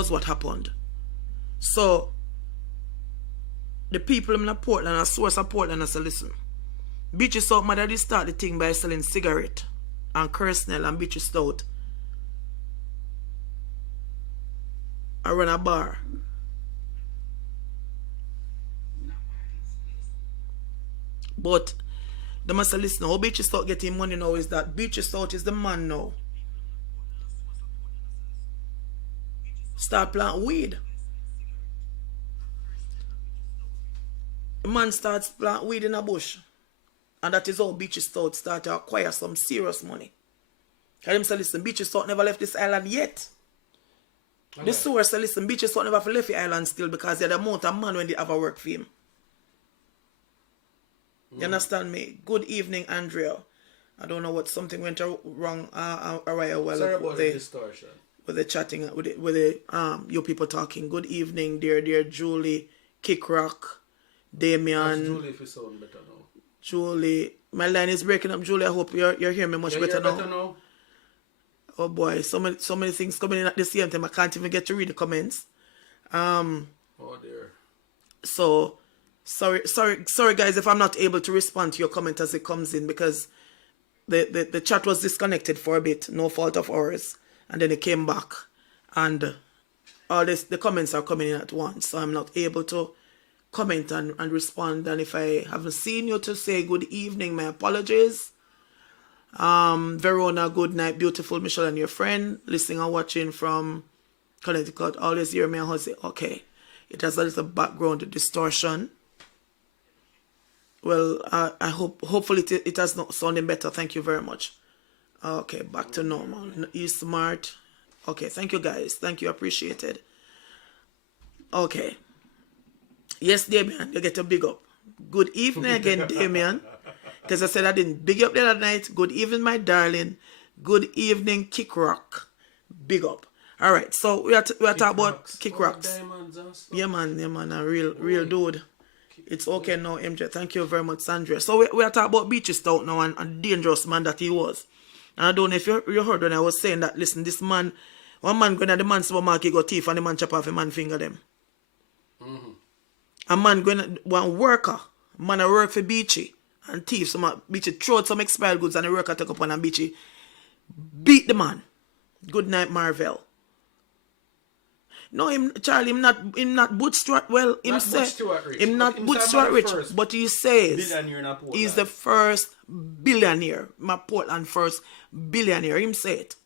was what happened. So, the people in Portland, a source of Portland, I said, listen, Beachy Stout, my daddy start the thing by selling cigarette and Kersnell and Beachy Stout. I run a bar. But they must say, listen, how Beachy Stout getting money now is that Beachy Stout is the man now. Start plant weed. The man starts plant weed in a bush. And that is how Beachy Stout start to acquire some serious money. And them say, listen, Beachy Stout never left this island yet. Okay. The source say, listen, Beachy Stout never left the island still because they're the amount of man when they have a work for him. You understand me? Good evening, Andrea. I don't know what something went wrong. Sorry about the distortion. With the chatting, with the you people talking. Good evening, dear Julie, Kickrock, Damien. That's Julie, if you sound better now. Julie, my line is breaking up. Julie, I hope you're hearing me much better now. Oh boy, so many things coming in at the same time. I can't even get to read the comments. Oh dear. So. Sorry guys if I'm not able to respond to your comment as it comes in because the chat was disconnected for a bit, no fault of ours, and then it came back and all the comments are coming in at once, so I'm not able to comment and respond. And if I haven't seen you to say good evening, my apologies. Verona, good night, beautiful Michelle and your friend listening and watching from Connecticut. Always hear me and say okay, it has a little background distortion. Well, I hopefully it has not sounding better. Thank you very much. Okay, back to normal. You smart. Okay, thank you guys. Thank you, appreciated. Okay. Yes, Damien, you get a big up. Good evening again, Damien. Because I said I didn't big up the other night. Good evening, my darling. Good evening, Kick Rock. Big up. All right, so we are talking about Kick Rocks. Yeah, man, a real dude. It's okay now, MJ. Thank you very much, Sandra. So we are talking about Beachy Stout now and dangerous man that he was. And I don't know if you heard when I was saying that, listen, this man, one man going to the man's supermarket got teeth and the man chop off a man finger them. A man going to one worker, man a work for Beachy and thief, some Beachy throw out some expired goods and the worker take up on and Beachy beat the man. Good night, Marvel. No, Charlie, him not bootstrap. Well, him say him not bootstrap rich, but he says he's the first billionaire. My Portland first billionaire. Him say it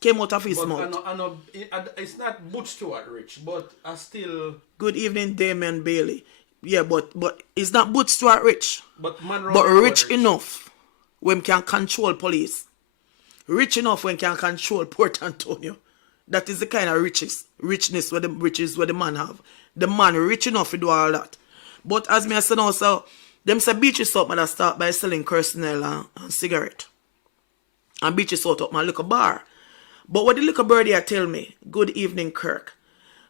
came out of his mouth. I know, it's not bootstrap rich, but I still. Good evening, Damien Bailey. Yeah, but it's not bootstrap rich. But rich enough when can control police. Rich enough when can control Port Antonio. That is the kind of richness where the man have. The man rich enough to do all that. But as me I said also, them say Beachy Stout man start by selling Kersnell and cigarette. And Beachy Stout up my little bar. But what the little birdie tell me, good evening Kirk.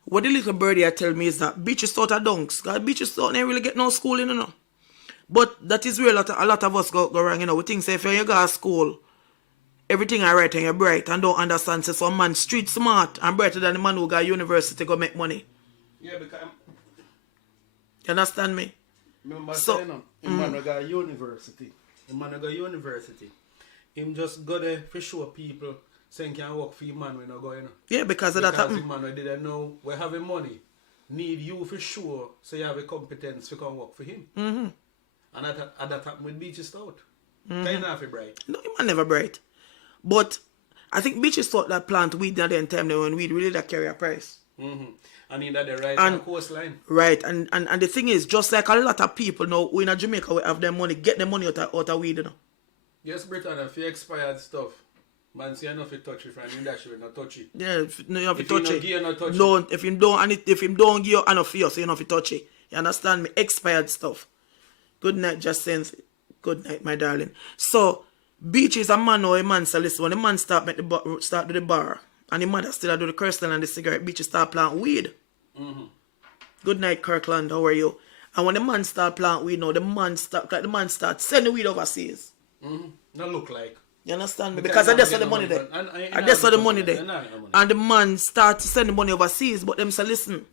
What the little birdie tell me is that Beachy Stout are dunks. Because Beachy Stout ain't really get no schooling, you know. But that is where a lot of us go wrong, you know. We think say if you go to school, everything I write and you're bright and don't understand. So some man street smart and brighter than the man who got university go make money. Yeah, because you understand me? Remember saying the man who got university. The man who got university. Him just go there for show people saying can work for you man when you go, you know. Yeah, because of that happened. Because the man who didn't know we having money need you for sure so you have a competence to come work for him. And that happened with Beachy Stout. Kind of bright. No, the man never bright. But I think Beachy Stout that plant weed at the time when weed really that carry a price. And in that the right coastline. Right, and the thing is, just like a lot of people now, we in Jamaica we have their money, get the money out of weed, you know. Yes, Britain, if you expired stuff, man say enough to touch it from him that you not touch it. Yeah, if you have to touch it. If him don't give you enough for you, so you have to touch it. You understand me? Expired stuff. Good night, Jacinth. Good night, my darling. So Beachy is a man or a man, so listen, when the man start with the bar and the mother still do the Kersnell and the cigarette, Beachy start plant weed. Good night, Kirkland, how are you? And when the man start plant weed now, the man start sending weed overseas. Not look like. You understand me? Because I just saw the money there. I just saw the money there. And the man start to send the money overseas, but them say, listen,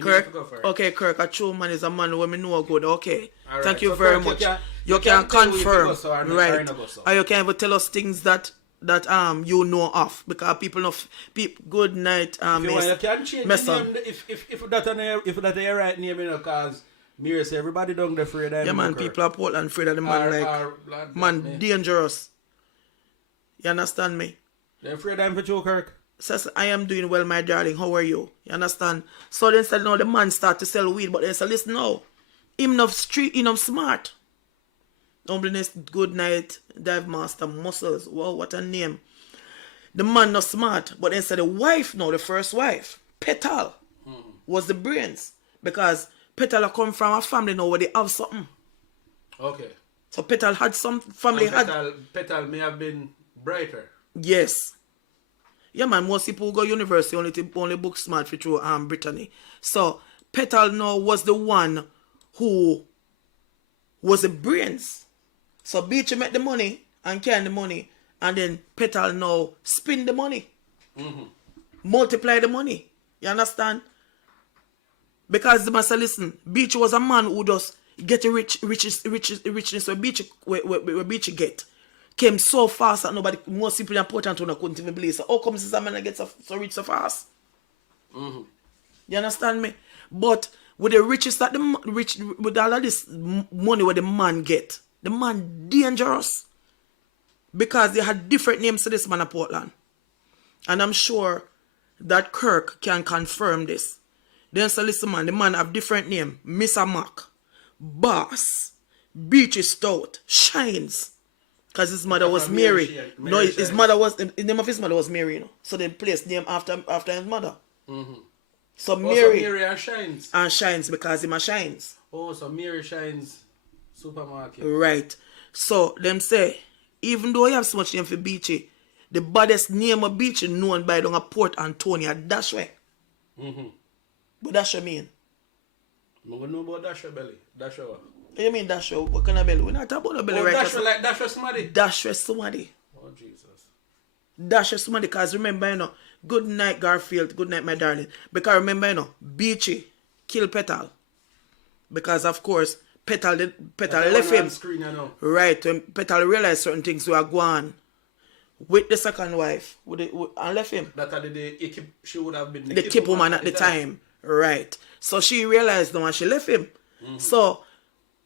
Kirk, okay, Kirk, a true man is a man who me know good. Okay, right. Thank you so very much. You can confirm, right? Or you can even tell us things that you know of, because people good night. You can change the name if that the right name, you know, cause me say everybody don't get afraid of him. Yeah, man, people are Portland afraid of the man man dangerous. You understand me? They're afraid of him for Joe Kirk. Says, I am doing well, my darling. How are you? You understand? So then said, no, the man start to sell weed, but they said, listen, no, him enough street, enough smart. Humbleness, good night, dive master, muscles. Wow, what a name. The man not smart, but then said the wife, no, the first wife, Petal, was the brains, because Petal come from a family now where they have something. Okay. So Petal had some family. Petal may have been brighter. Yes. Yeah, man, most people who go university only book smart for through Brittany. So Petal now was the one who was the brains. So Beachy met the money and carry the money, and then Petal now spin the money. Multiply the money. You understand? Because the master listen, Beachy was a man who just get a richness where Beachy get. Came so fast that nobody, most people important who couldn't even believe. So how come this man get so rich so fast? You understand me? But with the riches that with all of this money where the man get, the man dangerous. Because they had different names to this man at Portland. And I'm sure that Kirk can confirm this. Then say, listen man, the man have different name. Mr. Mac, Boss, Beachy Stout, Shines. Because his mother was Mary. No, his mother was, the name of his mother was Mary, you know. So they placed name after his mother. So Mary. Mary and Shines. And Shines because him a Shines. Oh, so Mary Shines supermarket. Right. So them say, even though you have so much name for Beachy, the baddest name of Beachy known by down at Port Antonio, Dashway. What Dashway mean? I don't know about Dashway belly. Dashway what? What you mean Dashway? What kind of belly? We're not talking about a belly right now. Dashway like Dashway somebody? Dashway somebody. Oh, Jesus. Dashway somebody, because remember, you know, good night Garfield, good night my darling. Because remember, you know, Beachy killed Petal. Because of course, Petal left him. Screen, I know. Right, when Petal realized certain things were going with the second wife and left him. That the day she would have been the keep woman at the time. Right. So she realized now and she left him. So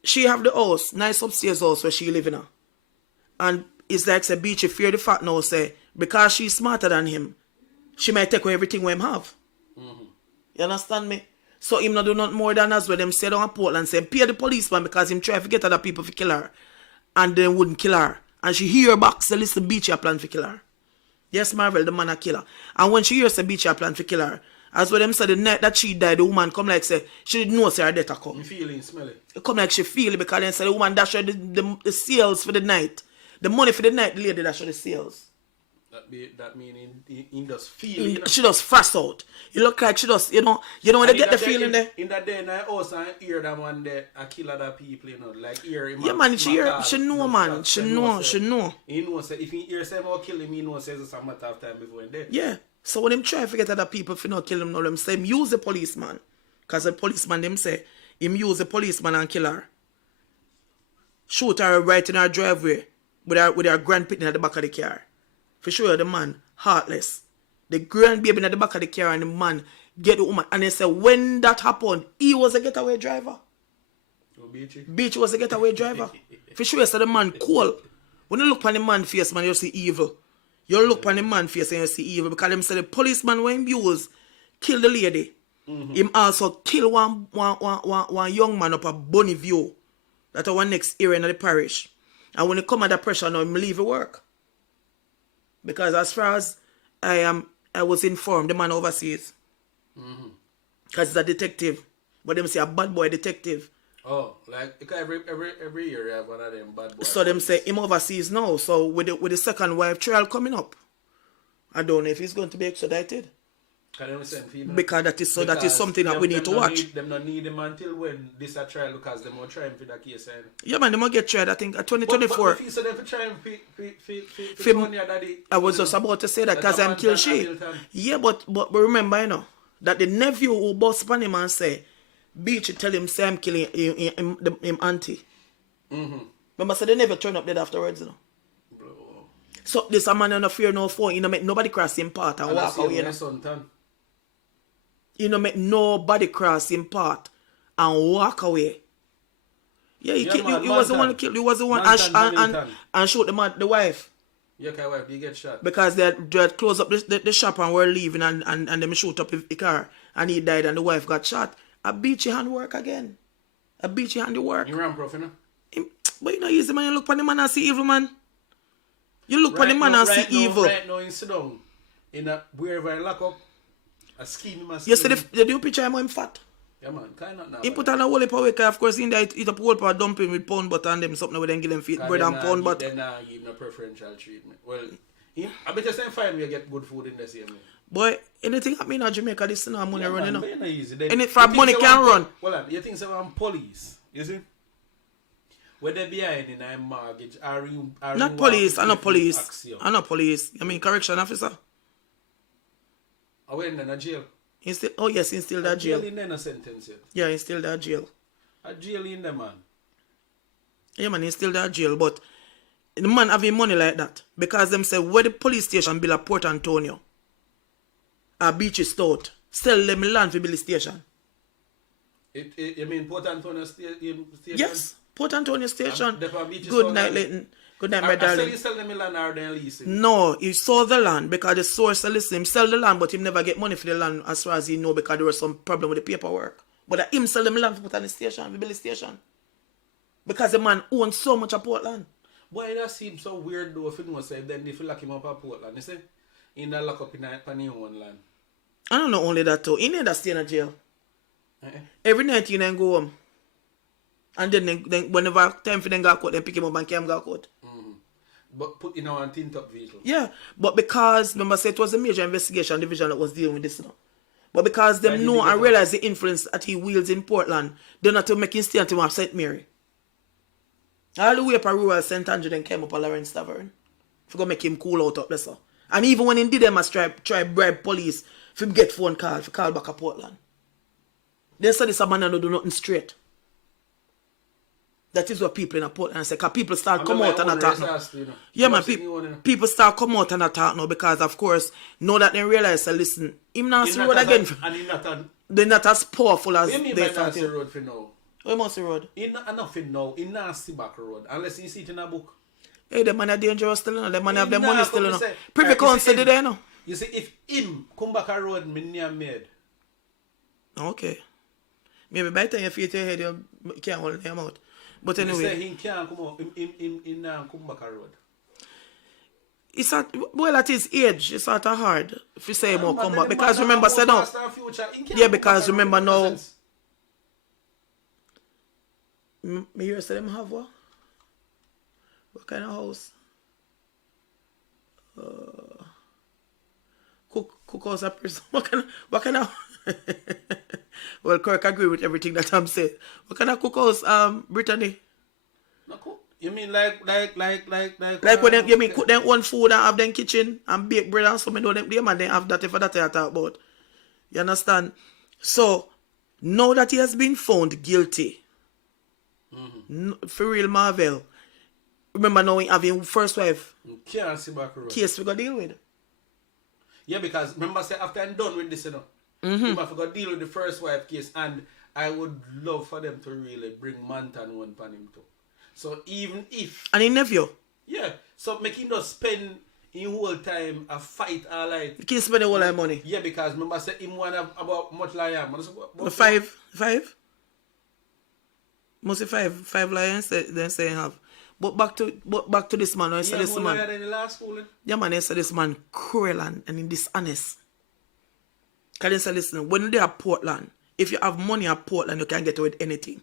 she have the house, nice upstairs house where she living now. And it's like say Beachy fear the fact now say because she's smarter than him, she might take away everything we him have. You understand me? So him not do not more than as well them say down a Portland say pay the policeman because him try to get other people to kill her. And they wouldn't kill her. And she hear back say listen Beachy a plan to kill her. Yes, Marvel, the man a killer. And when she hears say Beachy a plan to kill her, as well them say the night that she died, the woman come like say she didn't know say her death a come. You feeling smelly? It come like she feel it because then say the woman dash her the sales for the night. The money for the night, the lady dash her the sales. That meaning in just feel. You know? She just fast out. You look like she just, you know when they get the feeling there. In that day, I also hear that one day I kill other people, you know, like hear him. Yeah, man, she know, man. She know. You know, say if he hear someone kill him, he know says it's a matter of time before he dead. Yeah. So when them try to get other people for not kill him, no, them say him use the policeman. Because the policeman, them say, him use the policeman and kill her. Shoot her right in her driveway with her grandpit at the back of the car. For sure, the man, heartless. The grandbaby at the back of the car and the man get the woman. And they say when that happened, he was a getaway driver. Oh, Beachy? Beachy was a getaway driver. For sure, so the man cool. When you look on the man face, man, you see evil. You look on the man face and you see evil. Because them say the policeman when him use kill the lady. Him also kill one young man up at Bunny View. That's one next area in the parish. And when he come under pressure now, him leave the work. Because as far as I was informed, the man overseas. Because he's a detective. But them say a bad boy detective. Oh, like every year you have one of them bad boys. So them say him overseas now. So with the second wife trial coming up, I don't know if he's going to be extradited. Can they send female? Because that is something that we need to watch. Them not need them until when this a trial because them will try for that case. Yeah, man, they might get tried, I think, at 2024. But if you said them for trying for Tony or Daddy. I was just about to say that because I'm kill she. Yeah, but remember, you know, that the nephew who boss upon him and say, Beachy tell him say I'm killing him auntie. Remember, so they never turn up dead afterwards, you know. Bro. So this a man on no fear no phone, you know, make nobody cross him path and walk away. You know, make nobody cross him path and walk away. Yeah, he was the one who killed. He was the one and shoot the wife. Yeah, okay, wife, you get shot. Because they had closed up the shop and were leaving and them shoot up the car and he died and the wife got shot. A Beachy hand work again. A Beachy hand work. You ran prof, you know? But you know, easy man, you look for the man and see evil, man. You look for the man and see evil. Right now, you sit down in wherever I lock up. A scheme must. You see the new picture of him fat? Yeah, man. Kind of now. He put on a whole heap of weight, of course, in there, eat up whole pot dumpling with pound butter and them something with them give them feet bread and pound butter. Then give him a preferential treatment. Well, I bet you same fine we get good food in the same way. Boy, anything happen in Jamaica, this is not money running, you know. Easy. And for money can run. Well, you think so police, you see? Where they behind in a mortgage, are you not police, I'm not police. I'm not police. I mean correction officer. I went in a jail. He's still that jail. In there, no sentence yet. Yeah, he's still that jail. A jail in there, man. Yeah, man, he's still that jail. But the man having money like that because them say where the police station build at Port Antonio, a Beachy Stout, sell them land for build the station. You mean Port Antonio station? Yes, Port Antonio station. Good night, Leighton. Good night, my darling. He sell them the land or they lease it? No, he sold the land because the source listen. Him sell the land, but he never get money for the land as far as he know because there was some problem with the paperwork. But him sell them land for put on the station, for build the station. Because the man owns so much of Portland. Why that seems so weird though if you know say then if you lock him up at Portland, you see? In that lock up in his own land. I don't know only that too. He need to stay in a jail. Every night he then go home. And then whenever time for them go out, then pick him up and carry him go out. But put in our tint up vehicle. Yeah, but because remember say it was a major investigation division that was dealing with this now. But because them know and realize the influence that he wields in Portland, they're not to make him stay until St. Mary. All the way up a rural St. Andrew then came up a Lawrence Tavern. For go make him cool out up there, so. And even when he did them, try bribe police for him get phone call, for call back to Portland. They said this a man and do nothing straight. That is what people in Portland say. Because people start come out and attack now. Yeah, man, people start come out and attack now because, of course, now that they realize, say, listen, him not see road again. And he not they're not as powerful as they thought. Road for now? Where must the road? He not nothing now. He not see back road unless he see it in a book. Hey, the man are dangerous still, you know. The man have their money still, you know. Privy Council did they, you know. You see, if him come back a road, me near made. Okay. Maybe by the time you feel your head, you can't hold him out. But anyway. You say he can't come out, him come back a road. It's at, well, at his age, it's sort of hard if you say more come back. Because remember, say now. Yeah, because remember now. Me hear say them have what? What kind of house? Cookhouse a person. What kind of well, Kirk agree with everything that I'm saying. What kind of cookhouse, Brittany? No cook. You mean like when them, you mean cook them own food and have them kitchen and bake bread and something? Know them and they have that if that I talk about. You understand? So now that he has been found guilty, for real Marvel. Remember now he having first wife. Can't see back road. Case we got deal with. Yeah, because remember say after I'm done with this, you know. I forgot deal with the first wife case, and I would love for them to really bring Mantan one upon him too. So even if and his nephew. Yeah. So make him not spend in whole time a fight all like. He can't spend a whole lot of money. Yeah, because remember say him one about much lion. Five? Must be five lions then say have. But back to this man, I said this man. Than the last school, yeah, man, I said this man cruel and dishonest. Because they say, listen, when they are Portland, if you have money at Portland, you can get away with anything.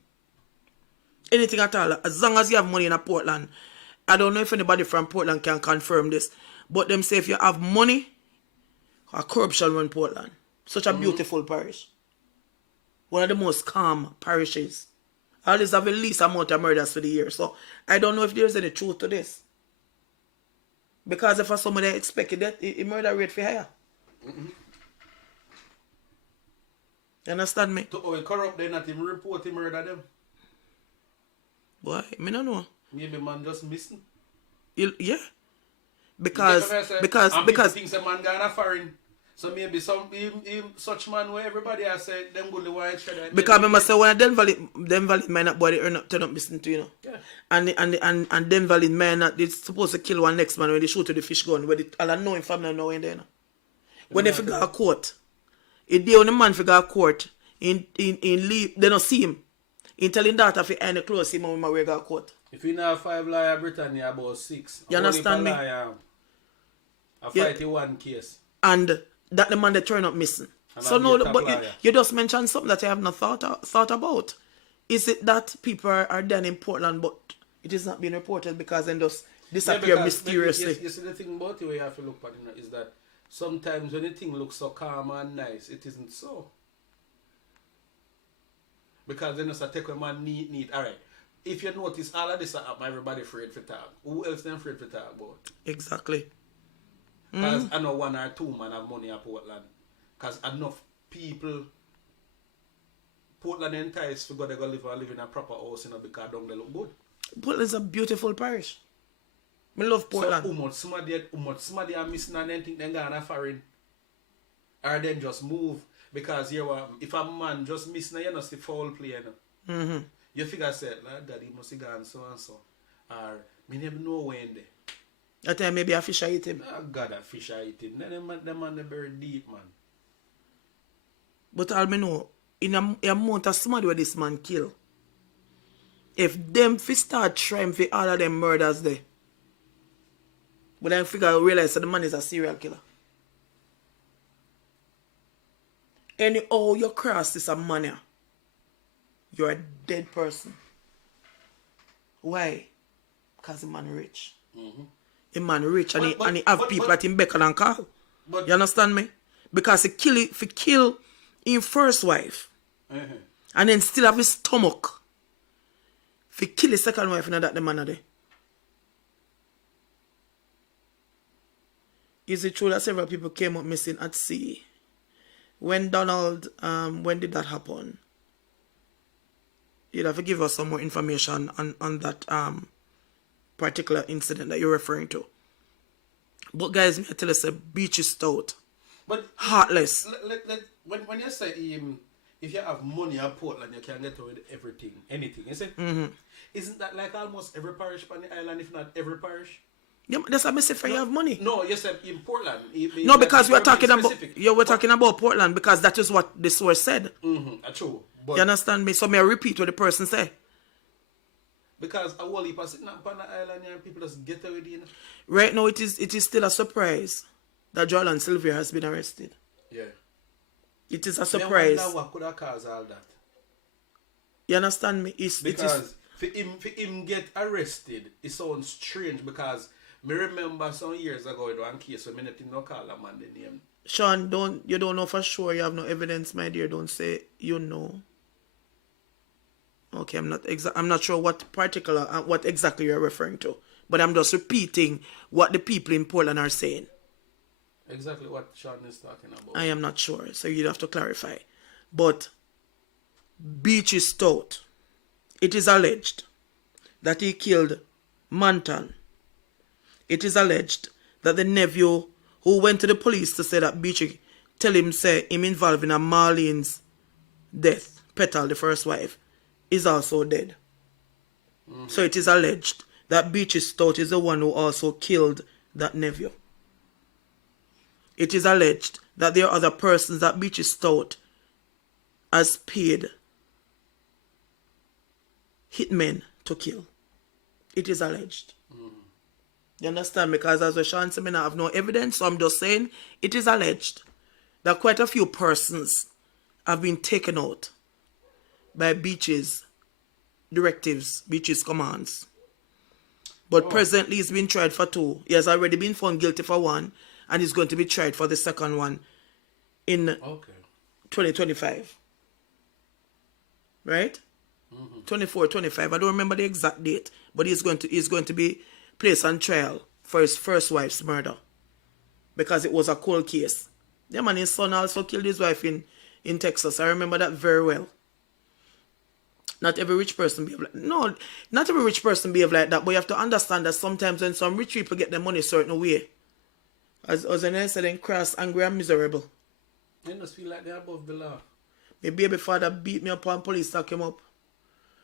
Anything at all. As long as you have money in a Portland, I don't know if anybody from Portland can confirm this, but them say if you have money, a corruption run Portland. Such a beautiful parish. One of the most calm parishes. Always have the least amount of murders for the year. So I don't know if there's any truth to this. Because if somebody expected that, the murder rate for higher. You understand me? To corrupt, they not even report the murder them. Boy, me don't know. Maybe man just missing. Yeah. Because things a man gonna foreign. So maybe such man where everybody has said them good want extra. Because remember say when them valid man not body earn up turn up missing to, you know. Yeah. And them valid man not they supposed to kill one next man when they shoot to the fish gun where all unknowing family know in there. No? When they figure out court, if they on the man figure out court in leave, they don't see him. In telling that if he ain't the close him when we go court. If you know 5 lawyer Britannia about 6. You understand me? A 51 case. And that the man they turn up missing. And so no, but you just mentioned something that I have not thought about. Is it that people are then in Portland but it is not being reported because they just disappear mysteriously? You see the thing about it where you have to look at it is that sometimes when the thing looks so calm and nice, it isn't so. Because then it's a take a man need. Alright. If you notice all of this happen, everybody afraid for talk. Who else them afraid for talk about? Exactly. Because I know 1 or 2 man have money at Portland. Because enough people Portland entice to go to live in a proper house, you know, because down they look good. Portland is a beautiful parish. I love Portland. So how much somebody are missing and then think they're gonna foreign. Or then just move. Because if a man just missing, you know, see foul play, you know. You figure say, like, daddy must have gone so and so. Or me never know when there. That time maybe a fish eat him. Oh God, a fish eat him. Then them man they very deep, man. But all me know, in a amount of somebody where this man kill, if them fi start trying for all of them murders there, but then realize that the man is a serial killer. Anyhow you cross this a man, you're a dead person. Why? Because the man rich. The man rich and he have people that him beckon and call. You understand me? Because he kill his first wife and then still have his stomach. If he kill his second wife, you know that the man are there. Is it true that several people came up missing at sea? When did that happen? You'd have to give us some more information on that particular incident that you're referring to. But guys, me tell us a Beachy Stout. But heartless. When you say if you have money at Portland, you can get away with everything, anything, you see? Isn't that like almost every parish on the island, if not every parish? Yeah, that's what I say for you have money. No, you said in Portland. No, because we're talking about Portland because that is what the source said. True. But you understand me? So may I repeat what the person say? Because a whole heap of sitting up on the island and people just get away with it. Right now, it is still a surprise that Joel and Sylvia has been arrested. Yeah. It is a surprise. I wonder what could have caused all that. You understand me? Because for him get arrested, it sounds strange because me remember some years ago in one case when I didn't call a man the name. Sean, you don't know for sure. You have no evidence, my dear. Don't say you know. Okay, I'm not sure what exactly you're referring to, but I'm just repeating what the people in Portland are saying. Exactly what Sean is talking about. I am not sure, so you'd have to clarify. But Beachy Stout, it is alleged that he killed Manton. It is alleged that the nephew who went to the police to say that Beachy tell him say him involved in a Marlene's death, Petal, the first wife, is also dead. So it is alleged that Beachy Stout is the one who also killed that nephew. It is alleged that there are other persons that Beachy Stout has paid hitmen to kill. It is alleged. You understand? Because as Sean said, I have no evidence, so I'm just saying it is alleged that quite a few persons have been taken out by Beachy's directives, Beachy's commands. But presently he's been tried for 2. He has already been found guilty for 1 and he's going to be tried for the second one in Okay. 2025. Right? 24, 25. I don't remember the exact date, but he's going to be placed on trial for his first wife's murder because it was a cold case. Yeah, man, his son also killed his wife in Texas. I remember that very well. Not every rich person behave like no, not every rich person behave like that. But you have to understand that sometimes when some rich people get their money a certain way, as I said, then crass, angry, and miserable. They just feel like they're above the law. My baby father beat me up and police lock him up.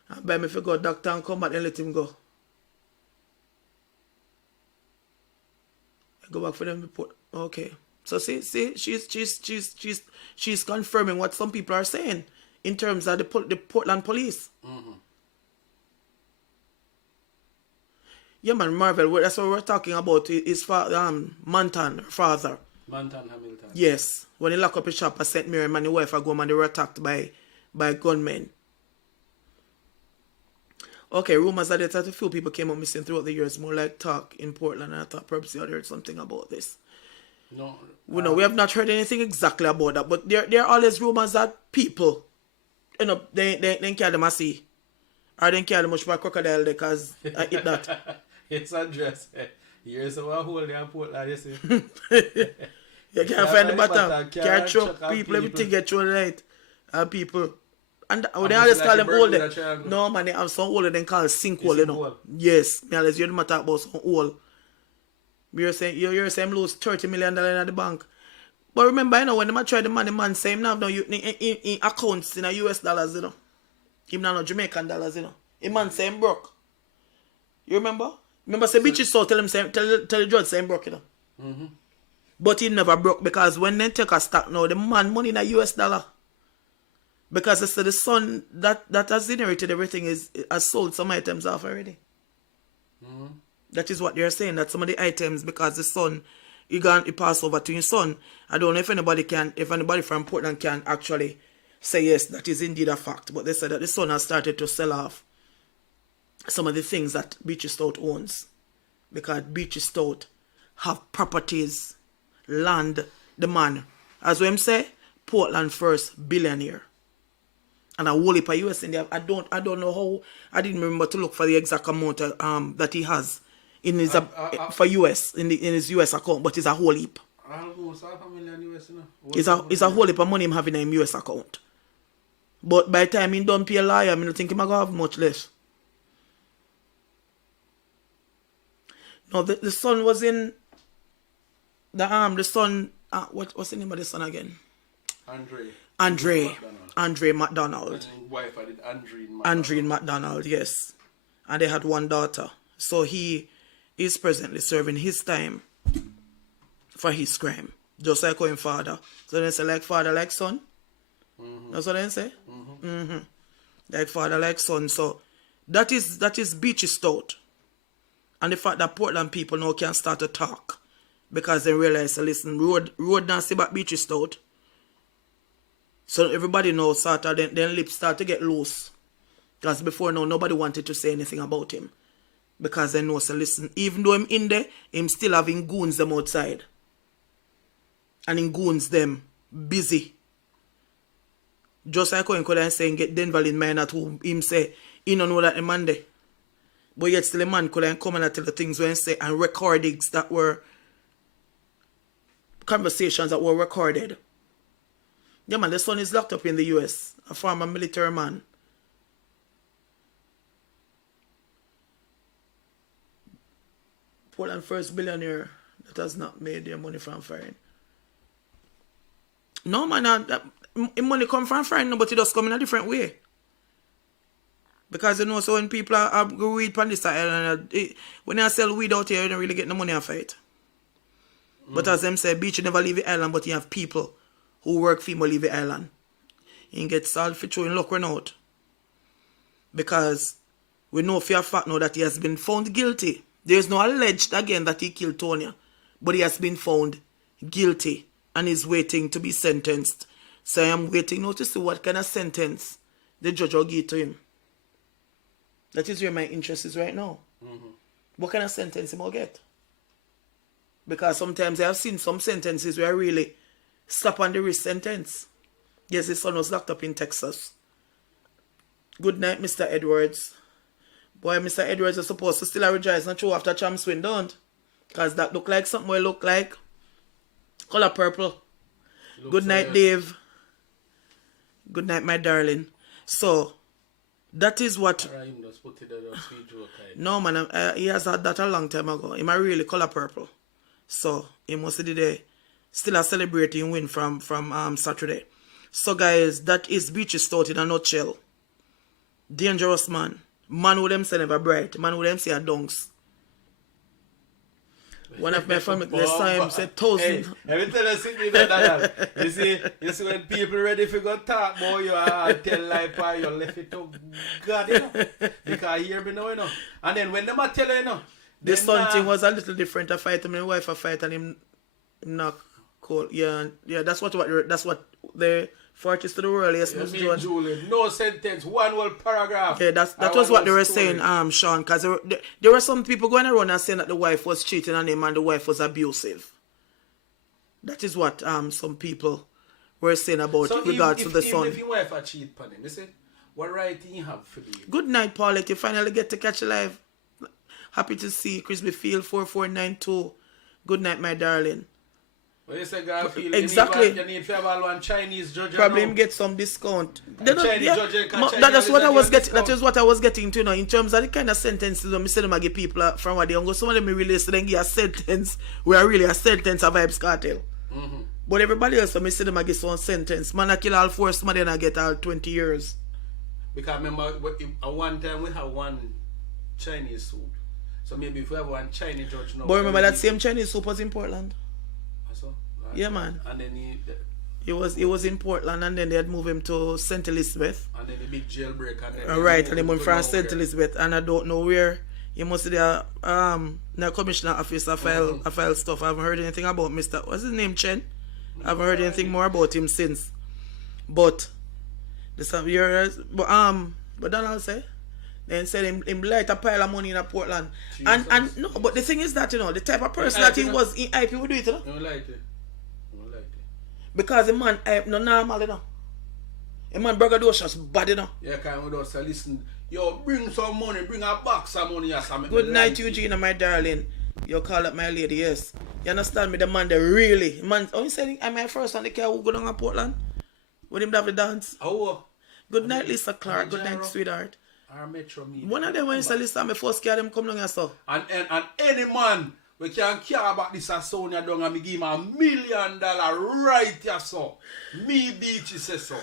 And buy me if you go doctor and come back and let him go. I go back for them report. Okay. So see, she's confirming what some people are saying in terms of the Portland police. Yeah, man, Marvel. That's what we're talking about. His father, Manton, her father. Manton Hamilton. Yes, when he locked up his shop, I sent Miriam and the wife go home and they were attacked by gunmen. Okay, rumors are that a few people came up missing throughout the years, more like talk in Portland, and I thought purposely I heard something about this. No. We have not heard anything exactly about that, but there are always rumors that people, they carry them a sea. Or they carry them much by crocodile because I eat that. It's a dress. Here's a hole in Portland, you see. You can't find the bottom. Can't choke people, everything get thrown right. And people. And they always call them older. No, man, they have some older than called sinkhole, you know. Yes. Me always hear them talk about some hole. You're saying lose $30 million in the bank. But remember, when they try the money, man say him now in accounts in US dollars, you know. Him now no Jamaican dollars, you know. Him man say him broke. You remember? Remember say Beachy Stout tell the judge say him broke, you know. But he never broke because when they take a stock now, the man money in a US dollar. Because they say the son that has inherited everything has sold some items off already. That is what they're saying, that some of the items, because the son, he passed over to his son. I don't know if anybody from Portland can actually say yes, that is indeed a fact. But they said that the son has started to sell off some of the things that Beachy Stout owns. Because Beachy Stout have properties, land, the man, as we say, Portland first billionaire. And a whole heap of US in there. I don't know how. I didn't remember to look for the exact amount that he has in his for US in his US account, but it's a whole heap. Almost $500,000 US, you know. It's a whole heap of money him having in his US account. But by the time he don't pay a lawyer, I don't think he might have much less. No, the son was in the son. What's the name of the son again? Andre McDonald. And wife, I did Andreen McDonald, yes. And they had one daughter. So he is presently serving his time for his crime. Just like his father. So they say like father, like son. That's what they say? Like father, like son. So that is Beachy Stout. And the fact that Portland people now can start to talk. Because they realize, listen, road not see about Beachy Stout. So everybody knows sort of then lips start to get loose. Because before now, nobody wanted to say anything about him. Because they know, so listen, even though I'm in there, him still having goons them outside. And in goons them busy. Just like when could I say get Denver in mind at whom him say, he don't know that the man there. But yet still the man could come and tell the things when say and recordings that were conversations that were recorded. Yeah, man, the son is locked up in the US. A former military man. Portland first billionaire that has not made their money from foreign. No, man, money come from foreign, but it does come in a different way. Because you know, so when people are weed on this island, when I sell weed out here, you don't really get no money off it. But as them say, Beach never leave the island, but you have people who work for him leave the island. He get solved for throwing luck run out. Because we know for a fact now that he has been found guilty. There is no alleged again that he killed Tonya. But he has been found guilty and is waiting to be sentenced. So I am waiting now to see what kind of sentence the judge will give to him. That is where my interest is right now. What kind of sentence he will get? Because sometimes I have seen some sentences where really slap on the wrist sentence. Yes, his son was locked up in Texas. Good night, Mr. Edwards. Boy, Mr. Edwards is supposed to still rejoice not true after champs win, don't? Because that look like something will look like color purple. Good night, Dave. Good night, my darling. So, that is what... No, man, he has had that a long time ago. He might really color purple. So, he must did a still a celebrating win from Saturday. So, guys, that is Beachy Stout in a nutshell. Dangerous man. Man with them say never bright. Man with them say a dunce. One of my family, they saw him say 1,000. Hey, let me tell you something that. You see when people ready for go talk about you and tell life or you left it to God, you know. Because hear me now, you know. And then when them a tell you, know. The son thing was a little different. I fight him, my wife a fight and him knock cold. Yeah, that's what the fortress to the world, yes, Mr. John. Julian, no sentence, one whole paragraph. Yeah, that was what they were saying, Sean, because there were some people going around and saying that the wife was cheating on him and the wife was abusive. That is what some people were saying about so regards to the son. If your wife a cheat on him, they say, what right do you have for me? Good night, Paulette. You finally get to catch a live. Happy to see Crispy Field 4492. Good night, my darling. Well, you say, Garfield, exactly. You need to have one Chinese judge. Probably him get some discount. That is what I was getting. That is what I was getting to, you know, in terms of the kind of sentences when I say them I give people from what they go. Some of them release then give a sentence where really a sentence of Vibes Cartel. Mm-hmm. But everybody else, when I say them I give one sentence. Man, I kill all 4, some of them I get all 20 years. Because I remember at one time we have one Chinese soup. So maybe if we have one Chinese judge now. But remember that same Chinese soup was in Portland. So, yeah, man. And then he was in Portland, and then they had moved him to St. Elizabeth. And then the big jailbreak. And then right, and he went from St. Elizabeth, and I don't know where. He must be there. The commissioner office, I file stuff. I haven't heard anything about Mr. What's his name, Chen? I haven't heard anything more about him since. But but then I'll say. Then said him light a pile of money in Portland. Jesus. And no, but the thing is that, you know, the type of person that he was in IP would do it, you know? Don't like it. Because the man hype no normal, you know. The man braggadocious bad, you know. Yeah, kind of don't say, listen, yo, bring some money, bring a box of money or something. Good night, Eugene, my darling. You call up my lady, yes. You understand me? The man, the really. Man, oh, you said I'm my first on the car who go down to Portland? With him to have the dance? Oh. Good night, Lisa Clark. Good night, sweetheart. One of them when you say, listen, my first car them come down here, so. And any man we can care about this Sonia down and me give him $1 million right here, so. Me Beachy says so.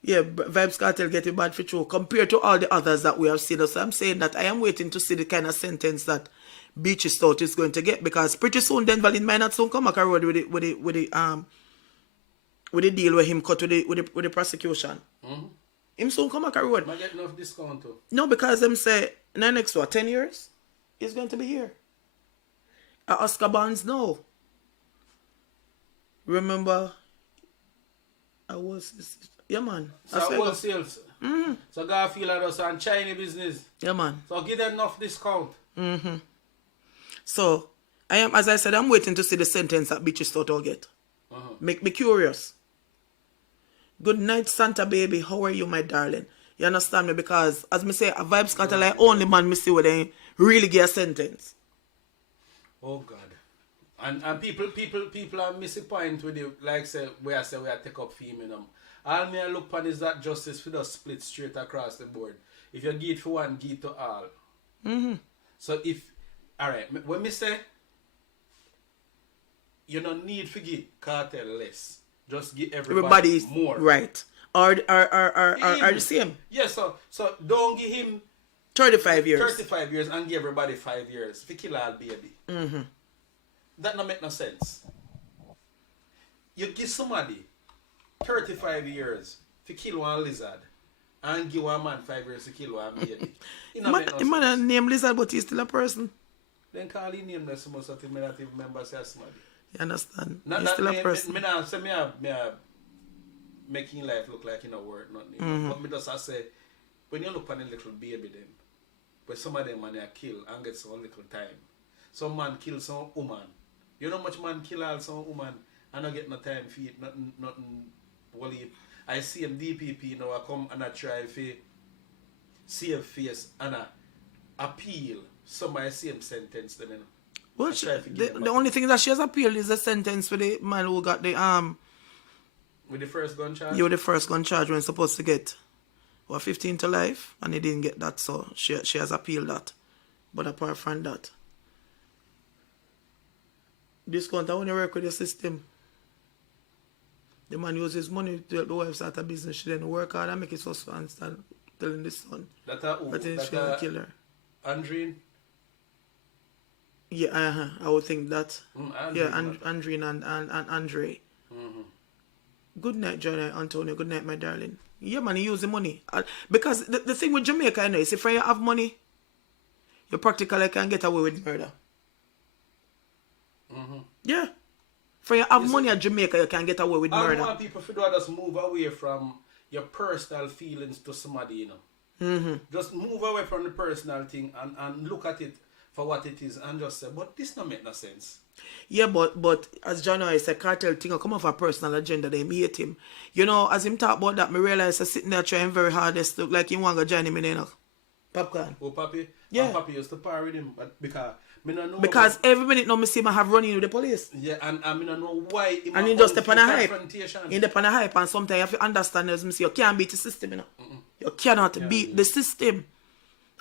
Yeah, Vibes Cartel get it bad for true compared to all the others that we have seen. So I'm saying that I am waiting to see the kind of sentence that Beachy Stout is going to get, because pretty soon then Valin might not soon come back road with the deal with him cut with the prosecution. Mm-hmm. Him soon come back road. Might get enough discount too. No, because them say in the next 10 years he's going to be here. Oscar Bonds no. Remember, yeah, man. So wholesales. Mm-hmm. So Garfield and us on Chinese business. Yeah, man. So give them enough discount. Mm-hmm. So as I said, I'm waiting to see the sentence that Beachy Stout will get. Make me curious. Good night, Santa baby. How are you, my darling? You understand me? Because as me say, a Vibes Cartel like only man me see where they really get a sentence. Oh God. And people are missing point with you, like say we take up female. All me look upon is that justice for the split straight across the board. If you give it for one, give it to all. Mm-hmm. So alright, when me say you don't need to give cartel less. Just give everybody more. Right. Or the same. Yeah, so don't give him 35 years. 35 years and give everybody 5 years. For kill all baby. Mm-hmm. That don't make no sense. You give somebody 35 years to kill one lizard and give one man 5 years to kill one baby. The man named Lizard, but he's still a person. Then call him name that somebody that may not even remember say somebody. You understand? He's still a person. Me not say me making life look like work nothing. Mm-hmm. But me just say when you look on a little baby them, but some of them man they kill and get some little time. Some man kill some woman. You know how much man kill all some woman I don't get no time for it, nothing. Well, I see him DPP now. I come and I try to save face and I appeal some of the same sentence. Then, Well, the only thing that she has appealed is the sentence for the man who got the with the first gun charge. You were the first gun charge when supposed to get 15 to life, and he didn't get that, so she has appealed that. But apart from that, discount I want to work with the system. The man uses money to help the wife start a business. She didn't work hard and make it so and start telling the son. That she will kill her. Andrine? Yeah, I would think that. Andrine, Andrine and Andre. Mm-hmm. Good night, John Antonio. Good night, my darling. Yeah, man, he use the money. Because the thing with Jamaica, I know, is if you have money, you practically can get away with murder. Mm-hmm. Yeah. For you have money at Jamaica, you can get away with murder. I want people to just move away from your personal feelings to somebody, you know. Mm-hmm. Just move away from the personal thing and look at it for what it is and just say, but this don't make no sense. Yeah, but as John I said, cartel thing come off a personal agenda, they hate him. You know, as him talk about that, me realize I sitting there trying very hard, to look like he want to join him in, you know. Popcorn. Oh, Papi? Yeah. And Papi used to par with him, but because every minute now me see him have running with the police. Yeah, and I don't know why. And he just step on a hype. He step on a hype, and sometimes you have to understand as me see, you can't beat the system, you know. You cannot beat the system.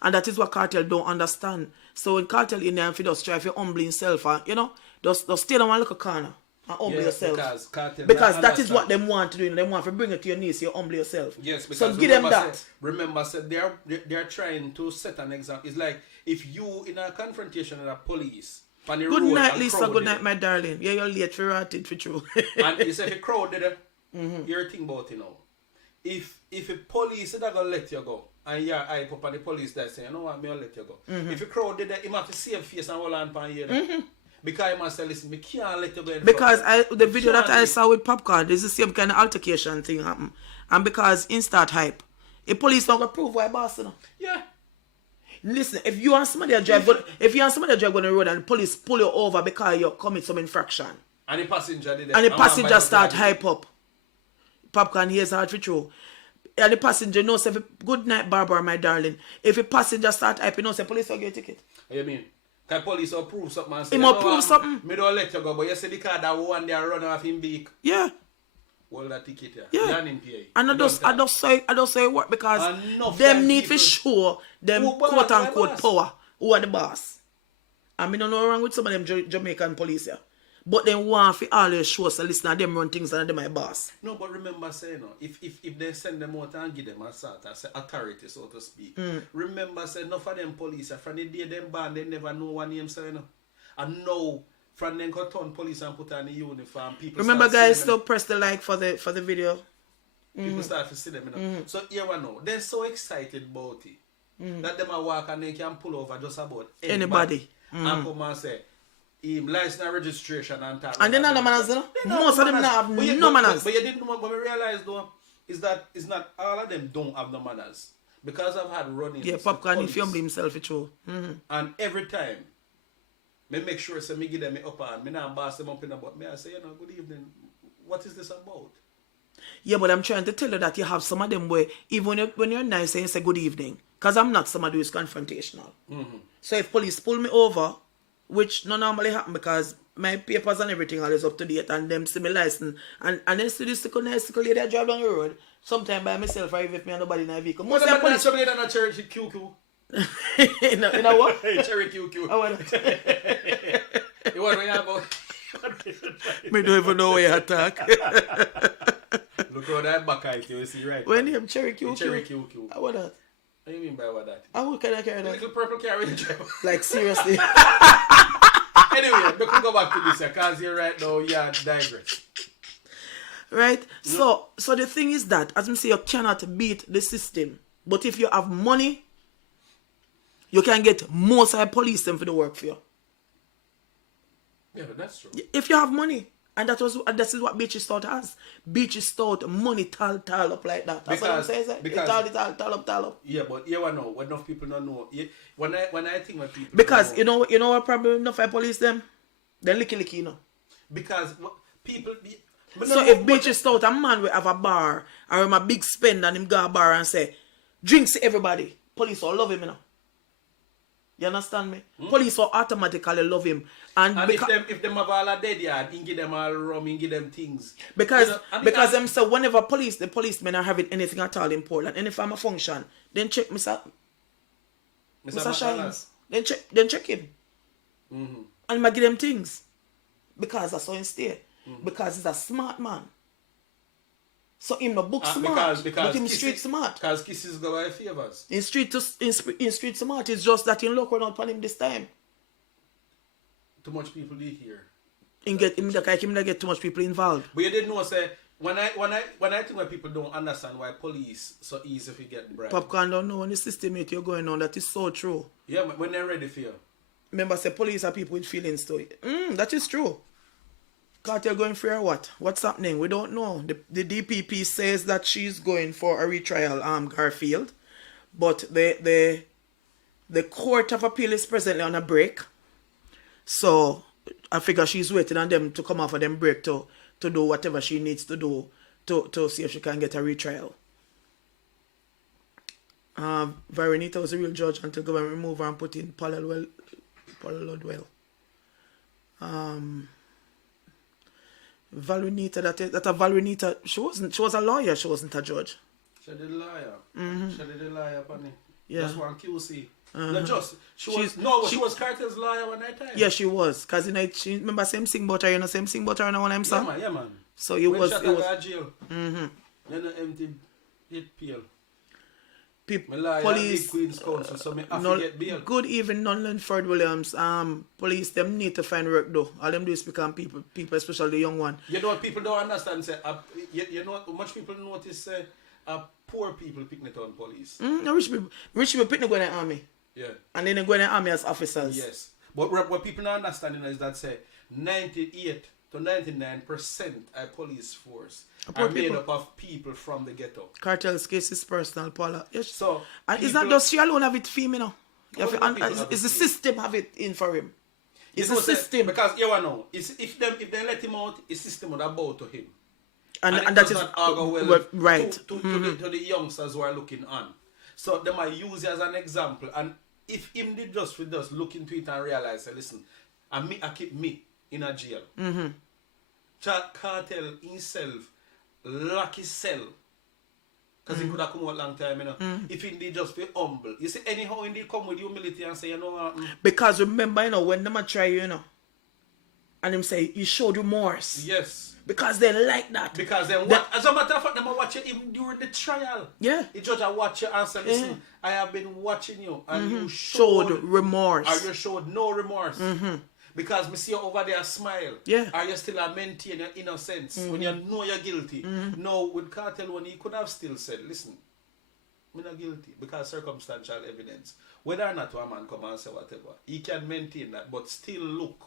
And that is what cartel don't understand. So in cartel in there, if you just try to humble himself, and, you know, just stay down one little corner and humble yourself. Because that is what they want to do. You know, they want to bring it to your knees, you humble yourself. Yes, because so give them that. Remember, they're trying to set an example. It's like if you in a confrontation with the police. Good night, Lisa. Good night, my darling. Yeah, you're late for rotted for true. And you say if a crowd did it, you're thinking about it now. If a police is not gonna let you go, and you're hype up and the police that say, you know what, I'll let you go. If a crowd did that, he have to save face and hold on pan you. Because he must say, listen, I can't let you go. Because the video that I saw with Popcorn, there's the same kind of altercation thing happen. And because in start hype, the police don't gonna prove why boss, you know. Yeah. Listen, if you and somebody drive on the road and the police pull you over because you commit some infraction, and the passenger did that, start hype up, Popcorn here's hard for true. And the passenger knows if good night, Barbara, my darling. If a passenger start hype, you know, say police will get a ticket. What you mean? Because police will prove something and say, he must prove something. Me don't let you go, but you see the car that one there run off him big. Yeah. Well, that ticket, yeah. And I just say what because them need to show them quote unquote power who are the boss. I mean, I don't know wrong with some of them Jamaican police here. But they want to always show us, listen, them run things and them my boss. No, but remember saying, if they send them out and give them a sort of authority, so to speak. Remember saying, enough of them police, from the day them ban, they never know one name, saying, and now, from them got turn police and put on the uniform, people remember guys, still press the like for the video. People start to see them, you know. So here we know, they're so excited about it, that them a walk and they can pull over just about anybody. And come and say, license and registration and talk. And then no manners, you know? Most of them don't have no manners. But you didn't know what we realized though, is that it's not all of them don't have no manners. Because I've had running. Yeah, Popcorn he filmed himself, it's true. And every time, me make sure say me give them up and me not boss them up in about me. I say, you know, good evening. What is this about? Yeah, but I'm trying to tell you that you have some of them where even when you're nice and you say good evening, because I'm not somebody who is confrontational. So if police pull me over, which no normally happen because my papers and everything are always up to date and them see me license and then see this nice lady I drive down the road, sometime by myself or if me and nobody in a vehicle. Most of them police somebody than a cherry QQ. in a what? Cherry QQ. I want you want to have about? Me don't even know where you attack. Look how that back at you see right. When him Cherry QQ? Cherry QQ. I want that. What do you mean by what that? How can I carry that? Little purple carriage. Like seriously. Anyway, we can go back to this because you're right now, yeah, digress. Right? So the thing is that, as I say, you cannot beat the system. But if you have money, you can get most of the police them for the work for you. Yeah, that's true. If you have money. And that is what Beachy Stout has. Beachy Stout, money tall up like that. That's what I'm saying. Tall up. Yeah, but you know, when enough people don't know. When I think when people because you know what problem enough I police them? Then licky, you know. Because people. So if Beachy Stout, a man will have a bar, or him a big spend and him go a bar and say, drinks to everybody, police will love him, you know. You understand me? Police will automatically love him. And if them have all a dead yard, he give them all rum, he give them things. Because them say whenever the policemen are having anything at all in Portland, any form of function, then check Mr. Shines. Then check him. And I give them things. Because that's how he stay. Because he's a smart man. So him no book smart, but him street smart. Because kisses go by favors. In street smart, it's just that in luck run out on him this time. Too much people did here. Him get too much people involved. But you didn't know, say, when I think when people don't understand why police so easy if you get bribed. Popcorn don't know when the system you're going on, that is so true. Yeah, when they're ready for you. Remember, say police are people with feelings too. That is true. Cartel going for what? What's happening? We don't know. The DPP says that she's going for a retrial, Garfield. But the Court of Appeal is presently on a break. So I figure she's waiting on them to come off of them break to do whatever she needs to do to see if she can get a retrial. Veronita was a real judge until government remove her and put in Paula Ludwell. Valunita, that a Valunita, she was a lawyer, she wasn't a judge. She did a lawyer. She did a lawyer, Bunny. Yeah. Just one QC. Not just. She was Carter's lawyer one night time. Yeah, she was. Because she remember same thing about her, you know, same thing about her and one I'm saying. Yeah, man. So it was. Jail. Then the empty hit peel. Police. Queen's Council, so me have to get bail. Good evening, Nonland Ford Williams. Police, them need to find work though. All them do is become people, especially the young one. You know what people don't understand? Say, you know what much people notice? Poor people picking it on police. Rich people picking going in the army. Yeah. And then they go in the army as officers. Yes. But what people don't understand is that say 98 to 99% of police force are made up of people from the ghetto. Cartel's case is personal, Paula. Yes. So and it's not just she alone have it female, you know. It's the system have it in for him. It's the system. Because you know, if they let him out, the system would have bowed to him. And that is not argue well right to the youngsters who are looking on. So they might use it as an example. And if him did just look into it and realize, say, listen, I keep me in a jail. Cartel himself lock his cell. Because he could have come out a long time, you know. If he just be humble. You see, anyhow he come with humility and say, you know what? Because remember, you know, when them try you, you know, and him say, you showed remorse. Yes. Because they like that. Because then as a matter of fact, them watch you even during the trial. Yeah. The judge will watch you and say, listen, I have been watching you and you showed remorse. Or you showed no remorse. Because me see you over there smile. Yeah. Are you still maintain your innocence when you know you're guilty? No, with Cartel when he could have still said, listen, I'm not guilty because circumstantial evidence. Whether or not one man come and say whatever, he can maintain that, but still look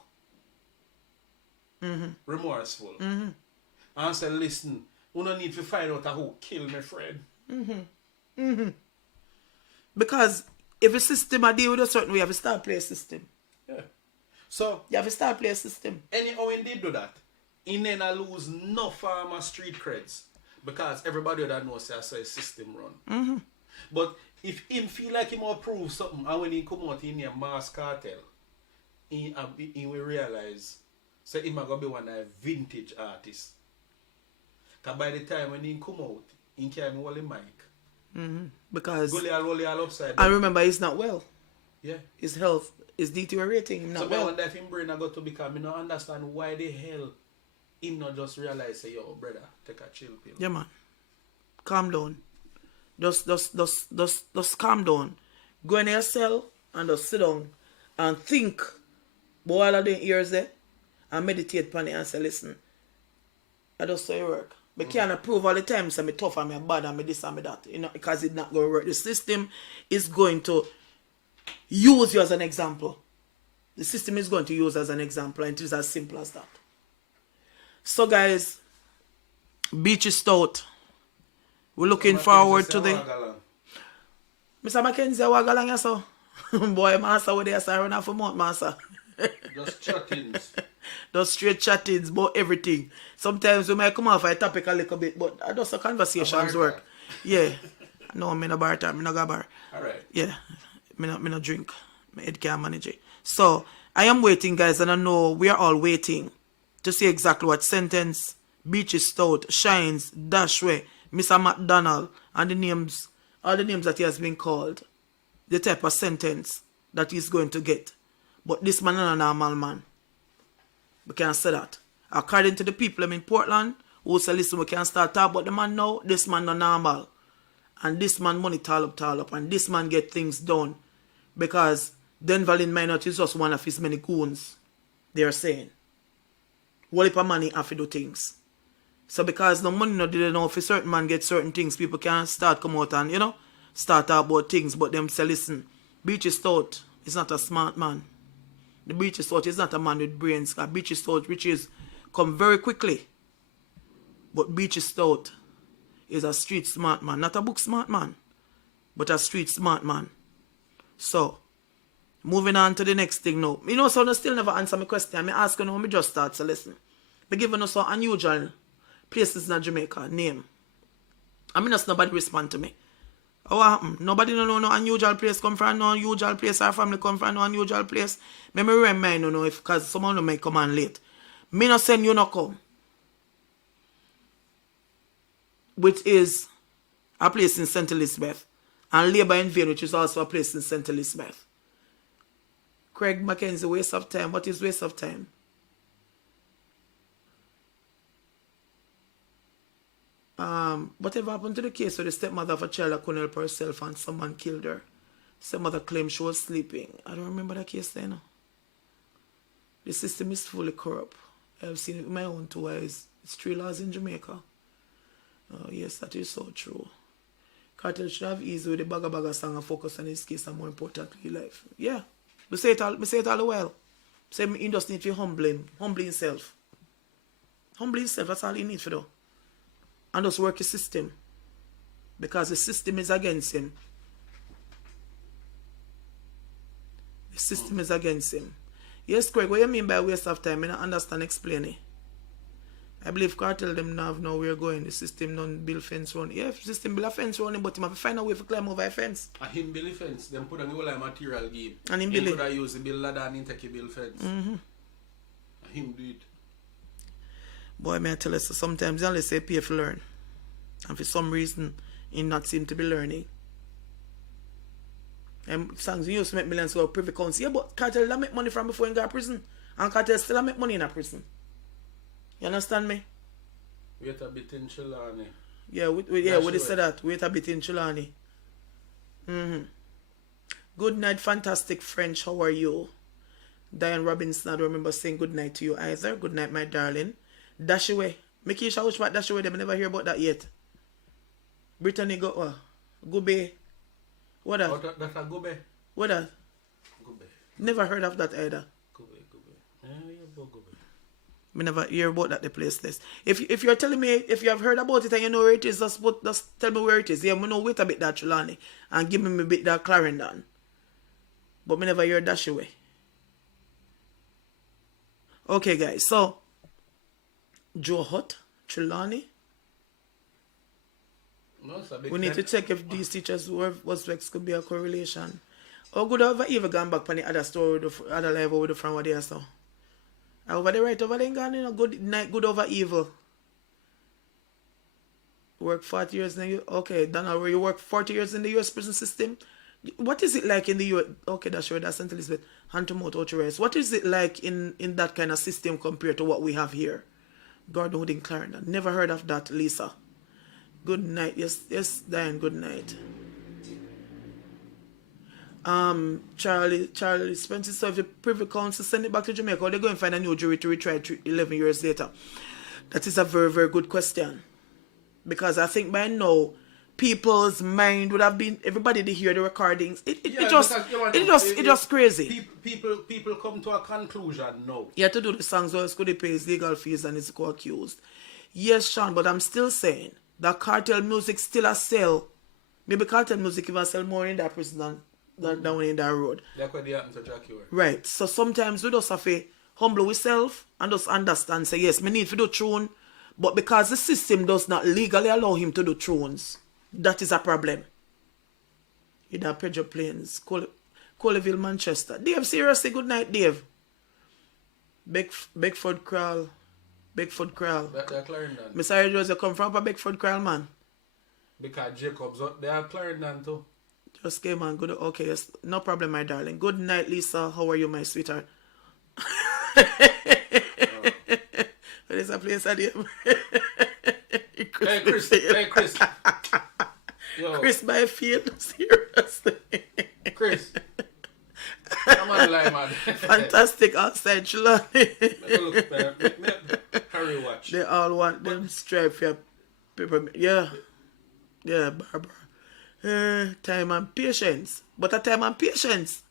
remorseful. And say, listen, we don't need to find out who killed my friend. Because if a system I deal with a certain way, you have a start play system. Yeah. So you have a start play system. Anyhow he did do that, he then lose no farmer street creds. Because everybody that knows that's how a system run. But if him feel like he will prove something, and when he come out in a mass cartel, he will realize so he might be one of vintage artists. Because by the time when he come out, he can't hold the mic. Because roll all upside down. I remember he's not well. Yeah. His health is deteriorating. Him not so well. I wonder if him brain got to become, I don't understand why the hell he not just realize, say, yo, brother, take a chill pill. Yeah, man. Calm down. Just calm down. Go in your cell and just sit down and think about all of the ears there and meditate upon it and say, listen, I just saw it work. But can't prove all the time say me tough and me bad and me this and me that. You know, because it's not going to work. The system is going to use you as an example. The system is going to use as an example, and it is as simple as that. So guys, Beachy Stout. We're looking forward to the Mr. Mackenzie Wagalang so. Boy, master with the run off a month, master. Just chattings. Those straight chattings about everything. Sometimes we might come off a topic a little bit, but just the conversations work. Yeah. No, I'm in a bar time. I'm not a bar. Alright. Yeah. Me not drink. My head can't manage it. So, I am waiting, guys, and I know we are all waiting to see exactly what sentence Beachy Stout, Shines, Dashway, Mr. McDonald, and the names, all the names that he has been called, the type of sentence that he's going to get. But this man is a normal man. We can't say that. According to the people in Portland who say, listen, we can't start talk about the man now, this man not normal. And this man money tall up, and this man get things done. Because Denver Minot is just one of his many goons, they are saying. What if a money have to do things? So because no money no didn't know if a certain man get certain things, people can start come out and, start talk about things, but them say, listen, Beachy Stout is not a smart man. The Beachy Stout is not a man with brains. Beachy Stout, which is come very quickly. But Beachy Stout is a street smart man. Not a book smart man, but a street smart man. So, moving on to the next thing now. So I still never answer my question. I ask you now, I just start, so listen. Be giving us some unusual places in Jamaica, name. Just nobody respond to me. What happened? Nobody know no unusual place come from, no unusual place our family come from, no unusual place. Me remind you know if because someone may come on late. Me not send you no come. Which is a place in St. Elizabeth. And Labour in Vain, which is also a place in St. Elizabeth. Craig Mackenzie, waste of time. What is waste of time? Whatever happened to the case where the stepmother of a child couldn't help herself and someone killed her? Stepmother claimed she was sleeping. I don't remember that case then. The system is fully corrupt. I've seen it with my own two eyes. It's 3 laws in Jamaica. Oh, yes, that is so true. Cartel should have easy with the bagga song and focus on his case and more importantly life. Yeah. We say it all the while. Say he just need to humble himself. Humble himself, that's all he needs to do. And just work his system. Because the system is against him. The system is against him. Yes, Craig, what you mean by waste of time? I don't understand, explain it. I believe cartel them now have know where we're going. The system don't build fence around. Yeah, the system build a fence around him, but he have to find a way to climb over a fence. And him build a fence, them put a new material game. And him build it. He could have used the build ladder and him take a build fence. And him do it. Boy, may I tell you, so sometimes you only say pay to learn. And for some reason, he not seem to be learning. And songs used to make millions for privy council. Yeah, but cartel that make money from before he got to prison. And cartel still make money in a prison. You understand me? Wait a bit in Chilani. Yeah, what they say that? Wait a bit in Chilani. Good night, fantastic French. How are you? Diane Robinson, I don't remember saying good night to you either. Good night, my darling. Dash away. Mikisha, which part dash away? They never hear about that yet. Brittany go Gobe. What that? Oh, that's a Gobe. What that? Gobe. Never heard of that either. Gobe. Yeah, about Gobe. Me never hear about that the place this. If you're telling me if you have heard about it and you know where it is, just tell me where it is. Yeah, me know wait a bit that Chulani and give me a bit that Clarendon. But me never hear dash away. Okay guys, so Joe Hut, Chulani. No, it's a big We need to check if these teachers who was vexed could be a correlation. Oh, good over even gone back on the other story with the other live with the front what they are so. Over the right over there gone, good night, good over evil. Work 40 years in the okay, Donald, where you work 40 years in the US prison system. What is it like in the US? Okay, that's right, that's St. Elizabeth. Huntermouth, Ocho. What is it like in that kind of system compared to what we have here? Gordon Hood in Clarendon. Never heard of that, Lisa. Good night. Yes, Diane, good night. Charlie Spencer, so if the Privy Council send it back to Jamaica, or they're going to find a new jury to retry 11 years later? That is a very, very good question. Because I think by now, people's mind would have been, everybody to hear the recordings. It just crazy. People come to a conclusion now. You have to do the songs where it's going to pay his legal fees and it's co-accused. Yes, Sean, but I'm still saying that cartel music still a sell. Maybe cartel music even sell more in that prison than down in that road. That's what they happen to Jackie. Right. So sometimes we just have to humble ourselves and just understand, say, yes, me need to do tune, but because the system does not legally allow him to do tunes, that is a problem. In the Pedro Plains, Colleyville, Manchester. Dave, seriously, good night, Dave. Beckford Crawl. Beckford Crawl. They're Clarendon. Miss Harry Rose, you come from a Beckford Crawl, man. Because Jacobs, they are Clarendon too. Just came on. Good. Okay, yes. No problem, my darling. Good night, Lisa. How are you, my sweetheart? What is a place at him? Hey, Chris. Hey, Chris. Yo. Chris Byfield. Seriously. Chris. Come on, lie, man. Fantastic outside, Chilani. Look, Harry watch. They all want them stripe for people. Yeah. Yeah, Barbara. Time and patience. But a time and patience.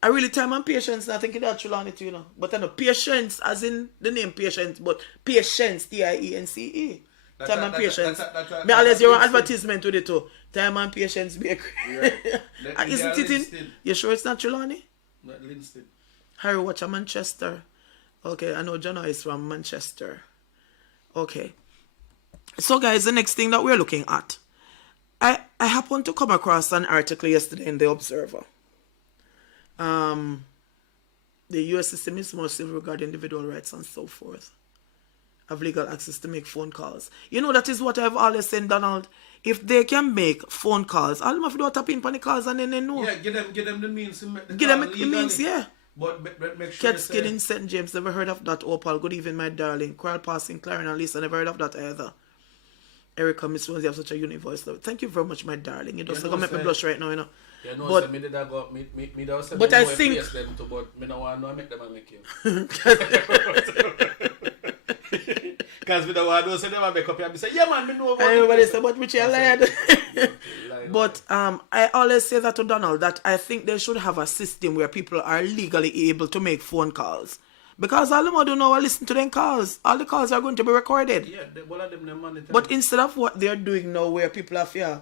I really time and patience. I think that's Chilani too, you know. But I know patience, as in the name patience, but patience, T-I-E-N-C-E. Time and patience. Me always your advertisement with it too. Time and patience bakery. Yeah. Isn't it in? You sure it's not Chilani? Not Linston. Harry watch a Manchester. Okay, I know John is from Manchester. Okay. So guys, the next thing that we're looking at. I happened to come across an article yesterday in The Observer. The US system is more civil regarding individual rights and so forth. Have legal access to make phone calls. You know, that is what I've always said, Donald. If they can make phone calls, all them have to do is tap in on the calls and then they know. Yeah, give them the means to make the Give them the means, yeah. But make sure Cat Skin in St. James, never heard of that, Opal. Good evening, my darling. Crawl passing, Claren and Lisa, never heard of that either. Erica, Miss Rose, you have such a unique voice. Thank you very much, my darling. You just make me blush right now, you know. Yeah, no, but, so me did that go, me but I think... them to, but me no want to make them and make you. Because we don't want to say them and make up and say, yeah man, me know about everybody say, but which you lied. But I always say that to Donald, that I think they should have a system where people are legally able to make phone calls. Because all them do now are listen to them calls. All the calls are going to be recorded. Yeah, all of them monitor. But instead of what they're doing now, where people have here,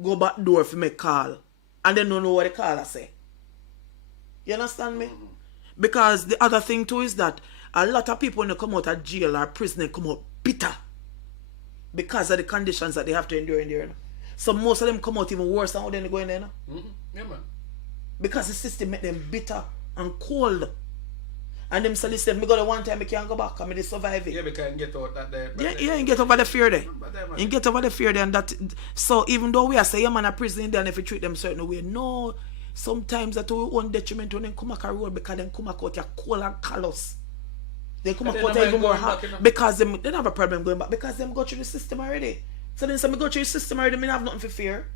go back door to make call, and they don't know what the caller say. You understand me? Mm-hmm. Because the other thing too is that a lot of people when they come out of jail or prison, they come out bitter because of the conditions that they have to endure in there. You know? So most of them come out even worse than how they go in there. You know? Mm-hmm. Yeah, man. Because the system make them bitter and cold. And them say, listen, me go the one time, I can't go back, I mean, survive it. Yeah, we can get out that there. Yeah, you get over the fear there. You get over the fear there. And that, so even though we are saying, yeah, man, a prison there, and if you treat them certain way, no, sometimes that to own detriment when they come back a road, because they come back out, you're cold and callous. They come back out even more hard. Because they don't have a problem going back, because they go through the system already. So then, me go through the system already, me have nothing for fear.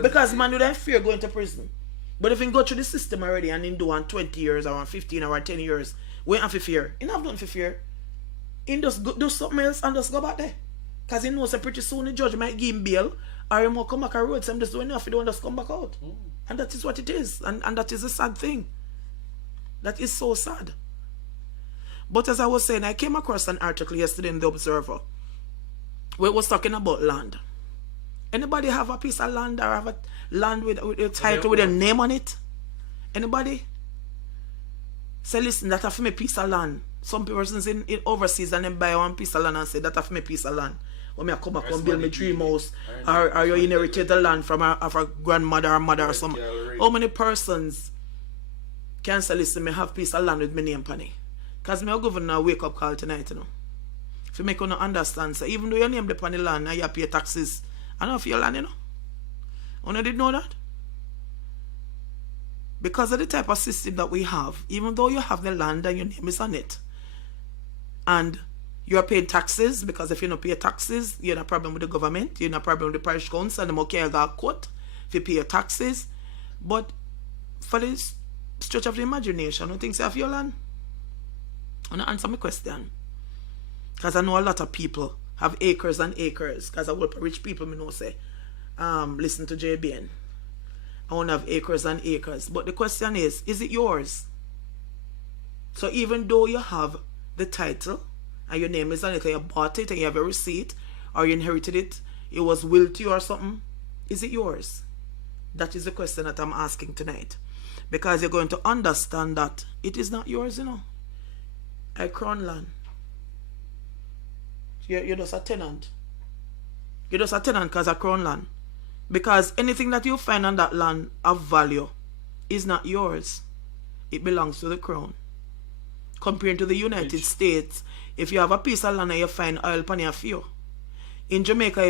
Because man, you don't fear going to prison. But if you go through the system already and in do on 20 years or on 15 or 10 years, we don't have to fear. You don't have nothing to fear. You just do something else and just go back there. Because he knows that pretty soon the judge might give him bail or he might come back a road. So I'm just doing enough, you don't just come back out. And that is what it is. And that is a sad thing. That is so sad. But as I was saying, I came across an article yesterday in The Observer where it was talking about land. Anybody have a piece of land or have a land with a title with a name on it? Anybody? Say, listen, that have me piece of land. Some persons in overseas and then buy one piece of land and say, that have me piece of land. When I come back and build my dream house, or you inherited the land from a grandmother or mother or something. How many persons can say, listen, me have piece of land with my name on it? Because me a governor a wake up call tonight, you know. If you make you understand, so even though your name upon the land and you pay taxes, I don't feel land, you know. You did know that? Because of the type of system that we have, even though you have the land and your name is on it, and you are paying taxes, because if you don't pay taxes, you're in a problem with the government, you're in a problem with the parish council, and the okay go court if you pay your taxes. But for this stretch of the imagination, you think you have your land? I want to answer my question. Because I know a lot of people have acres and acres, because I work for rich people, me know say, listen to JBN. I want to have acres and acres. But the question is it yours? So even though you have the title, and your name is on it, and you bought it, and you have a receipt, or you inherited it, it was willed to you or something, is it yours? That is the question that I'm asking tonight. Because you're going to understand that it is not yours, A crown land. You're just a tenant. You're just a tenant because of crown land. Because anything that you find on that land of value is not yours. It belongs to the crown. Compared to the United States, if you have a piece of land and you find oil upon your few. In Jamaica,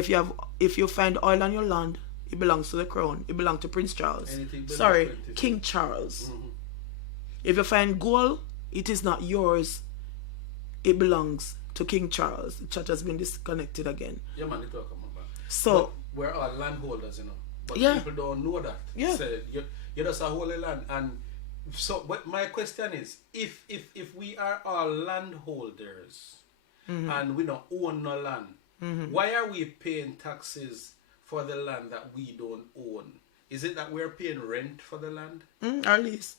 if you find oil on your land, it belongs to the crown. It belongs to Prince Charles. Sorry, King Charles. Mm-hmm. If you find gold, it is not yours. It belongs to King Charles. The church has been disconnected again. Yeah, man, they talk about that. So but we're all landholders, But yeah. people don't know that. Yeah. So you're just a holy land. And so, but my question is, if we are all landholders mm-hmm. and we don't own no land, mm-hmm. why are we paying taxes for the land that we don't own? Is it that we're paying rent for the land? At least.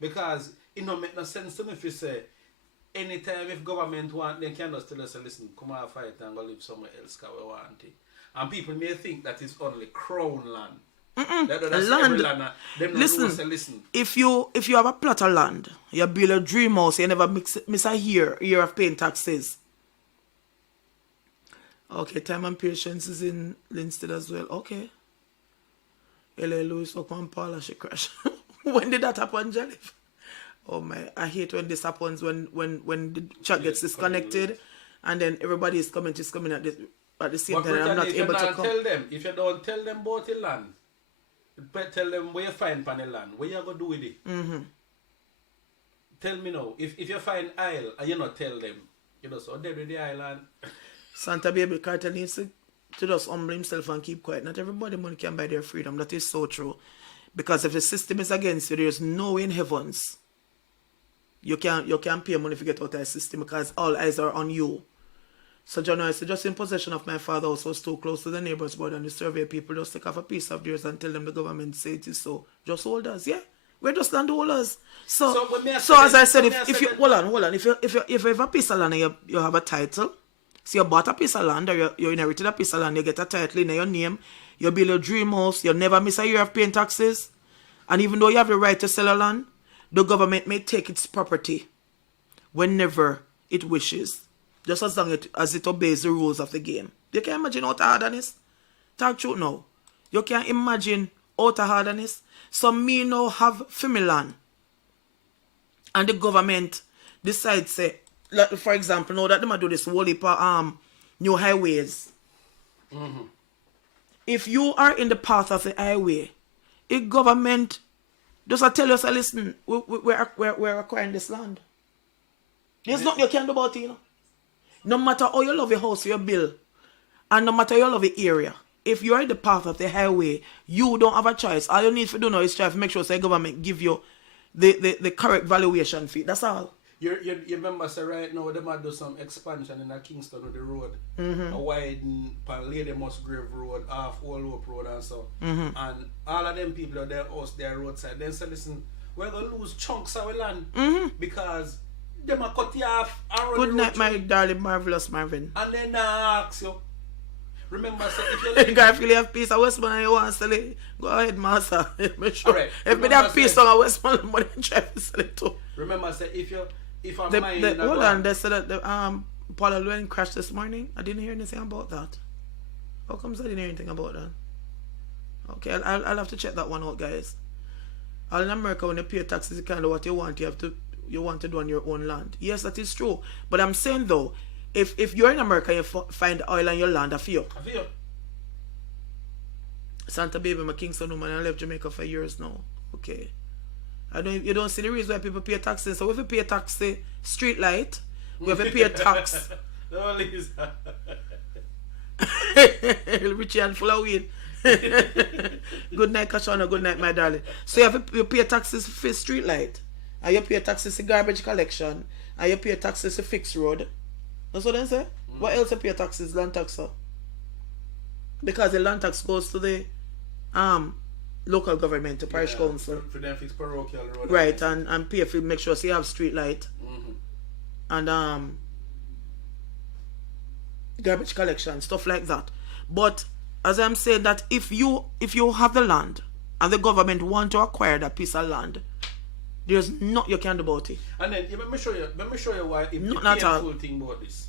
Because it don't make no sense to me if you say, anytime if government want, they can just tell us, listen, come out fight and go live somewhere else because we want it. And people may think that it's only crown land. Land. Listen, if you have a plot of land, you build a dream house, you never miss a year of paying taxes. Okay, time and patience is in Linstead as well. Okay. L.A. Lewis, Oakman, Paula, she crashed. When did that happen, Jelly? Oh my, I hate when this happens, when the chat gets disconnected and then everybody is coming at the same time and I'm not able to come. If you don't tell them about the land, tell them where you find pan the land, what you going to do with it? Mm-hmm. Tell me now, if you find aisle and you not tell them, you know, so dead with the island. Santa Baby Carter needs to just humble himself and keep quiet. Not everybody can buy their freedom. That is so true. Because if the system is against you, there is no way in heavens you can pay money if you get out of the system because all eyes are on you. So John, I said, just in possession of my father house was too close to the neighbor's board and the survey people just take off a piece of theirs and tell them the government say it is so. Just holders, yeah? We're just landholders. So as I said, if you hold on. If you have a piece of land and you have a title, so you bought a piece of land or you inherited a piece of land, you get a title in your name, you build a dream house, you never miss a year of paying taxes, and even though you have the right to sell a land, the government may take its property whenever it wishes, just as long as it obeys the rules of the game. You can imagine how hard that is? Talk truth now. You can imagine how hard that is? So me now have family land, and the government decides, say, like, for example, now that they might do this whole heap of new highways. Mm-hmm. If you are in the path of the highway, if government just tell you, say, listen, we're acquiring this land. There's nothing you can do about it, No matter how you love your house, your bill, and no matter how you love the area, if you're in the path of the highway, you don't have a choice. All you need to do now is try to make sure the government give you the correct valuation fee. That's all. You remember, say, right now, they might do some expansion in Kingston with the road. Mm-hmm. A widen Lady Musgrave Road, half Old Hope Road and so. Mm-hmm. And all of them people are their house, their roadside. Then say, listen, we're going to lose chunks of our land because they might cut you off. Good night, my darling, marvelous Marvin. And then ask you. Remember, say, if you guy feel you have peace of Westman and you want to sell it, go ahead, master. Make sure. Right. If they have peace of Westman, money try to sell it too. Remember, say, if I'm hold on, they said that the Paula Llewellyn crashed this morning. I didn't hear anything about that. How comes I didn't hear anything about that? Okay, I'll have to check that one out, guys. All in America, when you pay taxes, it's kind of what you want. You want to do on your own land. Yes, that is true. But I'm saying though, if you're in America, you find oil on your land, I feel. Santa Baby, my Kingston woman, I left Jamaica for years now. Okay. You don't see the reason why people pay taxes. So if you pay tax, street light, we have to pay tax. No, Lisa. Richie and full of weed. Good night, Kashana. Good night, my darling. So you pay taxes for street light, and you pay taxes for garbage collection, and you pay taxes for fixed road. That's what they say. What else you pay taxes? Land tax, sir? Because the land tax goes to the local government, the parish council. For them fix parochial road. Right, and pay for make sure so you have street light. Mm-hmm. And garbage collection, stuff like that. But as I'm saying that if you have the land and the government want to acquire that piece of land, there's not you can do about it. And then let me show you why the painful thing about this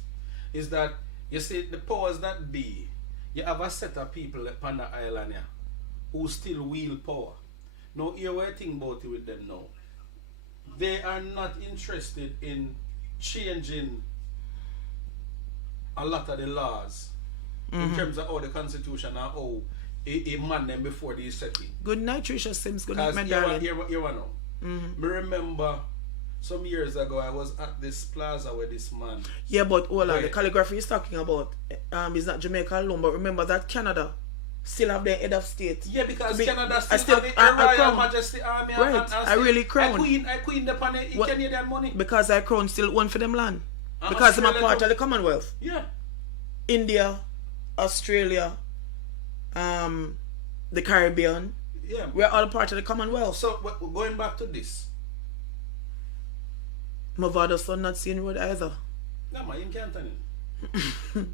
is that you see the powers that be, you have a set of people upon the island here who still wield power. Now here what I think about it with them now. They are not interested in changing a lot of the laws in terms of how the constitution and how a man them before they set it. Good night, Trisha Sims. Good night, my darling. Here now. Me remember some years ago I was at this plaza where this man. Yeah, but hold on, the calligraphy he's talking about is not Jamaica alone, but remember that Canada still have their head of state. Yeah, because Canada still have the Royal Majesty Army. Right, I really crown. I queen upon the Canadian money. Because I crown still one for them land. Because I'm a part of the Commonwealth. Yeah. India, Australia, the Caribbean. Yeah. We're all part of the Commonwealth. So going back to this. My father's son not seeing road either. No, man, you can't.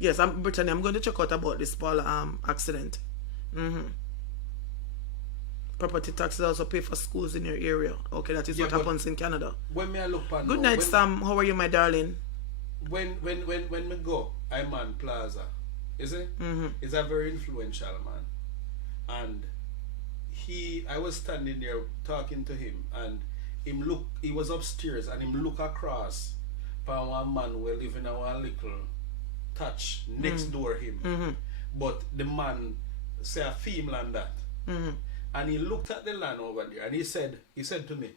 Yes, I'm Brittany. I'm going to check out about this Paul accident. Property taxes also pay for schools in your area. Okay, that is what happens in Canada. When me I look pan Good night, Sam. How are you, my darling? When me go, I'm on Plaza. Is it? He's a very influential man. And I was standing there talking to him, and he was upstairs and him look across for one man who live in a little touch next door him. But the man say a female and that. And he looked at the land over there and he said to me,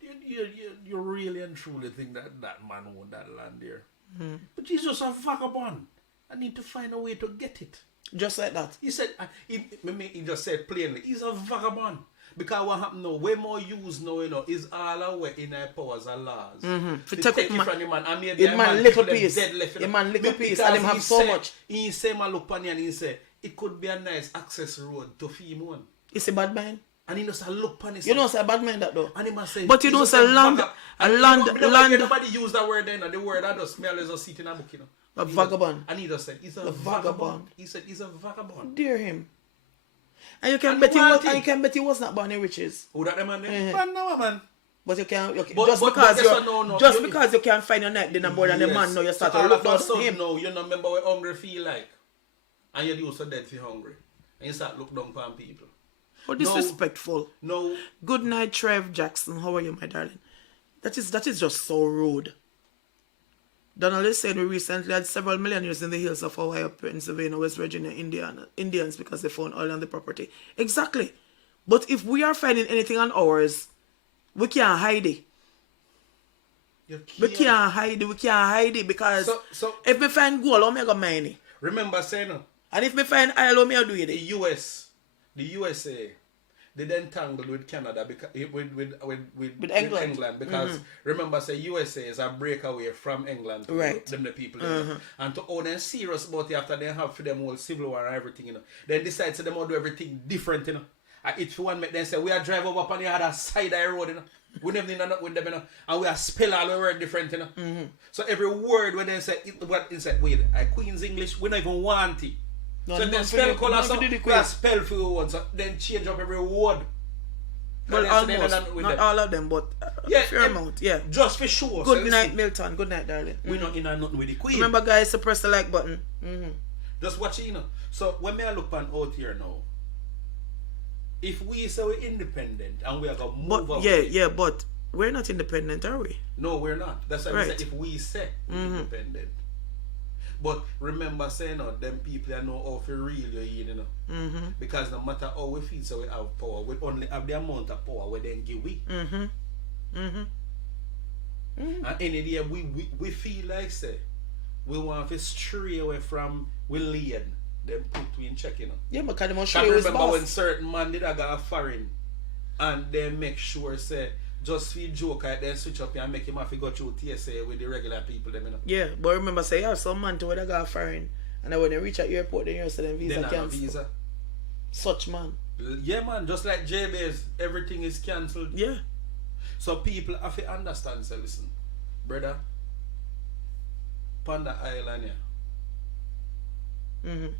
you really and truly think that man owned that land there? But he's just a vagabond. I need to find a way to get it. Just like that. He said, he just said plainly, he's a vagabond. Because what happened now, way more use now, is all away in our powers and laws. To take it from the man, and maybe a man little piece. A man little piece, and him have so much. He say, man look pan and he say, it could be a nice access road to Femone. It's a bad man. And he just look pan. You don't say a bad man that though. And he must say, but you don't say land. Nobody use that word then. The word that just smell is just sitting in a book, A vagabond. And he just said, he's a vagabond. He said, he's a vagabond. Dear him. And you can bet he was not born in riches. Who that the man there? Man, no man. But you can't. But because you can't find your night dinner more than the man. Now you start to look down on him. No, you don't remember what hungry feel like, and you do so dead for hungry, and you start look down on people. How disrespectful. No. Good night, Trev Jackson. How are you, my darling? That is just so rude. Donald is saying we recently had several millionaires in the hills of Ohio, Pennsylvania, West Virginia, Indians because they found oil on the property. Exactly. But if we are finding anything on ours, we can't hide it. We can't hide it because if we find gold, I'm going to mine it. Remember saying, and if we find oil, I'm going to do it. The USA, they then tangled with Canada because with England because remember say USA is a breakaway from England to them the people there. And to own them serious about it after they have for them whole civil war and everything, then decide to them all do everything different, And if you want make them say we are drive over up on the other side of the road, we never know with them, and we are spell all the word different, So every word when they say wait, Queen's English, we don't even want it. No, so then spell color, so we have spell for you one, so then change up every word. Well, almost, not all of them, but fair amount, yeah. Just for sure. Good night, Milton. Good night, darling. We're not in nothing with the Queen. Remember, guys, to press the like button. Just watch it, So when I look on out here now, if we say we're independent and we are going to move away. But we're not independent, are we? No, we're not. That's why we say if we say we're independent. But remember saying them people that know how to reel you in, because no matter how we feel so we have power, we only have the amount of power we then give we. And any day we feel like say we want to stray away from we lane, then put we in check, Yeah, because they must show you his boss. Remember when certain man did a go foreign and they make sure say just feel joke and then switch up and make him have to go through TSA with the regular people them, Yeah, but remember say you have some man to where they go foreign and then when they reach at airport then you say them visa cancelled. Such man. Yeah man, just like JB's, everything is cancelled. Yeah. So people have to understand, say listen, brother, Panda Island here.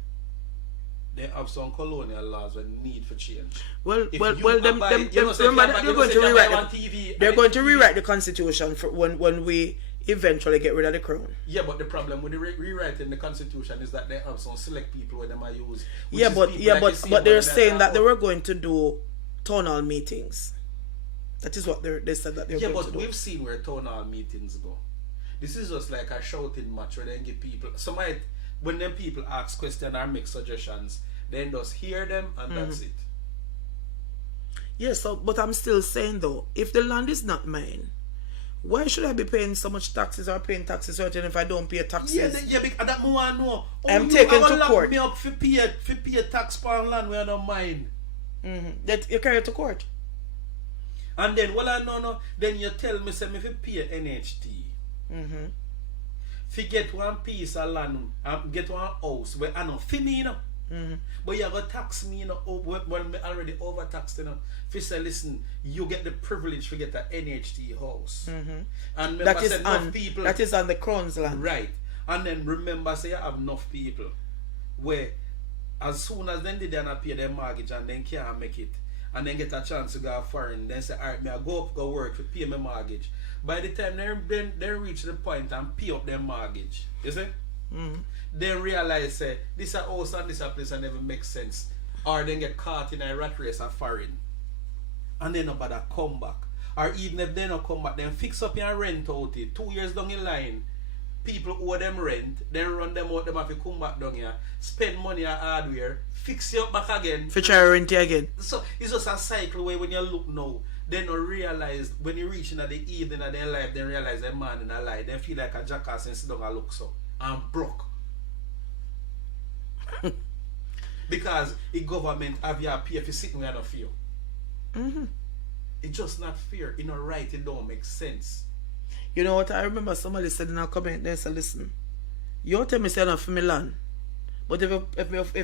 they have some colonial laws that need for change. Well, If well, you well. abide- Them you know, say remember if that you they're going say to you rewrite. abide on TV, They're and going it's to TV. rewrite the constitution for when we eventually get rid of the crown. Yeah, but the problem with the rewriting the constitution is that they have some select people where they might use. which Yeah, is but people yeah, like you see but when they're they saying that talk they about- were going to do town hall meetings. That is what they said that they're Yeah, going but to do. we've seen where town hall meetings go. This is just like a shouting match where they give people. Somebody, when them people ask questions or make suggestions, then just hear them and that's it. Yeah, so but I'm still saying though, if the land is not mine, why should I be paying so much taxes or paying taxes certain if I don't pay taxes? Yeah, because that more I know. I'm taken to lock court. me up for pay tax on land where I don't mind. That you carry it to court. And then, well, I know, no, then you tell me, say, me fi pay NHT. Fi get one piece of land, get one house where I know, fi me, you know. But you have to tax me, you know, when me already overtaxed, you know. Fi say, listen, you get the privilege to get an NHT house. And remember, That is say, enough on people. that is on the crown's land. Right. And then remember, say, you have enough people where as soon as then they don't pay their mortgage and then can't make it, and then get a chance to go foreign, then say, alright, me I go up, go work to pay my mortgage. By the time they reach the point and pay up their mortgage, you see? They realize, say, this a house and this a place and never makes sense. Or then get caught in a rat race of foreign. And then nobody come back. Or even if they don't come back, then fix up your rent out it. 2 years down the line, people owe them rent, then run them out, them have to come back down here, spend money on hardware, fix you up back again. For try rent it again. So it's just a cycle where when you look now, then you realize when you reach in the evening of their life, then realize they're man in a lie. They feel like a jackass and sit down and look so. And broke. Because the government have your pay if you sitting where not fear. It's just not fair. You know, right, it don't make sense. You know what? I remember somebody said in a comment, they said, listen, you tell me say not for me land. But if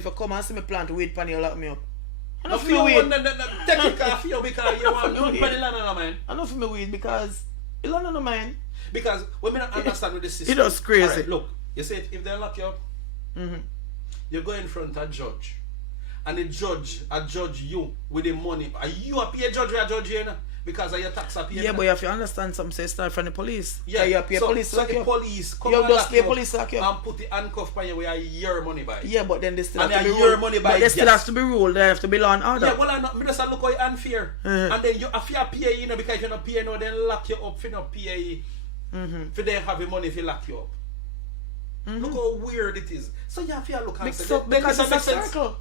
you come and see me plant weed pan you lock me up. I don't feel weed. Take it off you because you want to put the land on mine. I don't feel me weed because the land on mine. Because when we don't understand with the system. It was crazy. Alright, look, you say if they lock you up, you go in front of a judge. And the judge, judge you with the money. Are you a pay judge or a judge here now? Because of your tax up here. Yeah, but you have to understand something. Say start from the police. Yeah, you pay police so lock the you up. police come You and just lock pay you police up lock you up. and put the handcuff on you where your money by. Yeah, but then they still And have to they be your ruled. money by But they still yes. have to be ruled. They have to be law and order. Yeah, well, I just look how unfair. And then you have to pay, you know, because if you don't pay, no, then lock you up for not pay. For they have the money if you lock you up. Look how weird it is. So you have to look and Mix say, up then because this it's a make sense. circle.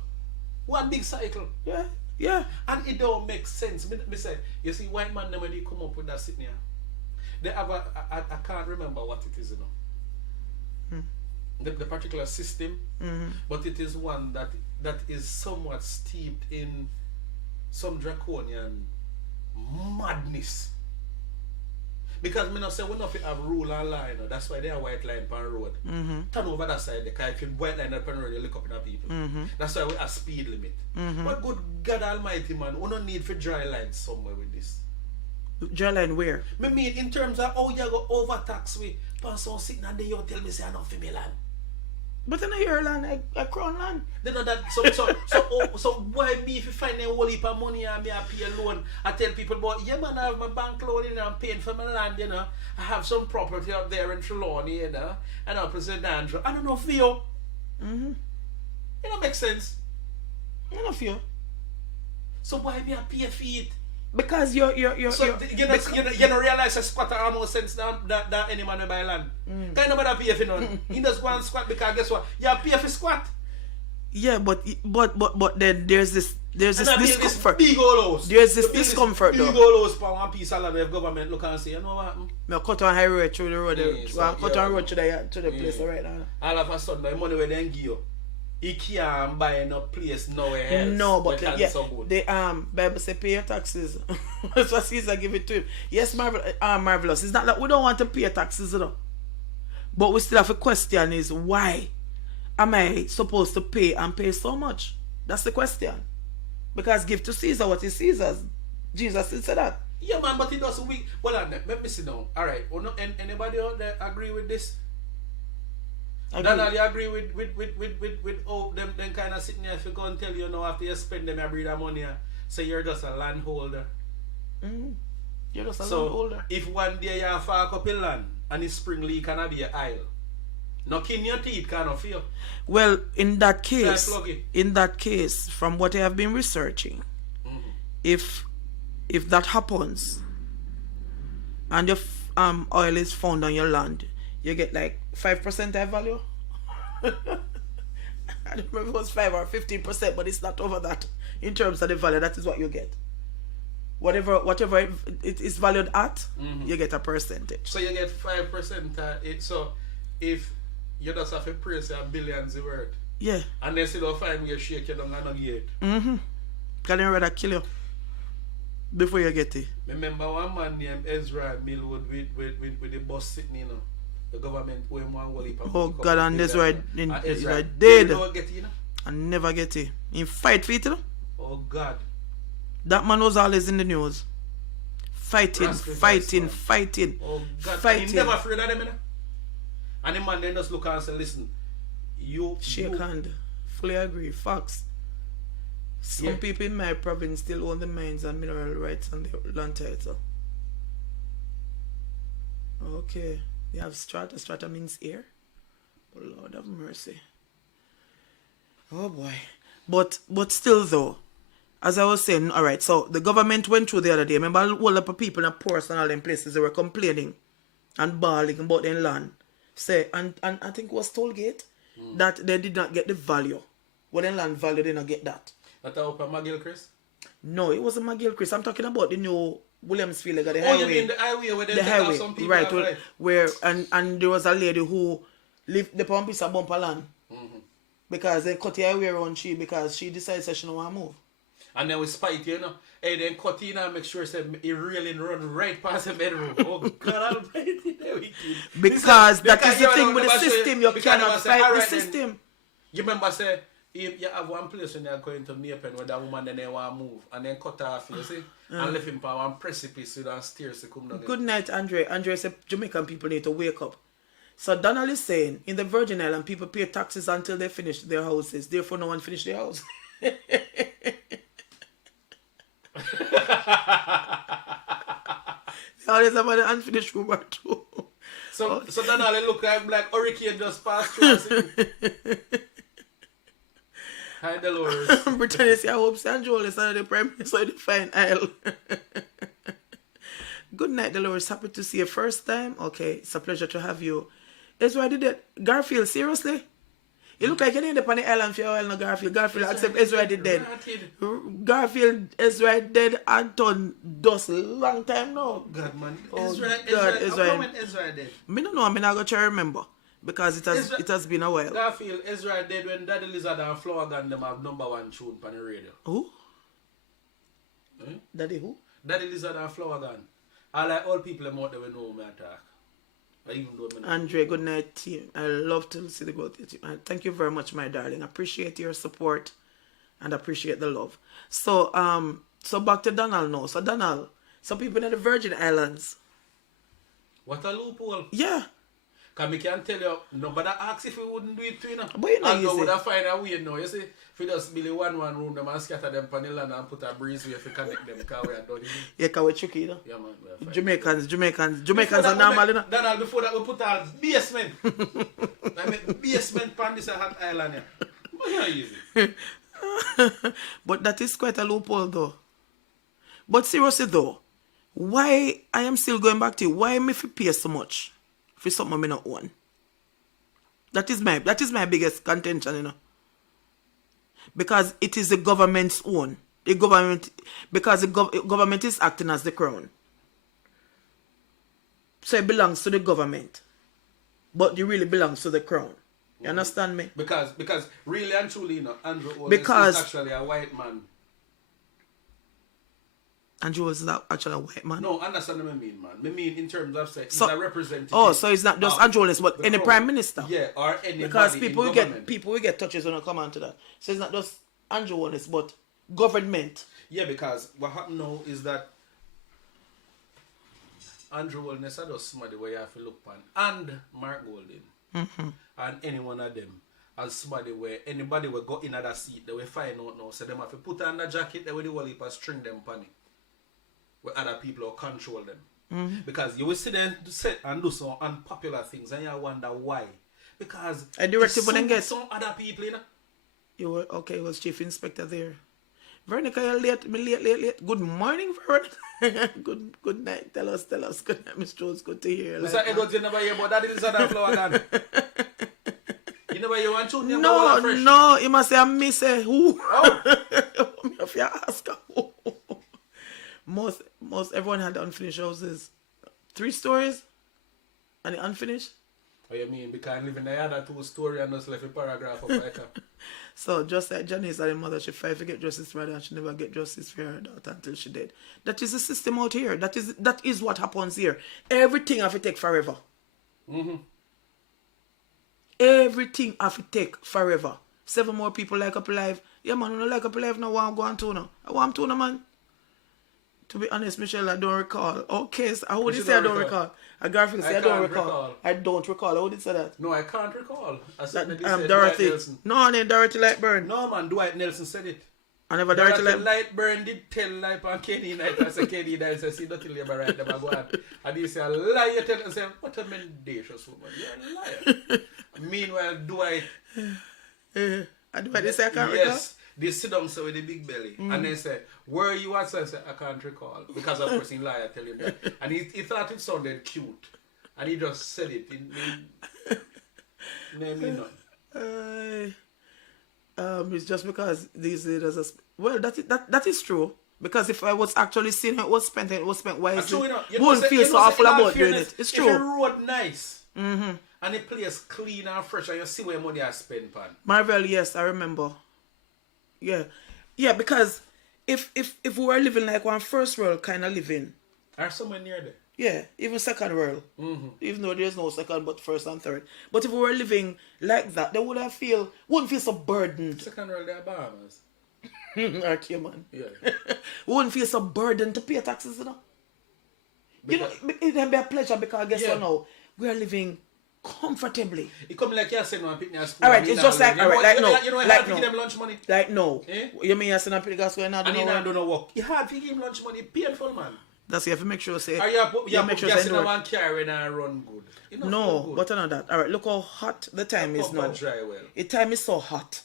One big cycle. Yeah, yeah. And it don't make sense. Me say, you see, white man, when they come up with that sitting here, they have I can't remember what it is, you know. The particular system, but it is one that is somewhat steeped in some draconian madness. Because me not say we not have rule and law, you know. That's why they are white line on road. Turn over that side, because if you white line up on road, you look up in the people. That's why we have speed limit. But good God Almighty, man, we don't need for dry lines somewhere with this. Dry line where? Me mean in terms of how you go overtax we, pass on sitting and then you tell me say I not for me land. But in your land, a crown land. They know that so why me if you find a whole heap of money and me I pay a loan? I tell people about yeah man, I have my bank loan and I'm paying for my land, you know. I have some property up there in Trelawney, you know, and I'm president Andrew. I don't know for you. It don't make sense. I don't feel. So why me I pay for it? Because you're So you don't realize a squatter have more sense than any man will buy land. Can't nobody pay for none. He just go and squat because guess what? You pay for squat. Yeah, but then there's this discomfort. Big old house. There's this discomfort big though. Big old house for one piece of land if government look and say, you know what? Me cut on highway through the road. Yeah, Cut on road to the place right now. All of a sudden the money where they give you, he can't buy no place nowhere else. No, but because so good. the Bible say pay your taxes. That's what Caesar give it to him. Yes, marvelous. It's not like we don't want to pay taxes, you know. But we still have a question: is why am I supposed to pay and pay so much? That's the question. Because give to Caesar what is Caesar's. Jesus did say that. Yeah, man, but it doesn't. Well, let me sit down. All right. Well, no, anybody out there agree with this? Donald, you agree with them kind of sitting there if you go and tell you now after you spend them every that money, say you're just a landholder. You're just a So landholder. if one day you have a couple land and it's spring leak can be an aisle, knocking your teeth kind of feel. Well, in that case, from what I have been researching, if that happens and your oil is found on your land, you get like 5% high value. I don't remember if it was 5 or 15%, but it's not over that in terms of the value. That is what you get. Whatever it is valued at, you get a percentage. So you get 5%. So if you just have to praise your billions worth, yeah, and they still don't find you shake you down and not get it. Can they rather kill you before you get it? Remember one man named Ezra Millwood with the bus sitting, you know. The government who him one whole oh God, and that's why I dead. did. Don't get it, you know? I never get it. In fight for it, you know? Oh God. That man was always in the news. Fighting. Oh God. Fighting. He never afraid of them, you know? And the man then just look and say, listen, Shake hand. Fully agree. Facts. Some people in my province still own the mines and mineral rights and the land title. Okay. You have strata. Strata means air. Oh Lord have mercy. Oh boy. But still though, as I was saying, alright, so the government went through the other day. Remember a whole lot of people in Ports and all them places, they were complaining and bawling about their land. Say, and I think it was Tollgate that they did not get the value. What their land value, they did not get that. That up at McGill, Chris? No, it wasn't McGill, Chris. I'm talking about the new Williamsfield, the highway. highway. You mean the highway where they the take highway, off some people right? Where and there was a lady who lived the pump is a bumper land because they cut the highway around she because she decided that she don't want to move. And then we spite you know. Hey, then cut in and make sure he really run right past the bedroom. Oh God Almighty, because that is the thing with the system. You cannot fight the system. You remember say if you have one place when you're going to Mapen where that woman then want to move and then cut off, you see, and left him on one precipice with stairs to come down. Good night, Andre. Andre said Jamaican people need to wake up. So Donald is saying in the Virgin Islands people pay taxes until they finish their houses. Therefore, no one finish their house. Always about the unfinished World War II. So Donald look like hurricane just passed through. Hi Dolores. Britannia say I hope San Joel is the Prime Minister of the Fine Isle. Good night, Dolores. Happy to see you first time. Okay, it's a pleasure to have you. That's why I did it. Garfield, seriously? You look like you didn't end up on the island for a while now, Garfield. Garfield, except Ezra did dead. Garfield, Ezra dead and done dust long time now. God, man. Oh, Ezra, Ezra. when Ezra dead? I don't know. I'm not going to remember. Because it has been a while. Garfield, Ezra dead when Daddy Lizard and Flower Gun them have #1 tune on the radio. Who? Daddy who? Daddy Lizard and Flower Gun. All like all people them out there will know me attack. Even though Andre, good night team. I love to see the growth of your team. And thank you very much, my darling. Appreciate your support and appreciate the love. So back to Donald now. So Donald, some people in the Virgin Islands. What a loophole. Yeah. Because I can tell you, nobody asks if we wouldn't do it too, you know. But you know, and we would have find a way now. You see, if we just build one room, them and scatter them on the land and put a breezeway if we connect them, because we are done. Yeah, because we're tricky, you know. Yeah, man. Jamaicans are normal, you know. Donald, before that, we put our basement. I mean, basement on this hot island here. But easy. But that is quite a loophole, though. But seriously, though, why, I am still going back to you, why am I pay so much? For something I not own. That is my biggest contention, you know. Because it is the government's own. Because the government is acting as the crown. So it belongs to the government. But it really belongs to the crown. You understand me? Because really and truly, you know, Andrew Oldest is actually a white man. Andrew is not actually a white man. No, understand what I mean, man. I mean in terms of he's a representative. Oh, so it's not just Andrew Oldest, but any prime minister. Yeah, or anybody. Because people will get touches when I come on to that. So it's not just Andrew Oldest, but government. Yeah, because what happened now is that Andrew Oldest is just somebody where you have to look on, and Mark Golding. and any one of them as somebody where anybody will go in at that seat, they will find out now. So them have to put on the jacket, they will the whole heap of string them pan it. Where other people will control them. Because you will see them sit and do some unpopular things and you wonder why. Because a directive wouldn't get some other people, you know. You were okay, was chief inspector there. Veronica, you're late. Me late. Good morning, Veronica. good night. Tell us. Good night, Miss Jones. Good to hear. Mr. Edwards, you never hear about that is that flower gun. You never hear one tune? No, you must say I miss who. Oh. If you ask who. Most everyone had unfinished houses. 3 stories and the unfinished. What you mean? Because I live in the other 2 story and just left a paragraph up like that. So just like Janice and her mother, she fight to get justice for her and she never get justice for her daughter until she did. That is the system out here. That is what happens here. Everything have to take forever. Everything have to take forever. 7 more people like up alive. Yeah man, I don't like up alive now. I want to go on tuna. I want tuna, man. To be honest, Michelle, I don't recall. Okay, so how would you say I don't recall? A graphic say I don't recall. I don't recall. How would you say that? No, I can't recall. I said Dorothy. No, I named Dorothy Lightburn. No, man, Dwight Nelson said it. I never Dorothy Lightburn did tell lie on Kenny Knight. I said Kenny Knight said, see, don't tell you about right, never go on. And he said, a liar, you tell and say, what a mendacious woman. You're a liar. Meanwhile, Dwight. And Dwight, they say I can't recall? Yes. They sit down so with the big belly and they say, where are you at? So I said, I can't recall. Because of course in liar tell him that. And he thought it sounded cute. And he just said it. Name it's just because these leaders well, that is true. Because if I was actually seeing it was spent wisely, wouldn't feel so awful about doing it. It's true. If you road nice and the place clean and fresh and you see where money I spend pan. Marvel, yes, I remember. Yeah, because if we were living like one first world kind of living, are somewhere near there? Yeah, even second world, even though there's no second but first and third. But if we were living like that, they wouldn't feel so burdened. Second world, they're Bahamas. Okay, man. Yeah. Wouldn't feel so burdened to pay taxes, you know. Because, it can be a pleasure because guess what now? We are living comfortably. It come like you're saying no pick school. Alright, it's just like alright, like no. You know like to give them lunch money. Like no. Eh? You mean you're saying pick school and I don't know work. It's hard to give him lunch money, painful man. That's you have to make sure say. Are you make sure say one carry and run good. No, but not that. Alright, look how hot the time is now. Dry well. The time is so hot.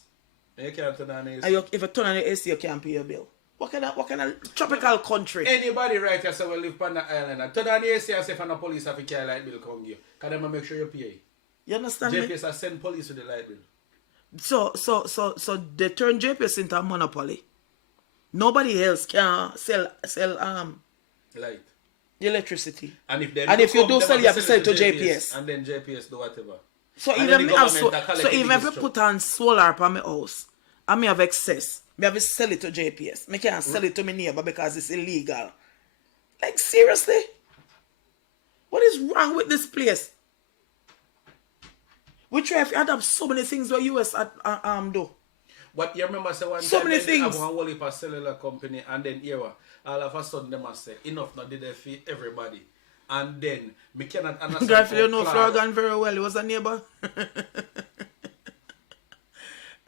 You can't turn on the AC. And if you turn on the AC, you can't pay your bill. What kind of tropical country? Anybody right here say we live on the island and turn on the AC and say for the police have to carry light bill come give. Can them make sure you pay? You understand JPS has send police to the light bill. So they turn JPS into a monopoly. Nobody else can sell light. Electricity. And if you do sell, you have to sell it to JPS. And then JPS do whatever. So even if you put on solar on my house and me have excess, me have to sell it to JPS. Me can't sell it to my neighbor because it's illegal. Like seriously? What is wrong with this place? We try to adapt so many things where US do. But you remember say one so time many things. Have one whole heap of cellular company and then here all of a sudden they must say enough now did they feed everybody. And then me cannot understand. Garfield, you know Florgan very well. He was a neighbor.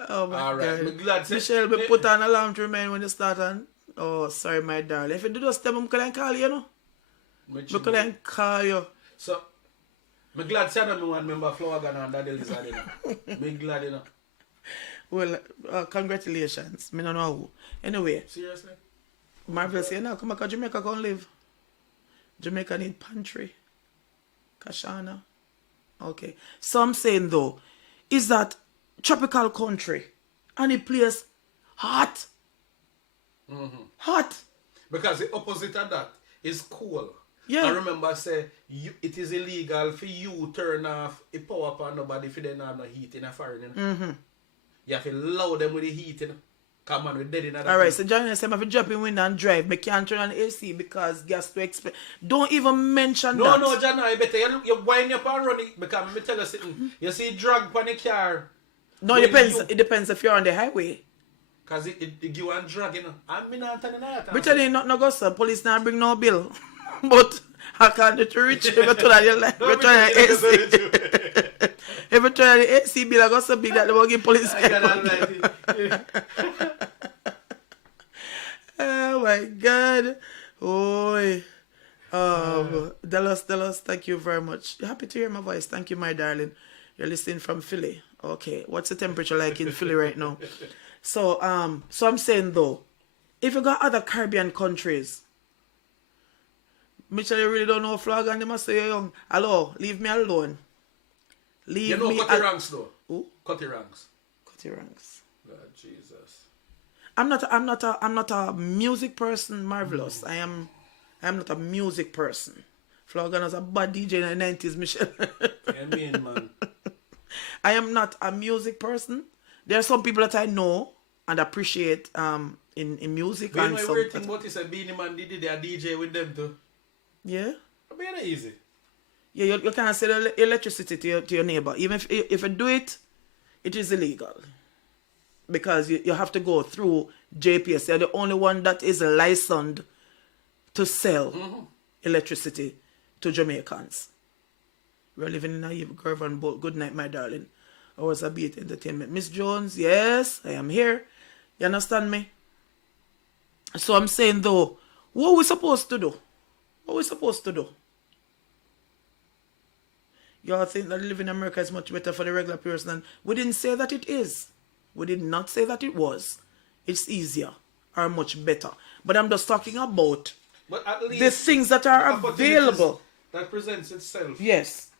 Oh my God. Glad Michelle, we put on alarm to remain when you start on. Oh, sorry, my darling. If you do those things, I can call you, know. I can call you. So, I'm glad I don't remember Florgan and Daddy Lizard, you know. I'm glad, you know. Well, congratulations. I don't know who. Anyway. Seriously? Marvel say, no, come back to Jamaica, go and live. Jamaica need pantry. Kashana. Okay. So I'm saying though, is that tropical country and it plays hot. Hot. Because the opposite of that is cool. Yeah. I remember I say it is illegal for you turn off a power upon nobody if they don't have no heat in a foreign. You have to load them with the heat, you know. Come on, we're dead in that. Alright, so Johnny said I have to drop in window and drive. I can't turn on the AC because gas too expensive. Don't even mention that. No, Johnny, I better you wind up and run it because I tell you something. You see drag on the car. No, it depends if you're on the highway. Because it give you and drag, you know. I'm not telling that. Brittany not no go sir. Police not bring no bill. But I can't to reach you. But to that you like. But to AC. Every time the AC bill I got so big that they won't give police. I got that. Oh my God. Oh, Dallas, thank you very much. Happy to hear my voice. Thank you, my darling. You're listening from Philly. Okay. What's the temperature like in Philly right now? So I'm saying though, if you got other Caribbean countries, Mitchell, you really don't know flag and they must say you're young. Hello, leave me alone. Leave me cut the ranks though. Who? Cut the ranks. Cut the ranks. God, Jesus. I'm not a music person, Marvelous. I am not a music person. Flogan was a bad DJ in the 90s, Michelle. I mean, man. I am not a music person. There are some people that I know and appreciate in music. But and you know, some weird thing about this, Beanie Man did a DJ with them too. Yeah? I mean, it's easy. Yeah, you can't sell electricity to your neighbor. Even if you do it, it is illegal. Because you have to go through JPS. They're the only one that is licensed to sell electricity to Jamaicans. We're living in a Gervan boat. Good night, my darling. I was a beat entertainment. Miss Jones, yes, I am here. You understand me? So I'm saying though, what are we supposed to do? What are we supposed to do? Y'all think that living in America is much better for the regular person? We didn't say that it is. We did not say that it was. It's easier or much better. But I'm just talking about But at least the things that are available. That presents itself. Yes.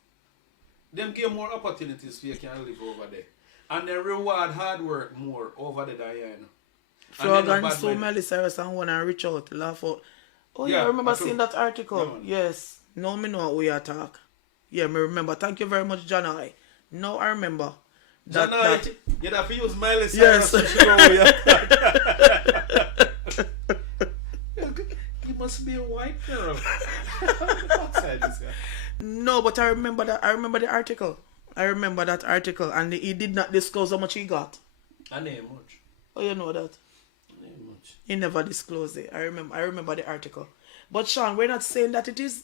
Them give more opportunities for you can live over there. And they reward hard work more over there than you know. Frog and Sue Melissa and one and reach out, laugh out. Oh yeah, I remember seeing that article. Yes. No, me know what we are talk. Yeah, me remember. Thank you very much, John I. No, I remember. John I, you'd have to use Miley Cyrus. You must be a white girl. No, but I remember that. I remember the article. I remember that article, and he did not disclose how much he got. I name much. Oh, you know that. Name much. He never disclosed it. I remember the article. But Sean, we're not saying that it is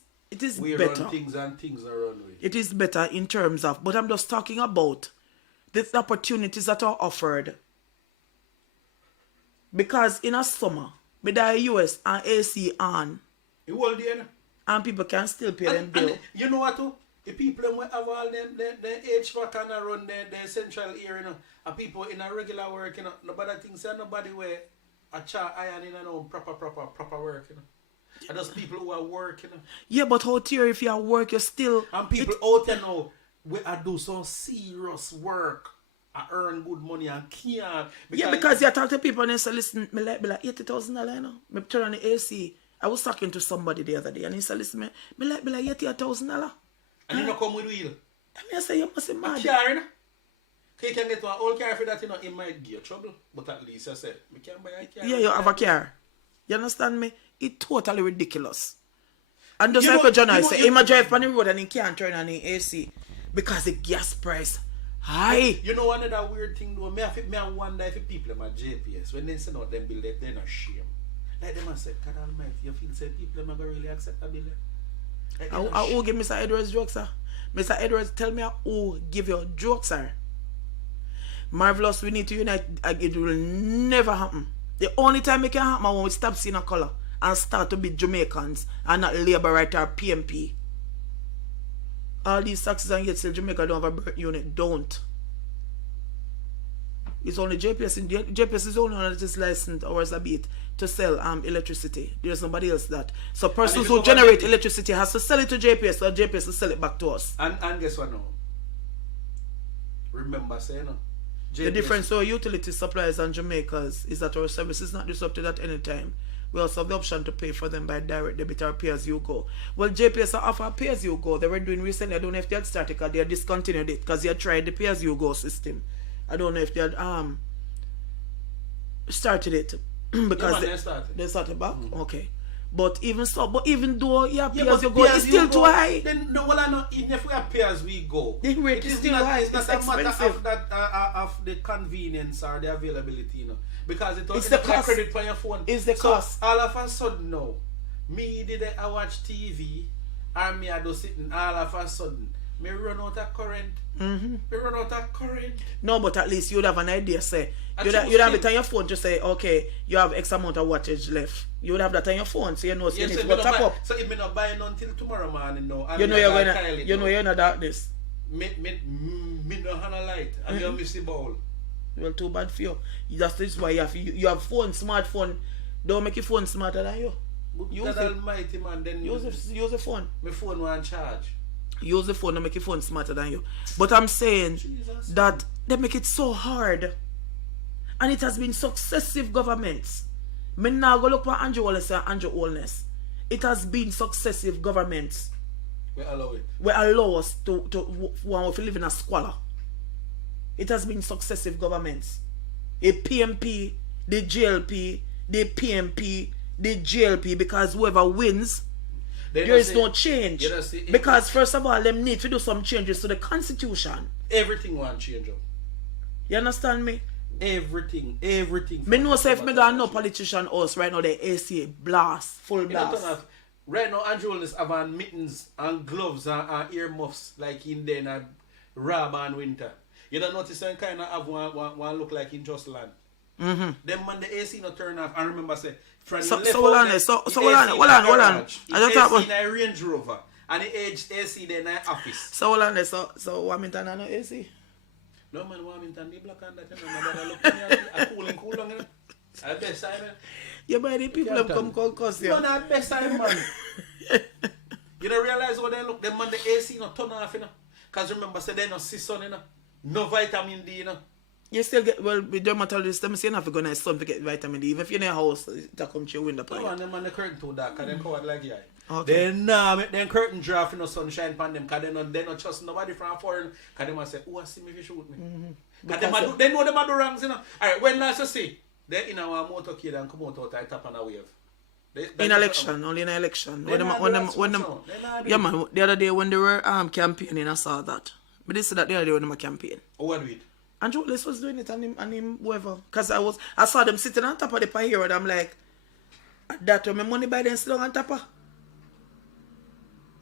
we better. Run things and things are run with. It is better in terms of, but I'm just talking about the opportunities that are offered. Because in a summer, with the US and AC on, you hold there. And people can still pay them bill. And you know what too? The people them have all them HVAC and run their central area, you know, and people in a regular work, you know, nobody thinks that nobody where a char iron in no proper work, you know. And those people who are working, you know. Yeah, but how theory if you are work, you still and people out there now we are do some serious work. I earn good money and can't. Because you talk to people and they say, listen, me like $80,000, you know. Me turn on the AC. I was talking to somebody the other day and he said, listen, me like $80,000. And you don't come with wheel. And I say, you must be mad. A car, you know? You can get one old car for that, you know, it might give you trouble. But at least I said, we can buy a car. Yeah, you have a car. You understand me? It's totally ridiculous. And just like John I say, he might drive on the road and he can't turn on the AC because the gas price high. You know another weird thing though? Me I wonder if people in my JPS, when they send out them bill, they're not shame. Like them say, God Almighty, you feel say people are not going to really accept a bill? Like who give Mr. Edwards jokes, sir? Mr. Edwards, tell me who give your jokes, sir? Marvelous, we need to unite. It will never happen. The only time it can happen is when we stop seeing a colour and start to be Jamaicans and not Labour right or PMP. All these taxes and yet still Jamaica don't have a birth unit. Don't. It's only JPS. JPS is the only one that is licensed hours a bit to sell electricity. There's nobody else that. So persons who generate electricity has to sell it to JPS or JPS to sell it back to us. And guess what now? Remember saying no? The difference to our utility suppliers and Jamaicans is that our service is not disrupted at any time. We also have the option to pay for them by direct debit or pay as you go. Well, JPS offer pay as you go. They were doing recently. I don't know if they had started because they had discontinued it because they had tried the pay as you go system. I don't know if they had started it because they started back. Okay, but even though pay as you go, it's still too high. Then no, well, I know even if we have pay as we go, the rate is still high. It's not a matter of that of the convenience or the availability, you know, because it's the cost. Credit for your phone. It's the cost. All of a sudden now, me did I watch TV and me I do sitting all of a sudden. Me run out of current. Me run out of current. No, but at least you'd have an idea, say. I You'd choose have it still. on your phone to say, okay, you have X amount of wattage left. You would have that on your phone, so you know, so you Yeah, need so to me go not tap buy, up. so if me not buy none till tomorrow morning now, and You know me you're buy gonna, Kyle it you know now, you're in a darkness. me not have a light, and you miss the bowl. Well, too bad for you. That's this why you have phone, smartphone. Don't make your phone smarter than you. Use That it. almighty man, then Use the phone. my phone won't charge. Use the phone to make your phone smarter than you. But I'm saying Jesus. that they make it so hard. And it has been successive governments. Me now go look for Andrew Wallace and Andrew Holness. It has been successive governments We allow it. will allow us to live in a squalor. It has been successive governments. A PMP, the JLP, the PMP, the JLP, because whoever wins, there is no change. Because first of all, them need to do some changes to the constitution. Everything want change up. You understand me? Everything. Me know say if me got no politician house right now, the AC blast, full blast. Right now, Andrew Holness have on mittens and gloves and earmuffs like in there in Rab and winter. You don't notice them kind of have one look like in just land. Then when the AC not turn off, I remember say, from So the left hold out on there, there. So the hold AC on. in Hold the on. garage, I the just talk AC about. in a Range Rover and the AC there in the office. So hold on there. So Warmington and no AC. No man, Warmington, the black and that, you know, my brother look at me, I cool long, you know. I best time, man. You buy the people them come cuss you. Man, I best time, man. You don't realize what they look, them man, the AC not turn off, you know. Because remember, say they no see sun, you know. No vitamin D, you know. You still get, well, with dermatologists, them say you have to go nice sun to get vitamin D. Even if you're in a house, that come to your window. No man, them man, the curtain too dark, because they covered like yeah. Okay. They make them curtain draft, you know, sunshine pan them, because they not trust nobody from foreign, because they must say, oh, I see me if you shoot me. Because they know them do wrongs, you know. Alright, when last you see, they in our motorcade and come out I tap on a wave. In election, only in election. They not do that When them, so. They not do yeah it. man, the other day when they were campaigning, I saw that. But they said that the other day when they were campaigning. Oh, what do it? And Joe Les was doing it and him whoever. Because I saw them sitting on top of the pie here and I'm like, that when my money by them still on top of.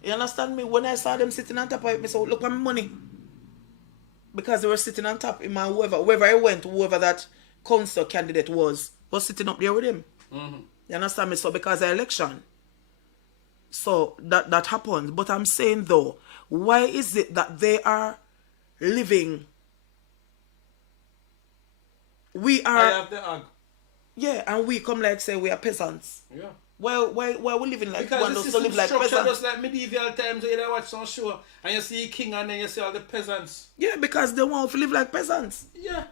You understand me? When I saw them sitting on top of it, I said, look at my money. Because they were sitting on top, him and whoever I went, whoever that council candidate was sitting up there with him. You understand me? So because of election. So that happens. But I'm saying though, why is it that they are living? We are. I have the ag. Yeah, and we come like say we are peasants. Yeah. Why we living like Because one the us to system live like structure peasants? just like medieval times where you watch some show and you see king and then you see all the peasants. Yeah, because they want to live like peasants. Yeah.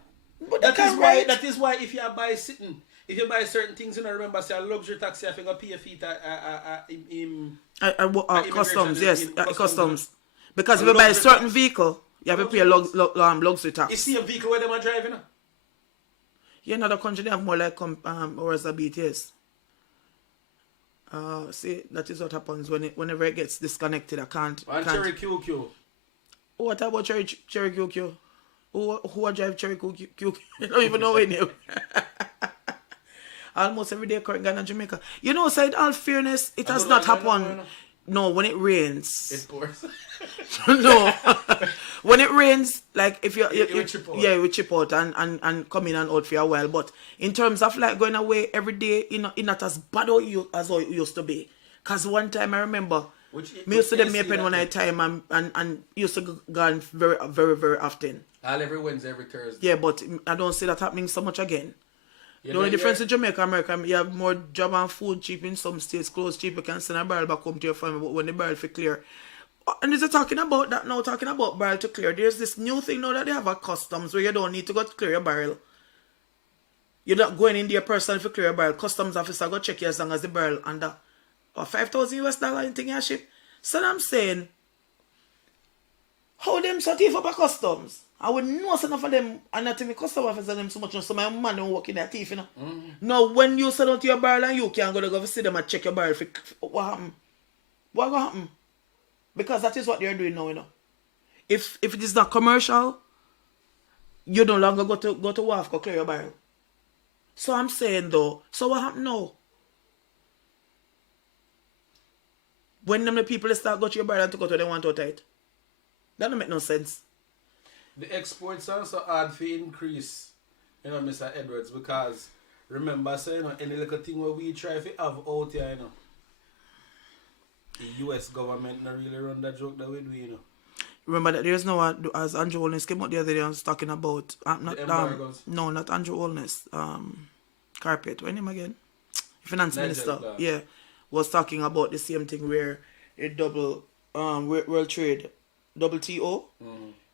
But they That can't is why. write. That is why if you buy sitting, if you buy certain things, you know, remember say a luxury taxi, I think pay a fee Customs, yes, in customs. Because if And you buy a luxury certain tax. vehicle, you have to pay a luxury You tax. see a vehicle where they are driving. Yeah, in other country they have more like or as a BTS. See, that is what happens whenever it gets disconnected. I can't. And Cherry QQ. Oh, what about Cherry QQ? Who are drive Cherry QQ? You don't even know when you. Almost every day current Ghana, Jamaica. You know, so in all fairness, it has not happened. No, when it rains. It pours. No. When it rains, like if you chip out. yeah, you chip out and come in and out for a while. But in terms of like going away every day, not as bad as it used to be. Cause one time I remember me used to them Mapen one night time and used to go on very, very, very often. All every Wednesday, every Thursday. Yeah, but I don't see that happening so much again. The only difference in Jamaica, America, you have more job and food cheap in some states, clothes cheap, you can send a barrel back home to your family, but when the barrel for clear. And is it talking about that now, talking about barrel to clear? There's this new thing now that they have at customs where you don't need to go to clear your barrel. You're not going in there personally for clear your barrel. Customs officer go check you as long as the barrel under $5,000 anything you ship. So I'm saying, how them shut up a customs? I would know enough of them and not even custom officer them so much, so my man don't work in their teeth, you know. Now when you send out your barrel and you can't go see them and check your barrel, what happened? What will happen? Because that is what they're doing now, you know. If it is not commercial, you no longer go to WAF to clear your barrel. So I'm saying though, so what happened now? When them the people start go to your barrel and to go to they want to tight. That don't make no sense. The exports also hard for increase, you know, Mr. Edwards, because remember, so, you know, any little thing where we try to have out here, you know, the US government not really run that joke that we do, you know. Remember that there's no, as Andrew Holness came out the other day and was talking about, not, no, not Andrew Holness, Carpet, what name again? Finance Minister, yeah, was talking about the same thing where a double, world trade, WTO,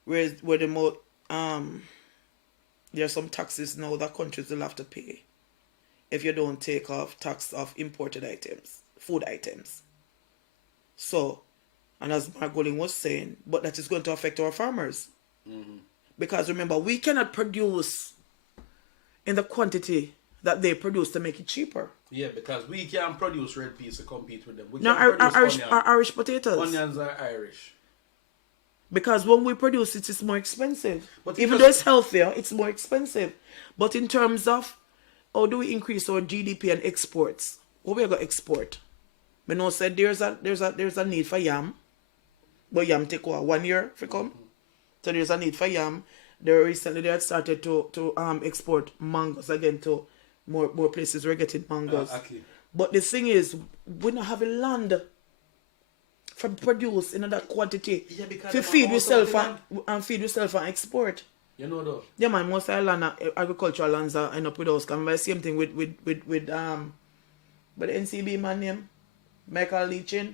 where the more, there are some taxes now that countries will have to pay if you don't take off tax of imported items, food items. So, and as Mark Golding was saying, but that is going to affect our farmers. Because remember, we cannot produce in the quantity that they produce to make it cheaper. Yeah, because we can't produce red peas to compete with them. We no, Irish potatoes. Onions are Irish. Because when we produce it, it's more expensive. But even though it's healthier, it's more expensive. But in terms of how do we increase our GDP and exports, what we going to export? We know said there's a need for yam. But yam take 1 year for come. So there's a need for yam. Recently they had started to export mangoes again to more places we're getting mangoes. Okay. But the thing is, we don't have a land for produce in that quantity. Yeah, because to feed yourself and export. You know though. Yeah man, most of the land agricultural lands are end up with us. Can be the same thing with the NCB man name, Michael Leachin.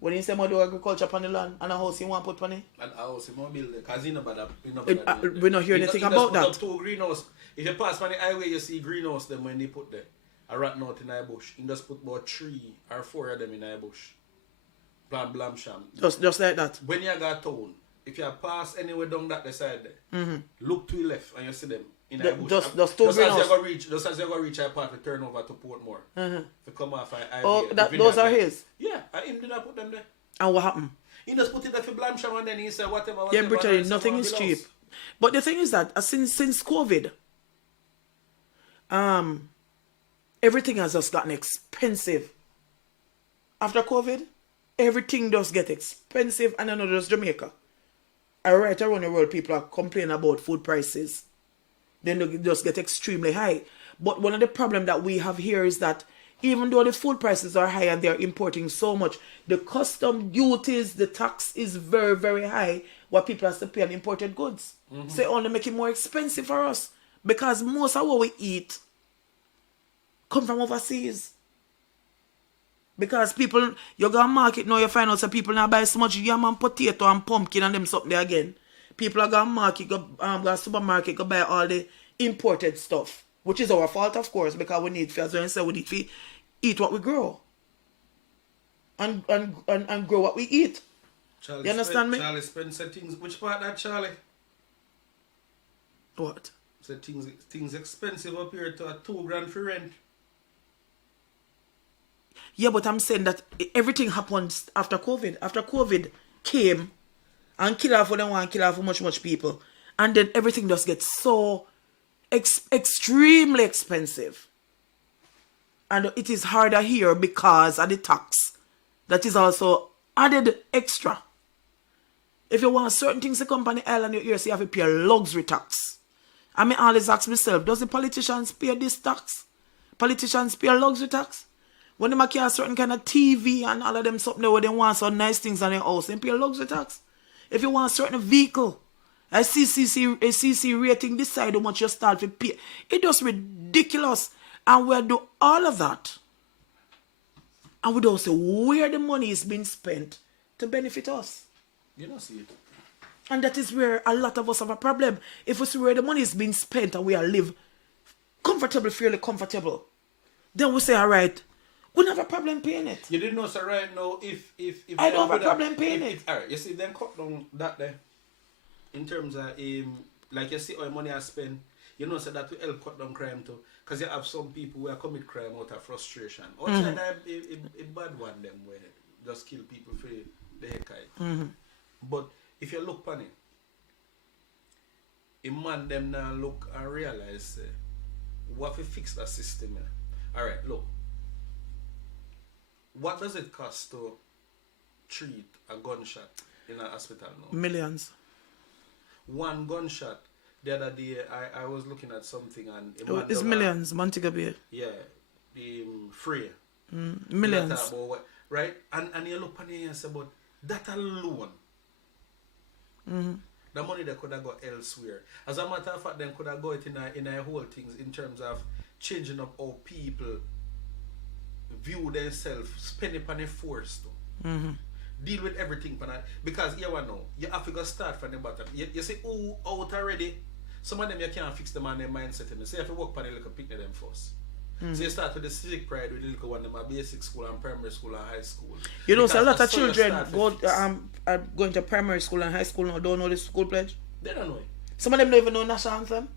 When he say more do agriculture upon the land and a house he want put on it. And a house he want build it. Because he no we not hear anything about that. Two greenhouse. If you pass on the highway you see greenhouse them when they put there. A rat out in a bush. He just put about 3 or 4 of them in a bush. Plant blamsham. Just like that. When you got town, if you pass anywhere down that side there, look to your left and you see them in a bush. Just as you go reach a part to turn over to Portmore. To come off a highway. Oh, those are his? Yeah, I him did not put them there. And what happened? He just put it there for blamsham and then he said whatever. Yeah, Brittany, nothing is cheap. But the thing is that since COVID, everything has just gotten expensive. After COVID, everything does get expensive, and I know just Jamaica. Right around the world, people are complaining about food prices. Then they just get extremely high. But one of the problems that we have here is that even though the food prices are high and they're importing so much, the custom duties, the tax is very, very high, what people have to pay on imported goods. So it only make it more expensive for us. Because most of what we eat come from overseas. Because people, you go to market now, you find out that people now buy so much yam and potato and pumpkin and them something there again. People are going to market, go to supermarket, go buy all the imported stuff. Which is our fault, of course, because we need, as I said, we need to eat what we grow. And grow what we eat. Charlie, you understand me? Charlie Spencer things. Which part that, Charlie? What? So things expensive up here to a $2,000 for rent. Yeah, but I'm saying that everything happens after COVID. After COVID came and kill off what they want, kill off much people. And then everything just gets so extremely expensive. And it is harder here because of the tax. That is also added extra. If you want certain things to come on the island, you have to pay a luxury tax. I mean, I always ask myself, does the politicians pay this tax? Politicians pay a luxury tax? When they carry a certain kind of TV and all of them something where they want some nice things on their house, they pay a luxury tax. If you want a certain vehicle, a CC rating, decide how much you start to pay. It's just ridiculous. And we do all of that. And we don't say where the money is being spent to benefit us. You don't see it. And that is where a lot of us have a problem. If we see where the money is being spent and we are live comfortable, fairly comfortable, then we say, all right, we don't have a problem paying it. You didn't know, so right now, if I don't have a problem paying it. All right, you see, then cut down that there. In terms of, like you see how money I spend, you know, so that will help cut down crime too. Because you have some people who commit crime out of frustration. Outside a bad one, them where just kill people for the heck. But if you look on it, a man them now look and realize, what if we fix that system? Alright, look. What does it cost to treat a gunshot in a hospital now. Millions. One gunshot. The other day, I was looking at something and It's millions, Montego Bay. Yeah, the Free. Millions. Right? And you look on it and say, but that alone, the money that could have got elsewhere. As a matter of fact, them could have got it in a whole things in terms of changing up how people view themselves, spend it on a force too. Deal with everything for that. Because you know, you have to go start from the bottom. You see who out already. Some of them you can't fix them on their mindset. So you have to work on the little pick them first. So you start with the civic pride with the little one, them at basic school and primary school and high school. You know, so a lot of children are going to primary school and high school now, don't know the school pledge. They don't know it. Some of them don't even know national anthem.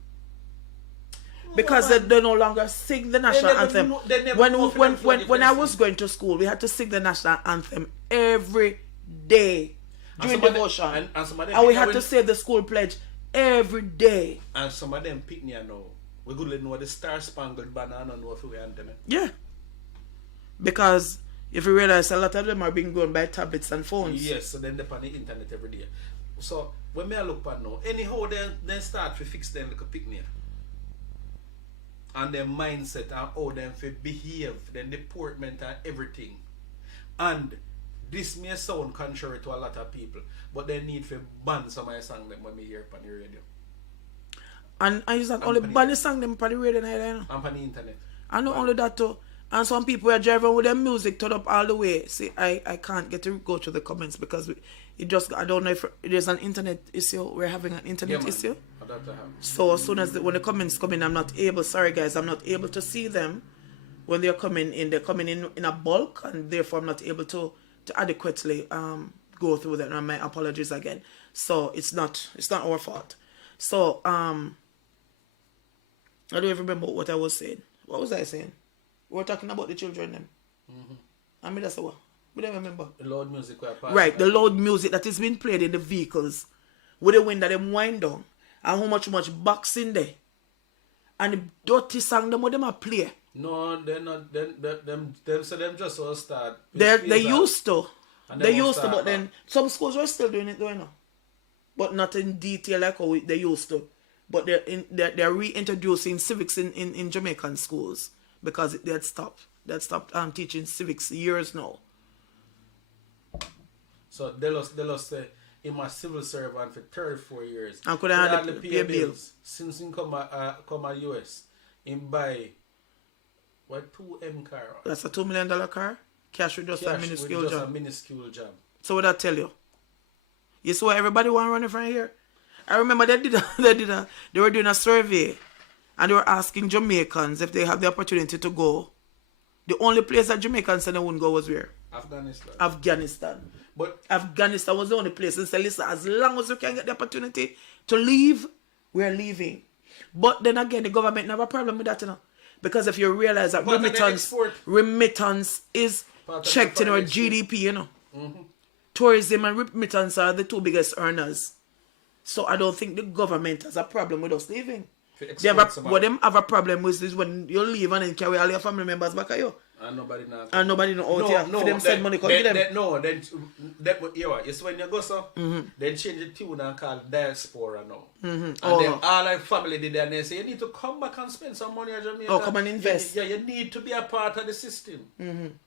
Because they no longer sing the national anthem. When I was going to school, we had to sing the national anthem every day during devotion. And we had to say the school pledge every day. And some of them pick me now. We good know the Star Spangled Banner and know if we anthem. Yeah. Because if you realize a lot of them are being done by tablets and phones. Yes, so then they're on the internet every day. So when I look at now, anyhow then start to fix them like a picnic. And their mindset and how them to behave, then deportment and everything. And this may sound contrary to a lot of people, but they need to ban some of the songs them when we hear on the radio. And I use that only ban the song them on the radio now. And on the internet. And not only that too. And some people are driving with their music turned up all the way. See, I can't get to go to the comments because I don't know if there's an internet issue. We're having an internet issue. So as soon as when the comments come in, I'm not able to see them when they're coming in. They're coming in a bulk, and therefore I'm not able to adequately go through them. And my apologies again. So it's not our fault. So I don't even remember what I was saying. What was I saying? We were talking about the children then. I mean that's what. We don't remember. The loud music. Right, the loud music that is being played in the vehicles with the wind that them wind down. And how much boxing there. And the dirty song them what them a play. No, they're not. Them so them just all start. They used to. They used to, but then some schools were still doing it though, you know. But not in detail like how they used to. But they're reintroducing civics in Jamaican schools because they had stopped. They had stopped teaching civics years now. So they lost say I'm a civil servant for 34 years. And could I have the pay bills? Since he come to US, he buy what 2M car. That's a $2 million car? Cash with just a minuscule job. So what that tell you? You see why everybody want to run in front here? I remember they were doing a survey and they were asking Jamaicans if they have the opportunity to go. The only place that Jamaicans said they wouldn't go was where? Afghanistan. But Afghanistan was the only place. And said, listen, as long as we can get the opportunity to leave, we're leaving. But then again, the government never have a problem with that, you know. Because if you realize that remittance is checked in our GDP, you know. Tourism and remittance are the two biggest earners. So I don't think the government has a problem with us leaving. What them have a problem with is when you leave and then carry all your family members back at you. And nobody know. And nobody know out here. For them send money, come to them. You see when you go so, then change the tune and call diaspora now. And then all our family did that and they say, you need to come back and spend some money at Jamaica. Oh, come and invest. You need to be a part of the system. And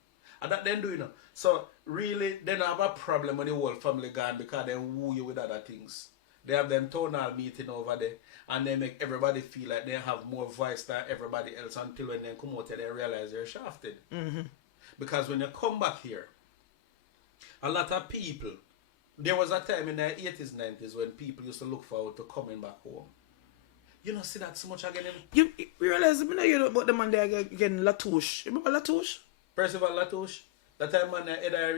that then do, you know. So really, they don't have a problem when the whole family gone because they woo you with other things. They have them town hall meeting over there and they make everybody feel like they have more voice than everybody else until when they come out here they realize they're shafted. Because when you come back here, a lot of people, there was a time in the 80s, 90s when people used to look forward to coming back home. You don't see that so much again? You realize, you know about the man there again, Latouche. Remember Latouche? Percival Latouche? That time man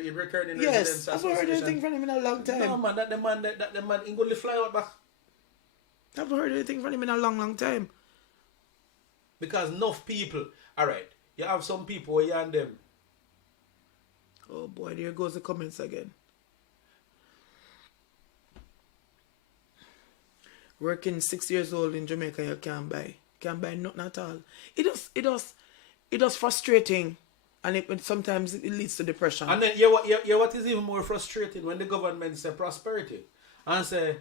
he returned in residence. Yes, I've heard anything from him in a long time. No man, that the man he going to fly out back. I've heard anything from him in a long time. Because enough people, alright, you have some people where you and them. Oh boy, there goes the comments again. Working 6 years old in Jamaica, you can't buy nothing at all. It was frustrating And sometimes it leads to depression. And then, what is even more frustrating when the government say prosperity and say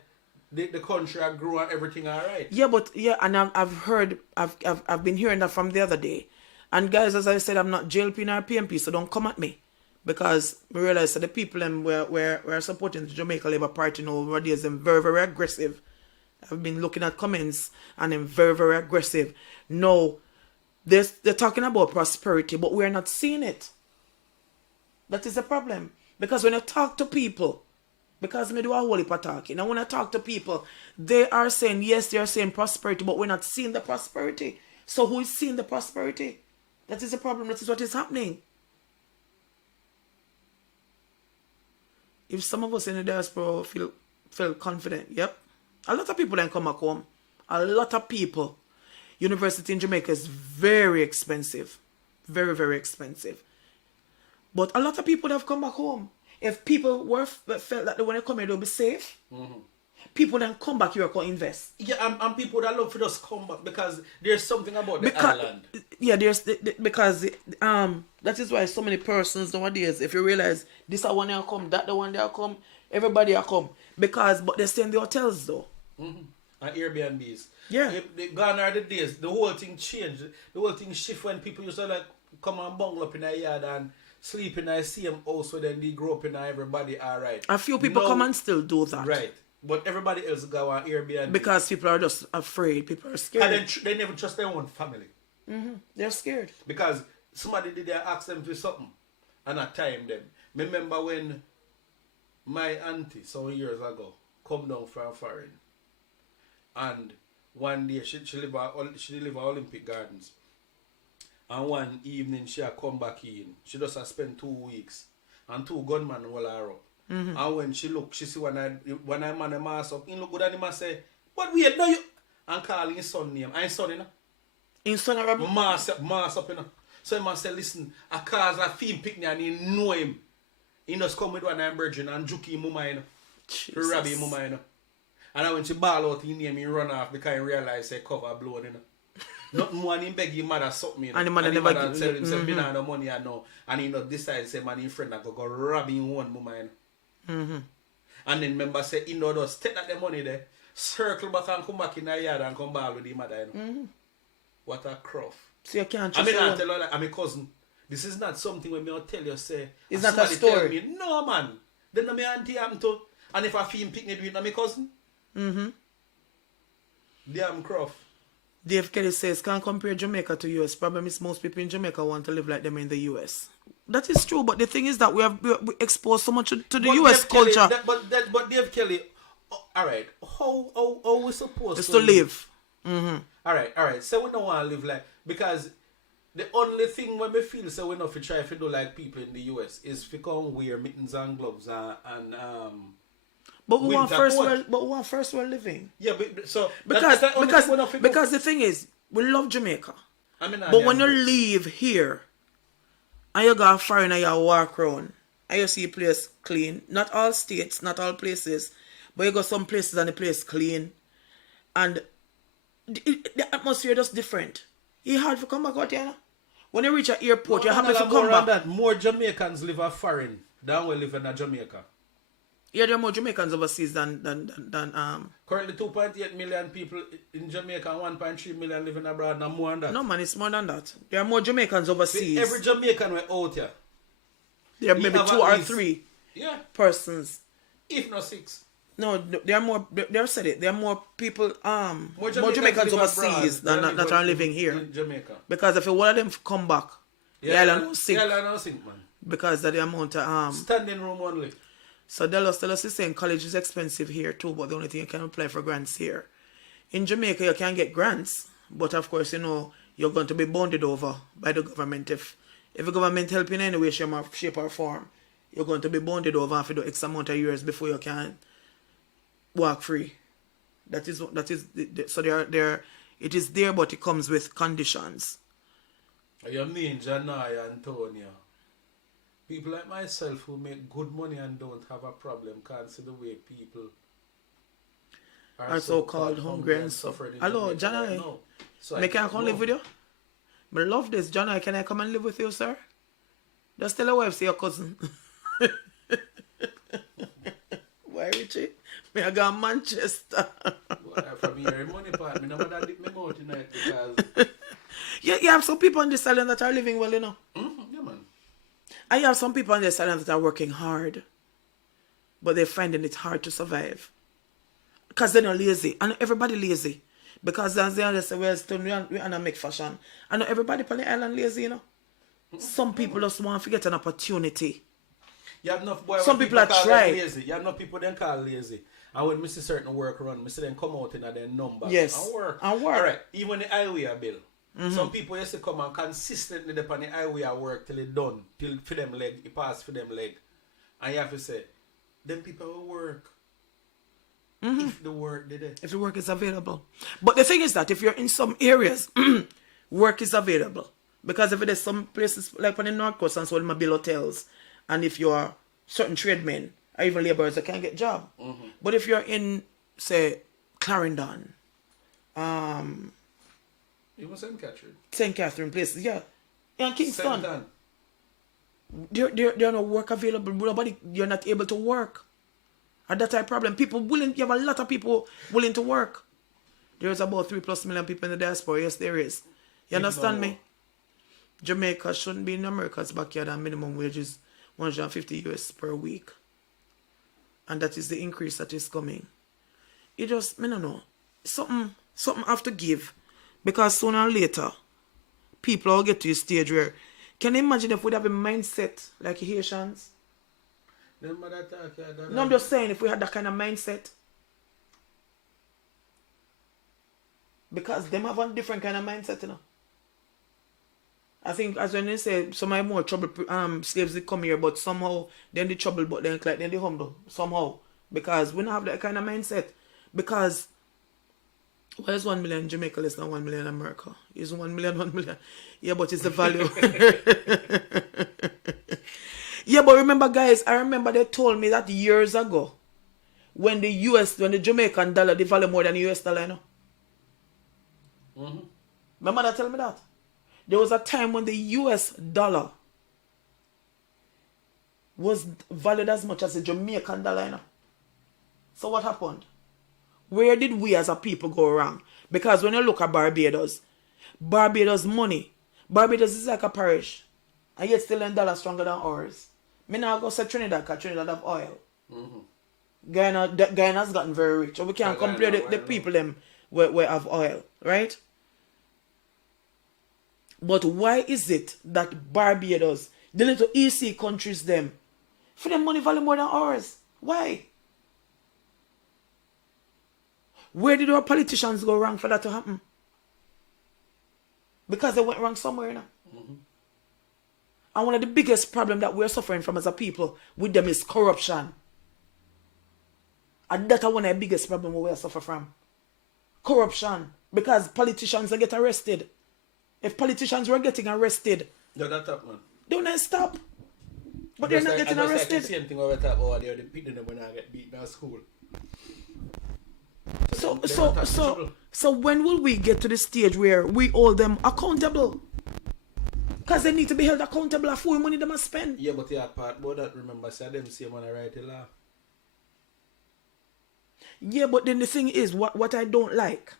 the country are grow and everything all right. Yeah, but and I've been hearing that from the other day. And guys, as I said, I'm not JLP nor PMP, so don't come at me. Because we realize that the people we're supporting the Jamaica Labour Party nowadays and very, very aggressive. I've been looking at comments and they're very, very aggressive. No, they're talking about prosperity, but we're not seeing it. That is the problem. Because when you talk to people, because me do a whole heap of talking, and when I talk to people, they are saying, yes, they are saying prosperity, but we're not seeing the prosperity. So who is seeing the prosperity? That is the problem. That is what is happening. If some of us in the diaspora feel confident, yep. A lot of people then come back home. A lot of people. University in Jamaica is very expensive. Very, very expensive. But a lot of people have come back home. If people felt that when they come here they'll be safe, people then come back here and invest. Yeah, and people that love for us come back because there's something about the island. Yeah, because that is why so many persons nowadays, if you realize this are one they come, that the one they come, everybody are come. But they stay in the hotels though. And Airbnbs. Yeah. They gone are the days. The whole thing changed. The whole thing shift when people used to like come and bungle up in a yard and sleep in a same house, so then they grow up in everybody alright. A few people come and still do that. Right. But everybody else go on Airbnb. Because people are just afraid. People are scared. And then they never trust their own family. They're scared. Because somebody did ask them for something and I time them. Remember when my auntie some years ago come down from foreign and one day she live at Olympic Gardens and one evening she had come back in. She just had spent 2 weeks and 2 gunmen were her up. And when she look, she see when I man a mask up, he look good and he must say, "But wait, no you," and call his son name. I son, you know. In son of a mask up, you know. So he must say, "Listen, a cause a film picnic and he know him. He just come with one and virgin and juke him mama, you know. To rob him mama, you know. And when she ball out, he name he run off because he realize say cover blown, you know. Nothing more than he beg his mother something, you know. And the mother never tell him, say, "Me nah no money, I know." And he not decide, say, man, his friend go rob him one mama, you know. And then remember say he know just take that the money there, circle back and come back in the yard and come back with him mother, you know. What a cruff. So you can't I mean, I tell her like, I'm a cousin. This is not something when me I'll tell you say. It's not a story. Tell me, no man. Then my auntie am to, and if I feel picnic with my cousin. Damn cruff. Dave Kelly says, can't compare Jamaica to US. Problem is most people in Jamaica want to live like them in the US. That is true, but the thing is that we exposed so much to the US Dave culture. Kelly, but Dave Kelly, alright, how we supposed to live? Alright. So we don't want to live like, because the only thing when we feel so we not to try to do like people in the US is to come wear mittens and gloves and but we want first world living. Yeah, but so because the thing is, we love Jamaica. But when you leave here and you go foreign and you walk around and you see a place clean, not all states, not all places, but you go some places and the place clean and the atmosphere just different. It's hard to come back out here. When you reach an airport, you're happy to come back. That more Jamaicans live a foreign than we live in Jamaica. Yeah, there are more Jamaicans overseas than currently 2.8 million people in Jamaica and 1.3 million living abroad, and more than that. No man, it's more than that. There are more Jamaicans overseas. Every Jamaican we're out here. There are maybe 2 or 3 persons. If not 6. No, there are more. They said it. There are more people. More Jamaicans overseas than are living here. In Jamaica. Because if one of them come back, the island will sink. The island will sink, man. Because of the amount of standing room only. So Delos is saying college is expensive here too, but the only thing you can apply for grants here. In Jamaica you can get grants, but of course you're going to be bonded over by the government. If the government help in any way, shape or form, you're going to be bonded over for the X amount of years before you can walk free. That is so it is there, but it comes with conditions. You mean Janai, Antonia? People like myself who make good money and don't have a problem can't see the way people are so-called hungry and suffering. Hello, Janai. No. So can I come live with you? I love this. Janai, can I come and live with you, sir? Just tell your wife, say your cousin. Why, Richie? Me I got Manchester. Boy, from here, money part, me never that dip me mouth tonight because... You have some people on this island that are living well, you know. Yeah, man. And you have some people on this island that are working hard, but they're finding it hard to survive. Because they're not lazy. And everybody lazy. Because as they always say, we are not make fashion. And not everybody on the island lazy, you know. Some people just want to get an opportunity. You have enough boy. Some people are trying. Lazy. You have enough people then call lazy. And when I see certain work run, I see them come out in their number. Yes. And work. And work. Alright. Even the highway are built. Some people used to come and consistently depend on the highway at work till it's done. Till for them leg, it pass for them leg. And you have to say, them people will work. If the work did it. If the work is available. But the thing is that if you're in some areas, work is available. Because if there's some places like on the North Coast and so on, build hotels, and if you are certain tradesmen or even laborers that can get job. But if you're in, say, Clarendon, Even St. Catherine. St. Catherine places, yeah. And Kingston. St. Dan. There are no work available. Nobody, you're not able to work. And that's our problem. You have a lot of people willing to work. There's about 3+ million people in the diaspora. Yes, there is. You understand me? Jamaica shouldn't be in America's backyard and minimum wage is 150 US per week. And that is the increase that is coming. It just, I don't know. Something have to give. Because sooner or later, people will get to a stage where, can you imagine if we'd have a mindset like Haitians? No, I'm just saying if we had that kind of mindset. Because them have a different kind of mindset, you know. I think as when they say some are more trouble slaves they come here, but somehow then the trouble, but then like then they humble somehow. Because we don't have that kind of mindset. Because why is 1 million in Jamaica less than 1 million in America? Is 1 million 1 million? Yeah, but it's the value. Yeah, but remember guys, I remember they told me that years ago when the Jamaican dollar they value more than the US dollar, you know? My mother tell me that. There was a time when the US dollar was valued as much as the Jamaican dollar, you know? So what happened? Where did we as a people go wrong? Because when you look at Barbados money, Barbados is like a parish. And yet still in dollar stronger than ours. Me now go say Trinidad, because Trinidad have oil. Guyana's gotten very rich. So we can't compare the people them where have oil, right? But why is it that Barbados, the little EC countries them, for them money value more than ours? Why? Where did our politicians go wrong for that to happen? Because they went wrong somewhere, you know? And one of the biggest problems that we're suffering from as a people with them is corruption. And that's one of the biggest problems we suffer from. Corruption. Because politicians are get arrested. If politicians were getting arrested, no, that's up, man. Don't they stop? But they're not getting arrested. Like the same thing we talk about they're beating them when I get beaten at school. So when will we get to the stage where we hold them accountable? Because they need to be held accountable for the money they must spend. Yeah, but yeah, part about that, remember, say them same man write the law. Yeah, but then the thing is, what I don't like,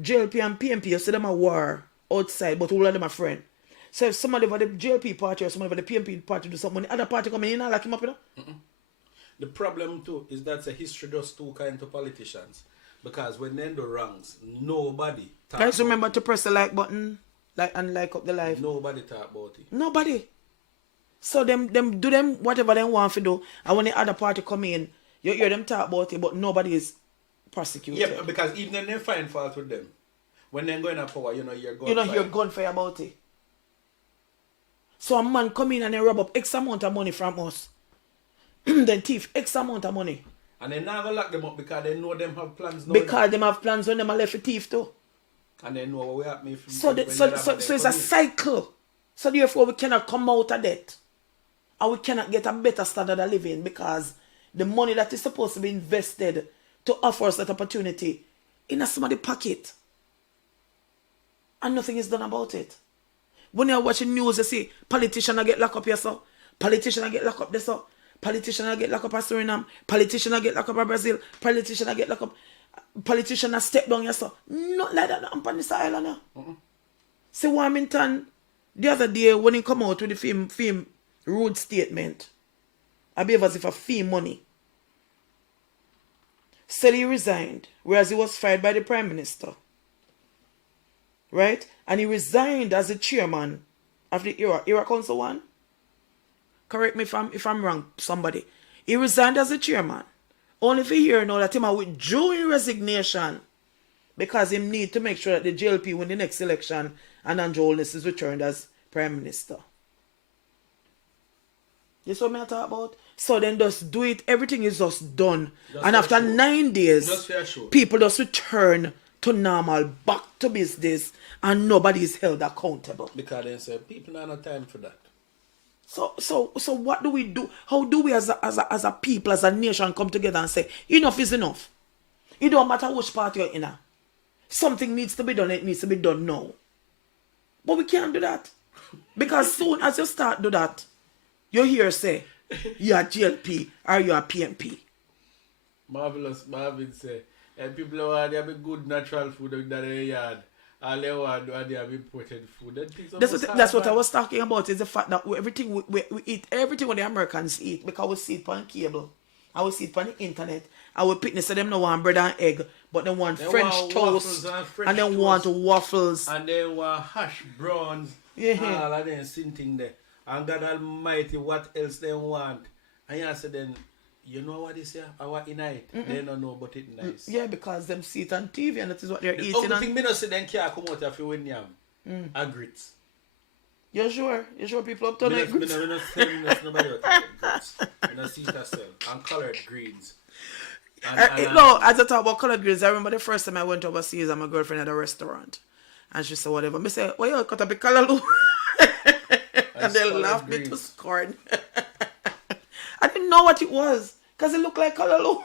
JLP and PMP, you see them a war outside, but all of them are friends. So if somebody for the JLP party or somebody for the PMP party do something, the other party come in, you not like him up, you know? The problem too is that the history does too kind to politicians. Because when they do wrongs, nobody talk Guys, remember about to press the like button and like up the live. Nobody talk about it. Nobody. So them do them whatever they want to do, and when the other party come in, you hear them talk about it, but nobody is prosecuted. Yeah, because even when they find fault with them, when they're going to power, you know, you're gunfire. You know, you're gunfire about it. So a man come in and they rob up X amount of money from us. Then thief X amount of money. And they now go lock them up because they know them have plans. Because them have plans when them are left for thief too. And they know what we have me from. So it's a cycle. So therefore we cannot come out of that. And we cannot get a better standard of living because the money that is supposed to be invested to offer us that opportunity in somebody's pocket. And nothing is done about it. When you're watching news, you see politicians get locked up here, so. Politicians get locked up there, so. Politicians get locked up at Suriname. Politicians get locked up at Brazil. Politicians get locked up. Politicians step down here, so. Not like that on this island. See, Warmington, the other day, when he come out with the film rude statement, I behave as if I fee money. Said he resigned, whereas he was fired by the Prime Minister. Right? And he resigned as the chairman of the Era Council 1. Correct me if I'm wrong, somebody. He resigned as the chairman. Only for hear now that him withdrew in resignation because him need to make sure that the JLP win the next election and Andrew Holness is returned as Prime Minister. You see what I'm talking about? So then just do it. Everything is just done. Just and after 9 days, people just return to normal, back to business, and nobody is held accountable. Because they say people don't have time for that. So what do we do? How do we as a people, as a nation come together and say, enough is enough? It don't matter which part you're in. Something needs to be done, it needs to be done now. But we can't do that. Because soon as you start do that, you hear say, you're a GLP or you're a PMP. Marvelous Marvin say, and people want to have a good natural food in their yard. All they want to do is have imported food. That's what I was talking about, is the fact that everything we eat, everything what the Americans eat, because we see it on cable, I will see it on the internet. I will pick so them no want bread and egg, but they want French toast and they want waffles. And they want hash browns. Yeah. All of them sitting there. And God Almighty, what else they want? And you say then, you know what this here? Our in it. They don't know but it nice. Yeah, because them see it on TV and that is what they're eating. The only thing me not say then can't come out if you win yam. And grits. You sure? You sure people up to like grits? Me not saying nobody about grits. I don't see it as well. And coloured greens. No, as I talk about coloured greens, I remember the first time I went overseas and my girlfriend at a restaurant. And she said whatever. I said, why you cut up a callaloo? And they laughed me to scorn. I didn't know what it was. Because it looked like callaloo.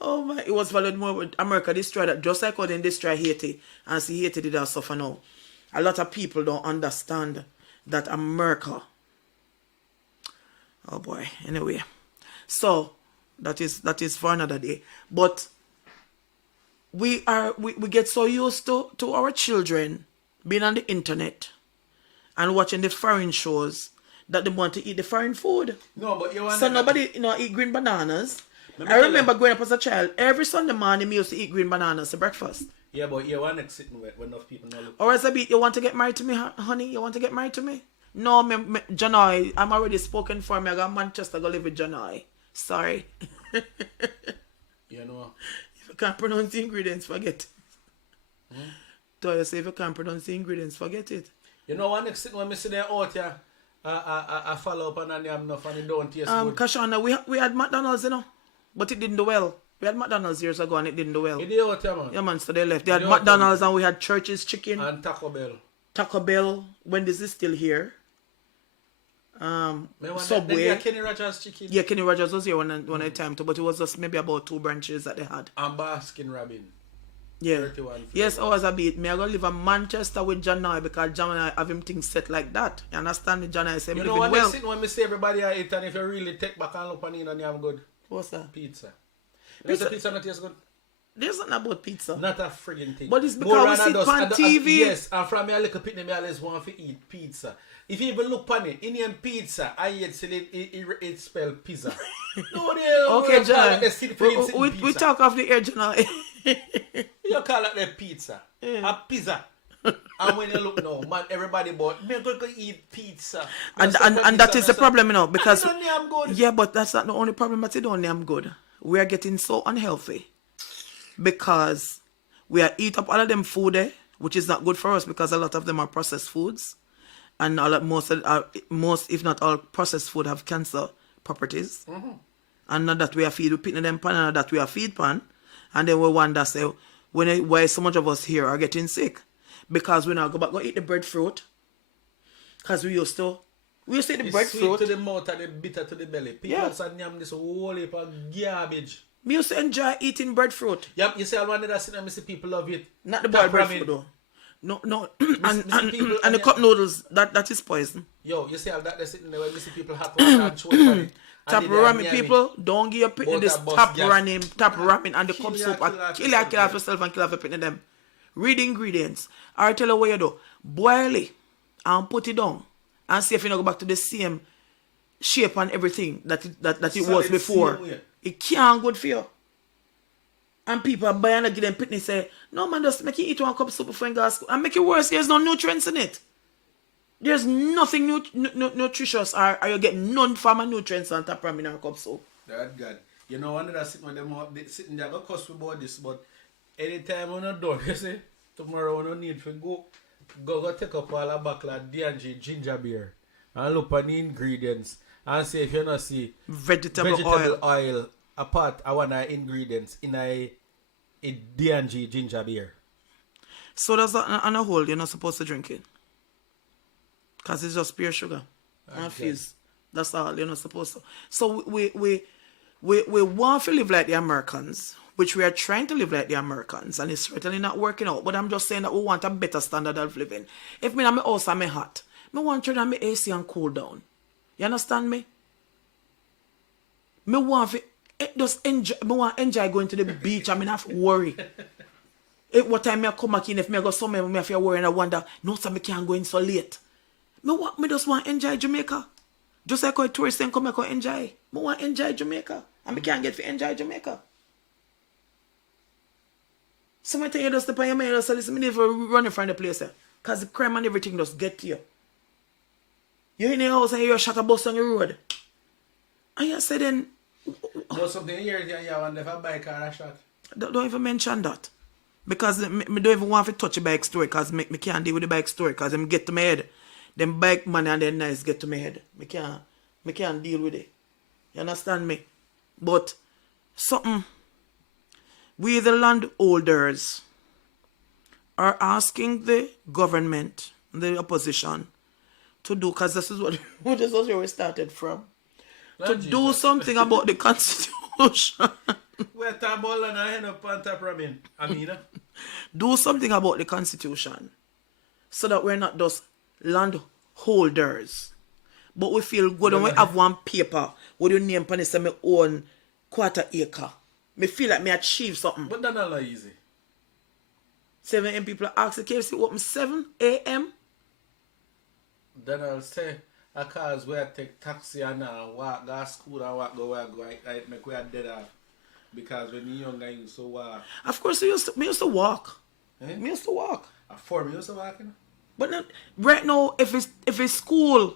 Oh my, it was followed more with America destroyed that, just like how they destroy Haiti. And see Haiti did not suffer now. A lot of people don't understand that America. Oh boy, anyway. So, that is for another day. But we get so used to our children being on the internet and watching the foreign shows that they want to eat the foreign food. No, but you want so nobody eat green bananas. I remember growing up as a child, every Sunday morning we used to eat green bananas for breakfast. Yeah, but you want to sit when enough people know. Or as a bit, you want to get married to me, honey? You want to get married to me? No, Janai, I'm already spoken for me. I got Manchester, go live with Janai. Sorry. You know. If you can't pronounce the ingredients, forget it. So I say if you can't pronounce the ingredients, forget it. You know what next thing when I see them out here, I follow up and I am enough and it don't taste good. Kashana, we had McDonald's, you know, but it didn't do well. We had McDonald's years ago and it didn't do well. It did out here, man. Yeah, man, so they left. They had McDonald's and we had Church's Chicken. And Taco Bell. Taco Bell, when this is still here. Subway. Kenny Rogers Chicken. Yeah, Kenny Rogers was here when I time too, but it was just maybe about 2 branches that they had. And Baskin Robin. Yeah. Yes, I was a bit. Me I go live in Manchester with John now because John and I have him things set like that. You understand me? John I say you I'm know living what well. When me say everybody I eat and if you really take back and look on it and you have good. What's that? Pizza. Pizza not taste good. There's nothing about pizza. Not a friggin' thing. But it's because we see it on TV. Yes, and from me a little pit, me always want to eat pizza. If you even look on it, Indian pizza, I yet say it spell pizza. No, okay, John. We talk off the air, John. You call it the pizza. A pizza. And when you look now, man, everybody bought, me going to eat pizza. And that is the problem, you know, because... I'm good. Yeah, but that's not the only problem, but it only I'm good. We are getting so unhealthy. Because we are eat up all of them food there, which is not good for us because a lot of them are processed foods. And most, if not all, processed food have cancer properties. And not that we are feed, we picking them pan, and that we are feed pan. And then we wonder, say, why so much of us here are getting sick. Because we now go eat the breadfruit. Because we used to eat the breadfruit. Sweet to the mouth and the bitter to the belly. People say, this whole heap of garbage. Me used to enjoy eating breadfruit. Yep, you see, I wanted to see them, see people love it. Not the boiled breadfruit though. No. and the cup noodles, that is poison. Yo, you see how that they're sitting there when you see people happy and choke on it. Tap ramen, people, don't give your pitney this tap ramen and the cup soup. Kill off yourself and kill off your pitney them. Read the ingredients. I tell you what you do. Boil it and put it down and see if you don't go back to the same shape and everything that it was before. It can't good for you. And people buy and give them pitney say, no man, just make you eat one cup of soup before you go to school. And make it worse, there's no nutrients in it. There's nothing nutritious or you get none farmer nutrients on top of in a cup soup. That God. You know, one of the sitting with them sitting there, go cuss about this, but anytime we're not done, you see, tomorrow we don't need to go take up all a bottle of D&G ginger beer and look at the ingredients and see if you not see vegetable oil apart of one of the ingredients in a D&G ginger beer. So that's on a whole, you're not supposed to drink it. Because it's just pure sugar and fizz. That's all, you're not supposed to. So we want to live like the Americans, which we are trying to live like the Americans, and it's certainly not working out. But I'm just saying that we want a better standard of living. If me in my house and my hot, me want to turn on my AC and cool down. You understand me? Me want to just enjoy. Me want enjoy going to the beach. I mean, I have to worry. What time I come back in? If me go somewhere, me have to worry and I wonder. No, so me can't go in so late. Me just want to enjoy Jamaica. Just like a tourist and come here and enjoy. Me want to enjoy Jamaica, and me can't get to enjoy Jamaica. Sometimes you just step on your mind and say, listen, me never run from the place there. Because the crime and everything just get to you. You're in the house and you're shot a bus on your road. And you say then... No, something here, you want to have a bike or a shot. Don't even mention that. Because me don't even want to touch a bike story because me can't deal with the bike story because them get to my head. Them bike money and them nice get to my head. Me can't deal with it. You understand me? But something... We, the landholders, are asking the government, the opposition, to do, because this is what where we started from, to do something about the Constitution. We're talking about and I end up on top of me. Amina. Do something about the Constitution, so that we're not just landholders, but we feel good when we have one paper with your name on it, say me own 1/4 acre. Me feel like me achieve something. But that's not easy. 7 a.m. people ask the KFC open 7 a.m. Then I'll say, because we take taxi and walk, go to school and walk, go, I make we are dead off. Because when you're young, I used to walk. Of course, me used to walk. Eh? Me used to walk. At 4, me used to walk, you know? But not, right now, if it's school,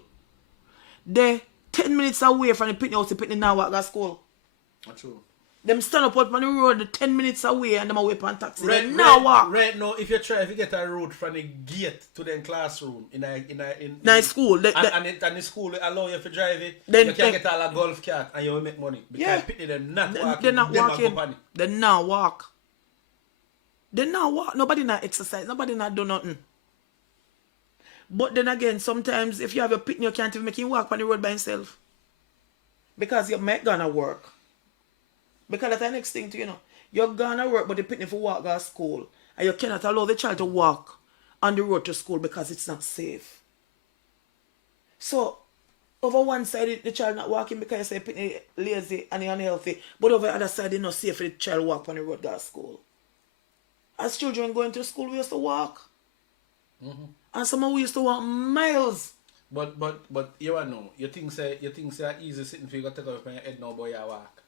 they're 10 minutes away from the picnic house, the picnic now walk to school. That's true. Them stand up on the road 10 minutes away and them away on taxi. Right now, if you get a road from the gate to the classroom in school, and the school allow you to drive it, then, you can get all a golf cart and you will make money. Because they're not walking. They're not walking. They not walk. They not walk. Nobody not exercise. Nobody not do nothing. But then again, sometimes if you have a picnic, you can't even make him walk on the road by himself. Because your mate gonna work. Because that's the next thing, you're gonna work, but the picnic for walk to school, and you cannot allow the child to walk on the road to school because it's not safe. So, over one side, the child not walking because you say picnic lazy and unhealthy, but over the other side, it's not safe for the child walk on the road to school. As children going to school, we used to walk, and some of we used to walk miles. But you know, you think say easy sitting for you to take off your head now, boy, you walk.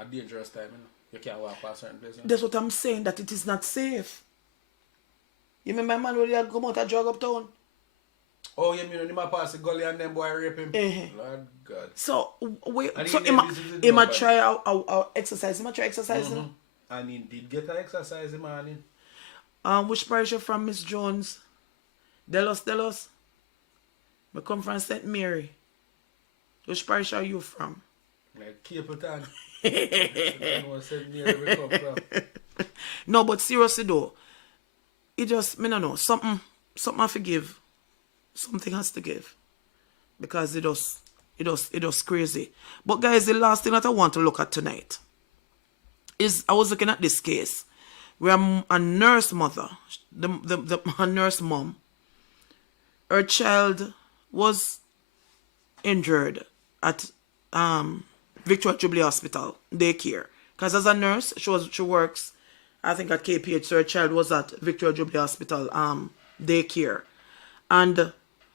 A dangerous time, you can't walk past certain places. That's what I'm saying, that it is not safe. You remember my man when he had come out and drug uptown? Oh, you mean when he pass the gully and then boy rape him? Lord God. So he might try our exercise. He might try exercising. And he did get an exercise in the morning. Which parish you from, Miss Jones? Delos. I come from St. Mary. Which parish are you from? Like Cape Town. No, but seriously though, it just, me no know, something I forgive. Something has to give. Because it It was crazy. But guys, the last thing that I want to look at tonight is I was looking at this case where a nurse mother, a nurse mom, her child was injured at Victoria Jubilee Hospital daycare. Because as a nurse, she works, I think at KPH. So her child was at Victoria Jubilee Hospital daycare, and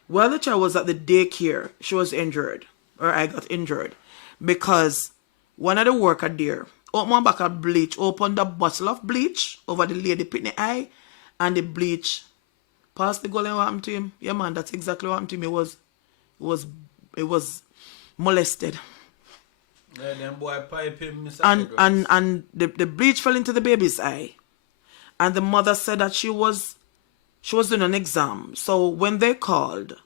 while the child was at the daycare, she was injured, or I got injured, because one of the worker there opened one back of bleach, opened a bottle of bleach over the lady pitney eye, and the bleach passed the goal and what happened to him. Yeah man, that's exactly what happened to him. It was molested. Yeah, them boy pipe him, Mr. And the bleach fell into the baby's eye. And the mother said that she was doing an exam. So when they called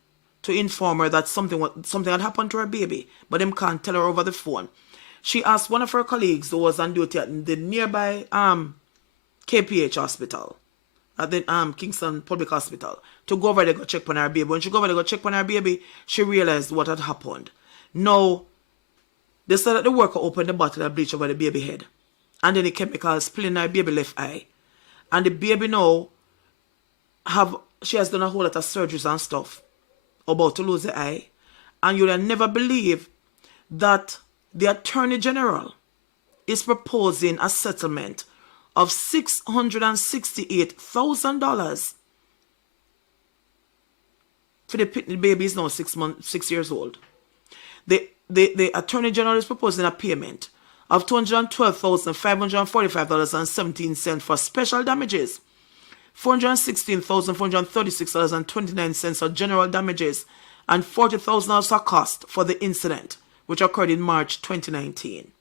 to inform her that something had happened to her baby, but them can't tell her over the phone, she asked one of her colleagues who was on duty at the nearby KPH hospital, at the Kingston Public Hospital, to go over there to go check on her baby. When she go over there to go check on her baby, she realized what had happened. Now, they said that the worker opened the bottle of bleach over the baby head, and then the chemicals spilled in her baby left eye. And the baby now she has done a whole lot of surgeries and stuff, about to lose the eye. And you'll never believe that the Attorney General is proposing a settlement of $668,000 for the baby is now 6 years old. The Attorney General is proposing a payment of $212,545.17 for special damages, $416,436.29 for general damages, and $40,000 for cost for the incident, which occurred in March 2019.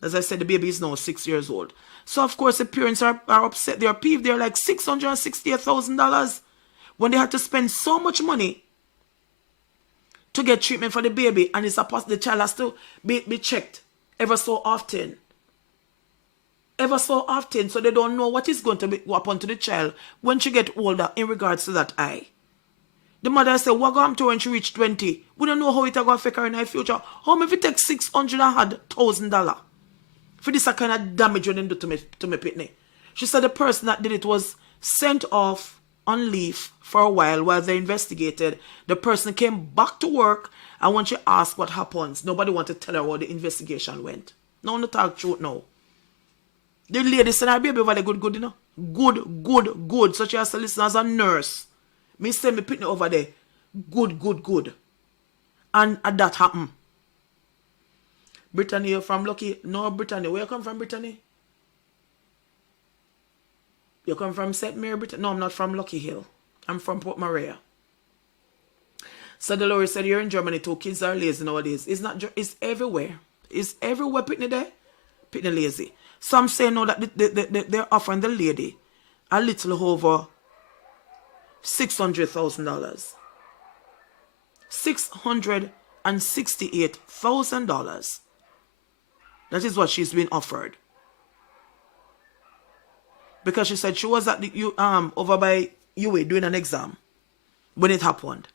As I said, the baby is now 6 years old. So, of course, the parents are upset. They're peeved. They're like $668,000 when they had to spend so much money to get treatment for the baby, and the child has to be checked ever so often. Ever so often, so they don't know what is going to happen to the child when she get older in regards to that eye. The mother said, what going to when she reach 20? We don't know how it going to affect her in her future. How if it take $600,000 for this kind of damage when they do to me pitney? She said the person that did it was sent off on leave for a while they investigated. The person came back to work, and when she asked what happens, nobody wanted to tell her how the investigation went. No talk truth now. The lady said her baby over there good, you know. Good. So she has to listen as a nurse. Me send me pitney over there. Good. And that happened. Brittany, you're from Lucky? No, Brittany. Where you come from, Brittany? You come from St. Mary, Brittany? No, I'm not from Lucky Hill. I'm from Port Maria. So Dolores said, you're in Germany too. Kids are lazy nowadays. It's not. It's everywhere. It's everywhere, Pitney there. Pitney lazy. Some say now that they're offering the lady a little over $600,000. $668,000. That is what she's been offered. Because she said she was at the over by UA doing an exam when it happened.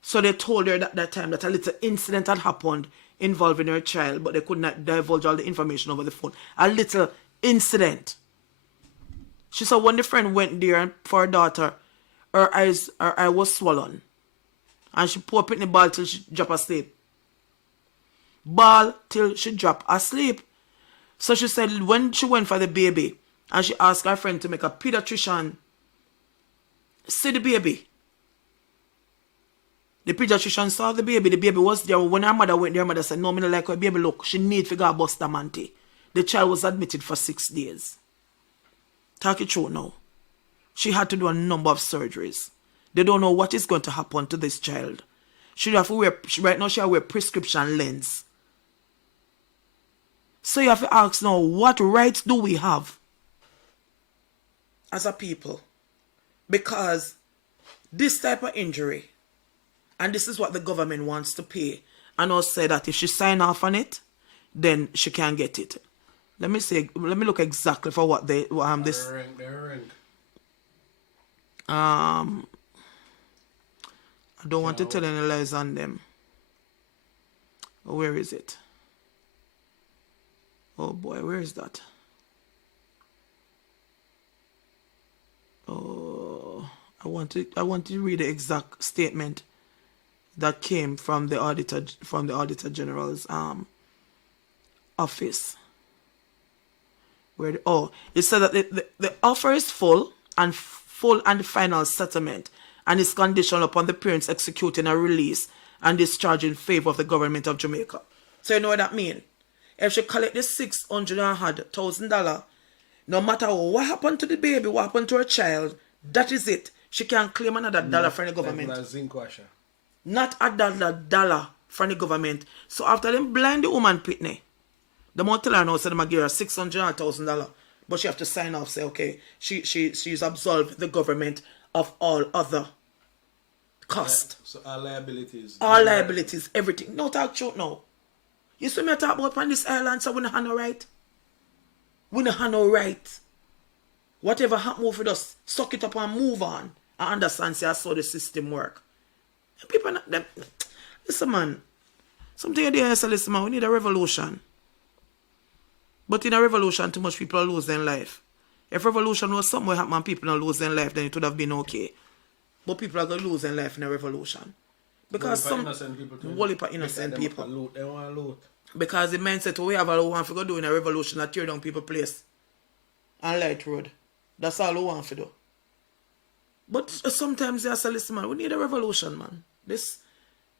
So they told her that time that a little incident had happened involving her child, but they could not divulge all the information over the phone. A little incident. She said when the friend went there for her daughter, her eye was swollen. And she poured Pitney ball till she dropped asleep. Ball till she dropped asleep. So she said when she went for the baby, and she asked her friend to make a pediatrician see the baby. The pediatrician saw the baby. The baby was there. When her mother went there, her mother said, no, I don't like her baby look. She need to go bust a manty. The child was admitted for 6 days. Talk it true now. She had to do a number of surgeries. They don't know what is going to happen to this child. She have to wear, right now she have to wear prescription lens. So you have to ask now, what rights do we have as a people? Because this type of injury, and this is what the government wants to pay, and also say that if she sign off on it, then she can get it. Let me look exactly for what they this. I don't want to tell any lies on them. Where is it? Oh boy, where is that? Oh, I want to read the exact statement that came from the Auditor General's office. It said that the offer is full and final settlement, and is conditional upon the parents executing a release and discharge in favor of the government of Jamaica. So you know what that means? If she collect the $600,000, no matter what happened to the baby, what happened to her child, that is it. She can't claim another dollar from the government. Not $1 from the government. So after them blind the woman pitney, the must tell her now, say them give her $600,000, but she have to sign off, say okay, she's absolved the government of all other cost. So all liabilities. All liabilities, everything. No talk truth now. You see me talk about on this island, so we don't have no right. We don't have no right. Whatever happen, we just suck it up and move on. I understand, see, I saw the system work. People not them. Listen, man. Something you say, listen, man, we need a revolution. But in a revolution, too much people lose their life. If revolution was somewhere happen and people don't lose their life, then it would have been okay. But people are going to lose their life in a revolution. Because some innocent people. They want to loot. Because the mindset we have all we want to go do in a revolution that tear down people's place and light road. That's all we want to do. But sometimes they say, listen, man, we need a revolution, man. This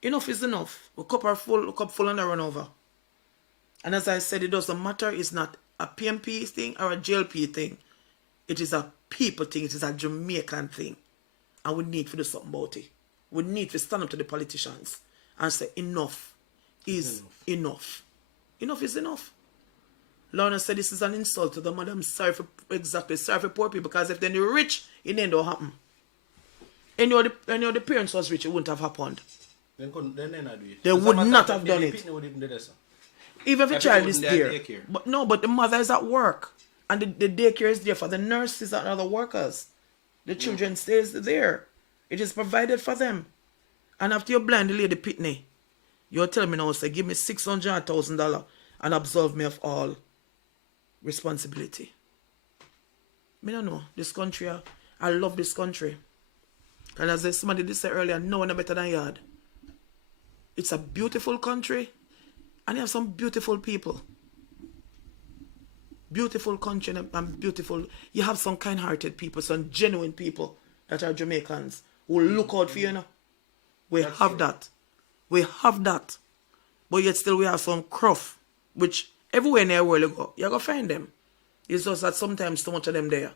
enough is enough. A cup full and a run over. And as I said, it doesn't matter. It's not a PMP thing or a JLP thing. It is a people thing. It is a Jamaican thing. And we need to do something about it. We need to stand up to the politicians and say enough is enough. Enough is enough. Lorna said this is an insult to them. Madam, sorry for poor people, because if they're rich, it ain't don't happen. Any of the parents was rich, it wouldn't have happened. They not do it. They would not have done it. Even if the child is there. But the mother is at work. And the daycare is there for the nurses and other workers. The children stays there. It is provided for them. And after you blind the lady pitney, you're telling me now, say, give me $600,000 and absolve me of all responsibility. I don't know. This country, I love this country. And as somebody did say earlier, no one better than Yard. It's a beautiful country. And you have some beautiful people. Beautiful country and beautiful. You have some kind-hearted people, some genuine people that are Jamaicans who look out for you, know. We have that. We have that. But yet still we have some cruff, which everywhere in the world you go, you're going to find them. It's just that sometimes too much of them there.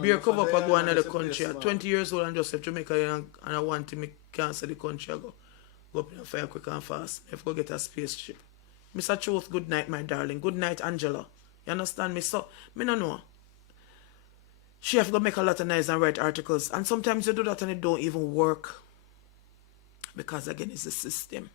Be a cover up and go another country. At 20 years old and just left Jamaica and I want to cancel the country. I go up in a fire quick and fast. I have to go get a spaceship. Mr. Truth, good night, my darling. Good night, Angela. You understand me? So, me no know. She have to make a lot of noise and write articles. And sometimes you do that and it don't even work. Because again, it's the system.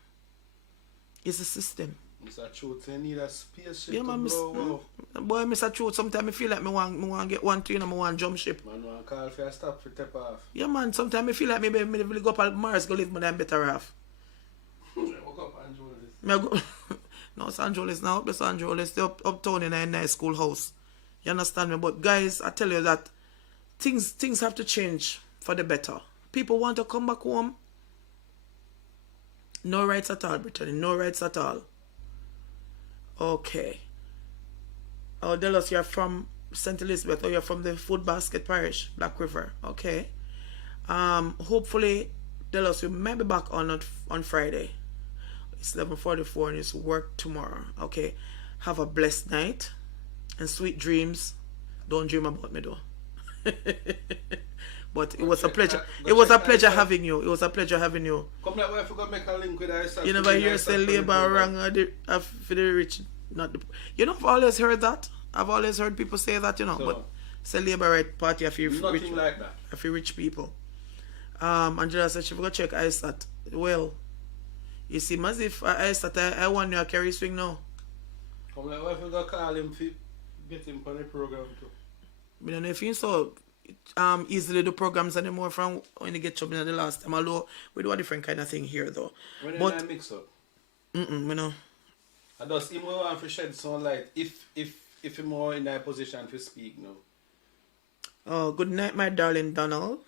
It's the system. Mr. Truth, you need a spaceship to blow out. Boy, Mr. Truth, sometimes I feel like I want get one thing and I want jump ship. Man, want call for a stop for tap off. Yeah, man, sometimes I feel like maybe I go up on Mars, go live, but I'm better off. Woke up Angeles. No, San Jolis now. Up San Jolis, they're uptown in a nice schoolhouse. You understand me? But guys, I tell you that things have to change for the better. People want to come back home. No rights at all, Brittany. No rights at all. Okay. Oh, Delos, you're from St. Elizabeth, or you're from the Food Basket Parish, Black River. Okay. Hopefully, Delos, we might be back on Friday. It's 11:44 and it's work tomorrow. Okay. Have a blessed night and sweet dreams. Don't dream about me though. But it was a pleasure. It was a pleasure having you. It was a pleasure having you. Come that way, I forgot to make a link with us. You never hear say labor wrong for the rich. Not the, you know, I've always heard that. I've always heard people say that, you know. So, but say labor right party if you nothing rich, like that. If you rich people. Angela said she forgot to check ISAT. Well, you see, as if ISAT I want you to carry swing now. Come that way, I forgot to call him to get him on the program too. I don't know if you so easily do programs anymore from when you get trouble in the last time. Although we do a different kind of thing here though. When But I mix up. you know. I just him want to shed some light if him more in a position to speak now. Oh, good night, my darling Donald.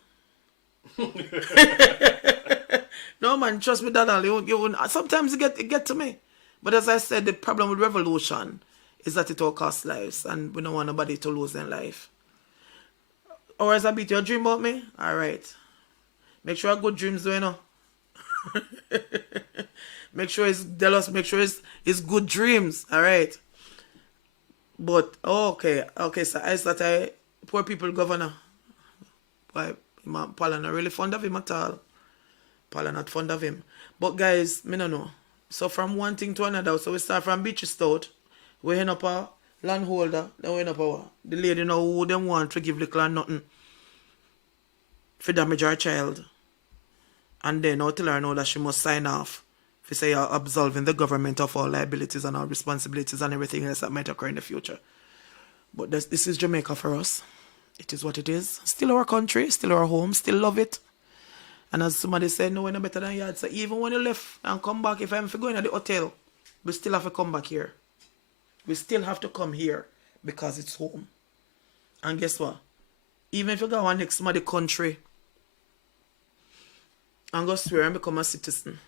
No man, trust me, Donald. Sometimes it get to me. But as I said, the problem with revolution is that it all costs lives, and we don't want nobody to lose their life. Or as I beat your dream about me, all right. Make sure good dreams do, you know. Make sure it's Delos. Make sure it's good dreams, all right. But okay, so I that I poor people governor. Why, Paula not really fond of him at all. Paula not fond of him. But guys, me no know. So from one thing to another, so we start from Beachy Stout. We end up a landholder. Then we end up the lady now who them want to give little and nothing for damage her child. And then now tell her now that she must sign off. If you say you're absolving the government of all liabilities and all responsibilities and everything else that might occur in the future. But this is Jamaica for us. It is what it is. Still our country, still our home, still love it. And as somebody said, no, we're no better than yard. So even when you left and come back, if I'm going to the hotel, we still have to come back here. We still have to come here because it's home. And guess what? Even if you go next to the country and go swear and become a citizen,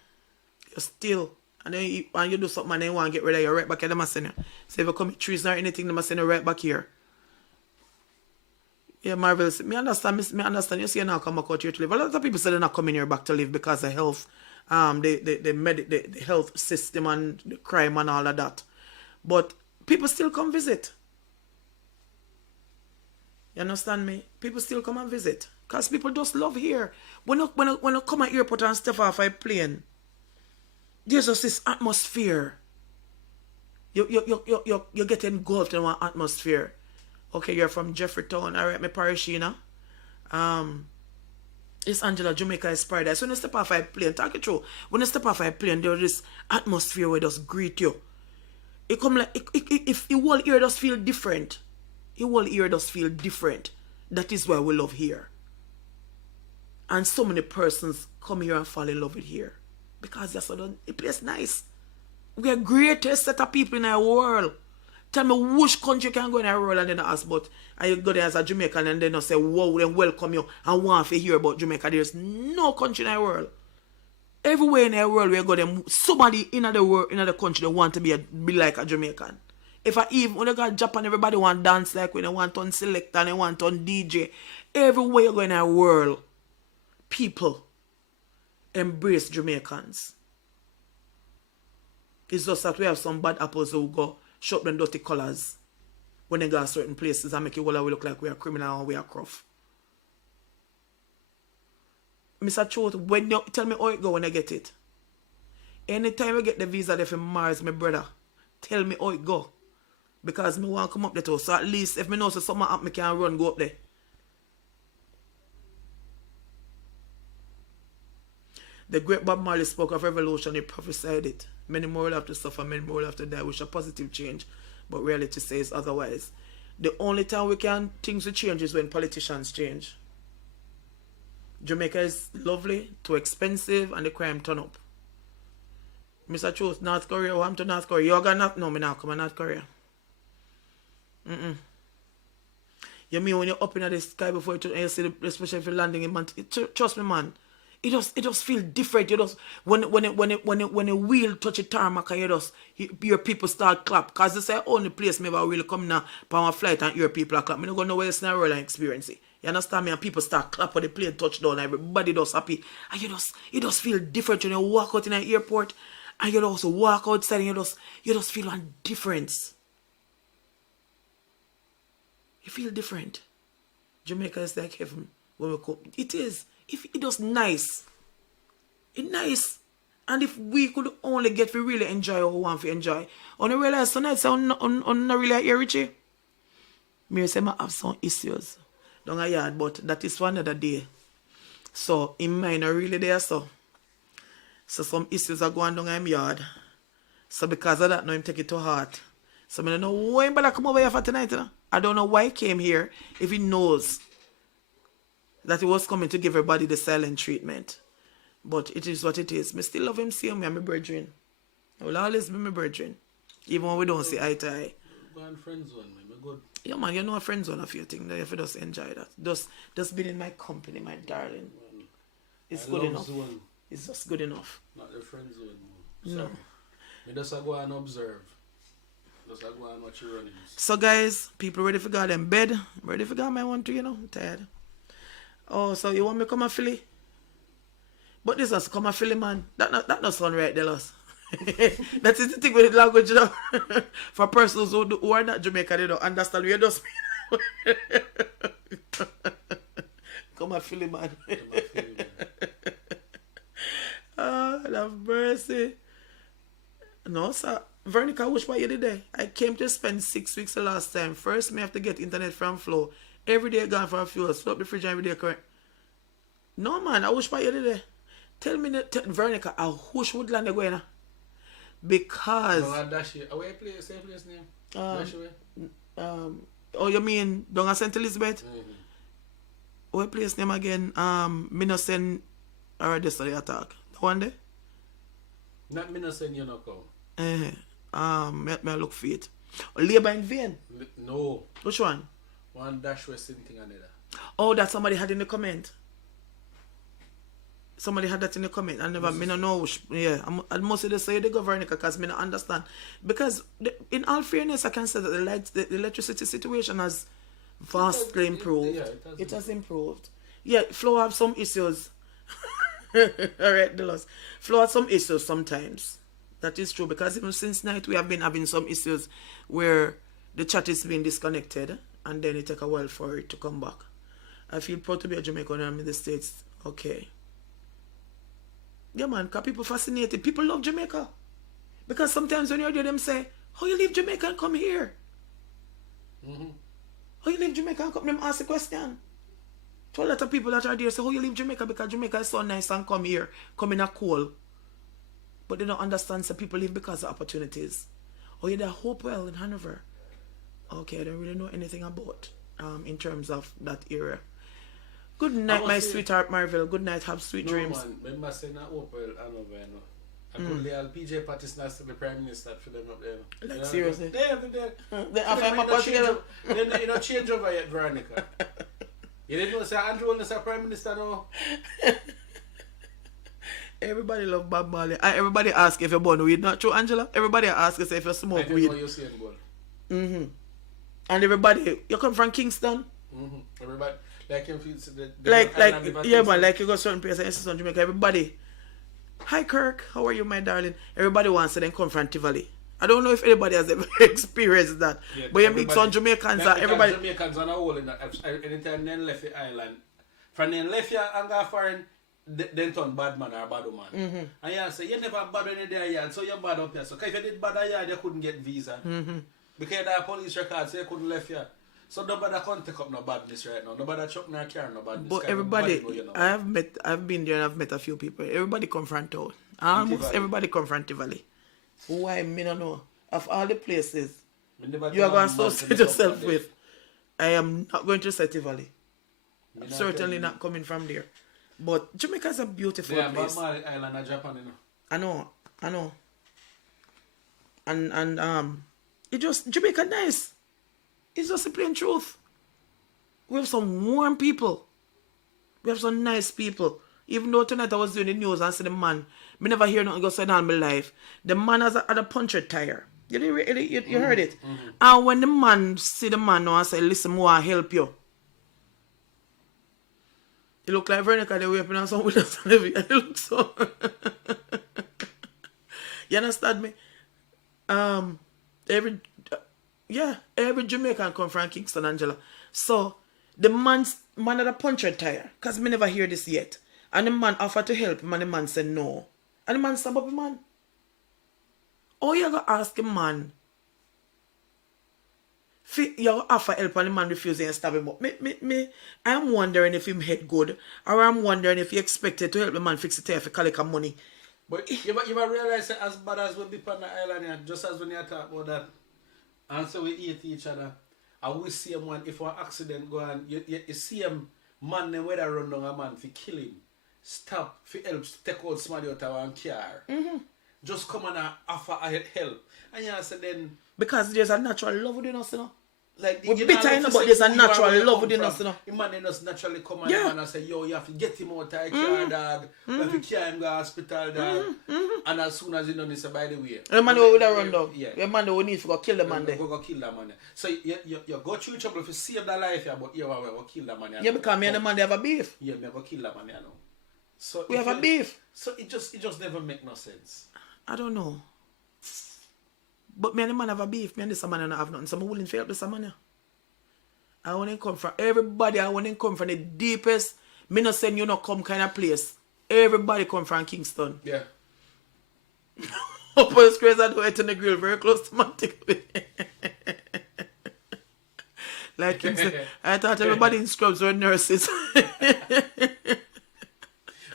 you still, and then you do something and then you want to get rid of you right back here, they must send you. So if you commit treason or anything, they must send you right back here. Yeah, marvelous. Me understand. You see, you now come back out here to live. A lot of people say they're not coming here back to live because of health, the health system and the crime and all of that. But people still come visit. You understand me? People still come and visit because people just love here. When you come at airport and step off a plane, there's just this atmosphere. You get engulfed in one atmosphere. Okay, you're from Jeffreytown, alright, my parishioner. It's Angela, Jamaica is paradise. When you step off a plane, talk it through. When you step off a plane, there's this atmosphere where it just greet you. It come like if your whole ear does feel different. Your whole ear does feel different. That is why we love here. And so many persons come here and fall in love with here. Because that's so the place nice. We are greatest set of people in our world. Tell me which country can go in a world and then ask about, and you go there as a Jamaican and then say, wow, then welcome you and want to hear about Jamaica. There's no country in the world. Everywhere in the world where you go there, somebody in the world, in the country, they want to be like a Jamaican. If I even, when you go to Japan, everybody want dance like when they want on select and they want on DJ. Everywhere you go in the world, people embrace Jamaicans. It's just that we have some bad apples who go shop them dirty colors when they go to certain places and make it all look like we are criminal and we are gruff. Mr. Truth, when you tell me how it go when I get it. Anytime I get the visa there for Mars, my brother, tell me how it go. Because me want to come up there too. So at least if me know so something happen, me can run, go up there. The great Bob Marley spoke of revolution, he prophesied it. Many more will have to suffer, many more will have to die, which a positive change, but reality says otherwise. The only time things will change is when politicians change. Jamaica is lovely, too expensive, and the crime turn up. Mr. Truth, North Korea, I'm to North Korea. You're gonna no, me now come to North Korea. You mean when you're up in the sky before you see the, especially if you're landing in trust me, man. It just feel different. You just when a wheel touch a tarmac, your people start clap. Cause this is the only place me ever really come now on a flight and your people are clap. Me no go nowhere else in the world and experience it. You understand me? And people start clap when the plane touch down. Everybody does happy. And you just feel different when you walk out in an airport and you also walk outside and you just feel one difference. You feel different. Jamaica is like heaven when we come. It is. If it was nice. It's nice. And if we could only get to really enjoy what we want to enjoy. On realize tonight, I'm not really here, Richie. Me say I have some issues down a yard, but that is for another day. So in mine are really there, so some issues are going down in my yard. So because of that, now I'm taking it to heart. So I don't know why I'm come over here for tonight. I don't know why he came here if he knows that he was coming to give everybody the silent treatment. But it is what it is. Me still love him, see him, I'm my brethren. I will always be my brethren. Even when we don't see eye to eye. Go on friend zone, man. We're good. Yeah, man, you know a friend zone of your thing. You have to just enjoy that. Just being in my company, my darling. It's good enough. Zone. It's just good enough. Not the friend zone, man. No. Me just go and observe. Just go and watch your runnings. So guys, people ready for go them bed? Ready for go my one too, you know? I'm tired. Oh, so you want me to come a Philly? But this has come a Philly, man. That not sound right, Delos. That is the thing with the language, you know. For persons who are not Jamaican, they don't understand what you just mean. Come a Philly, man. Have mercy. No, sir. Veronica, which part you did there? I came to spend 6 weeks the last time. First, me have to get internet from Flow. Every day gone for a few hours. Fill up the fridge every day, correct? No, man. I wish part you did there. Tell me, Veronica, I wish Woodland you going. Because... No, Dash it. Where place? Same place name? Dash away? Oh, you mean down at St. Elizabeth? Mm-hmm. What place name again? Me no send already study attack. The one there? Not me no send you no come. Me look for it. Labor in vain. No. Which one? One Dash was something another. Oh, that somebody had in the comment. Somebody had that in the comment. I never, me no know which, yeah. I must say the governor because me no understand. Because in all fairness, I can say that the electricity situation has vastly improved. It has improved. Yeah, Flo have some issues. Alright, Delos. Flo has some issues sometimes. That is true because even since night we have been having some issues where the chat is being disconnected and then it take a while for it to come back. I feel proud to be a Jamaican and I'm in the States. Okay. Yeah, man, because people fascinated. People love Jamaica. Because sometimes when you hear them say, how you leave Jamaica and come here? Mm-hmm. How you leave Jamaica and come? Them ask the question. To a lot of people that are there say, how you leave Jamaica because Jamaica is so nice and come here, come in a cold. But they don't understand so people leave because of opportunities. Oh, you're there Hopewell in Hanover. Okay, I don't really know anything about in terms of that area. Good night, my sweetheart Marvel. Good night, have sweet dreams. Man, remember saying that Hopewell Hanover, you know. I could lay PJ Patterson as the Prime Minister for them up there. Like, you know, seriously? They you know, change over yet, Veronica. You didn't know, say Andrew is a Prime Minister now? Everybody love Bob Marley. Everybody ask if you're born weed. Not true, Angela? Everybody ask if you smoke weed. I know you're saying, boy. Mm-hmm. And everybody, you come from Kingston? Mm-hmm. Everybody, like you feel yeah, man, like you go certain place and you see some Jamaica, everybody. Hi Kirk, how are you, my darling? Everybody wants to then come from Tivoli. I don't know if anybody has ever experienced that. Yeah, but you meet some Jamaicans that everybody... Jamaicans on a whole in that, anytime they left the island, from then left here and go foreign, then turn bad man or bad woman. Mm-hmm. And you say, you never bad when you're there yard, so you're bad up here. So if you did bad yard, you couldn't get visa. Mm-hmm. Because you had a police record, so you couldn't left here. So nobody can't take up no badness right now. Nobody chuck no car no badness. But everybody, I've been there and I've met a few people. Everybody come from town. Almost everybody come from Tivoli. Why, me don't know. Of all the places you are going to associate yourself with, I am not going to say Tivoli. I'm certainly not coming from there. But Jamaica is a beautiful place. Yeah, but Island of Japan, you know. I know. And it just, Jamaica nice. It's just the plain truth. We have some warm people. We have some nice people. Even though tonight I was doing the news and see the man, me never hear nothing go say in my life. The man has a punctured tire. You heard it? Mm-hmm. And when the man see the man now and say, listen, I want to help you. You look like Veronica, they weeping on some windows and everything. You look so... You understand me? Every Jamaican come from Kingston, Angela. So, the man had a punctured tire. Because me never hear this yet. And the man offered to help him and the man said no. And the man stab up the man. Oh, you go ask the man. You offer help and the man refusing and stab him up. I'm wondering if him head good. Or I'm wondering if he expected to help the man fix the tire for collect money. But you might realize that as bad as we be on the island here, just as when you talk about that, and so we eat each other, and we see him one, if one accident go on, you see him man them whether run down a man for kill him, stop, for help take out somebody out of one car. Just come and offer help. And you say then... Because there's a natural love within us, you know. Like, we're bitter, you know, but there's a natural love within us, you know. The man just naturally come and say, yo, you have to get him out of the car, dog. You have to carry him to the hospital, dog. And as soon as you know this, by the way. The man who would have run down. Yeah. The man who need to go kill the man there. Go kill that man there. So you go through trouble to save that life, yeah, but you will go kill that man there. Yeah, because me and the man, they have a beef. Yeah, me go kill that man there now. So we have a beef. So it just never make no sense. I don't know. But me and the man have a beef. Me and this man don't have nothing. So I'm willing to help this man. I want to come from everybody. I want to come from the deepest. Me not saying you not come kind of place. Everybody come from Kingston. Yeah. Up on the squares I do it in the grill very close to Mantic. Like Kingston. I thought everybody in Scrubs were nurses.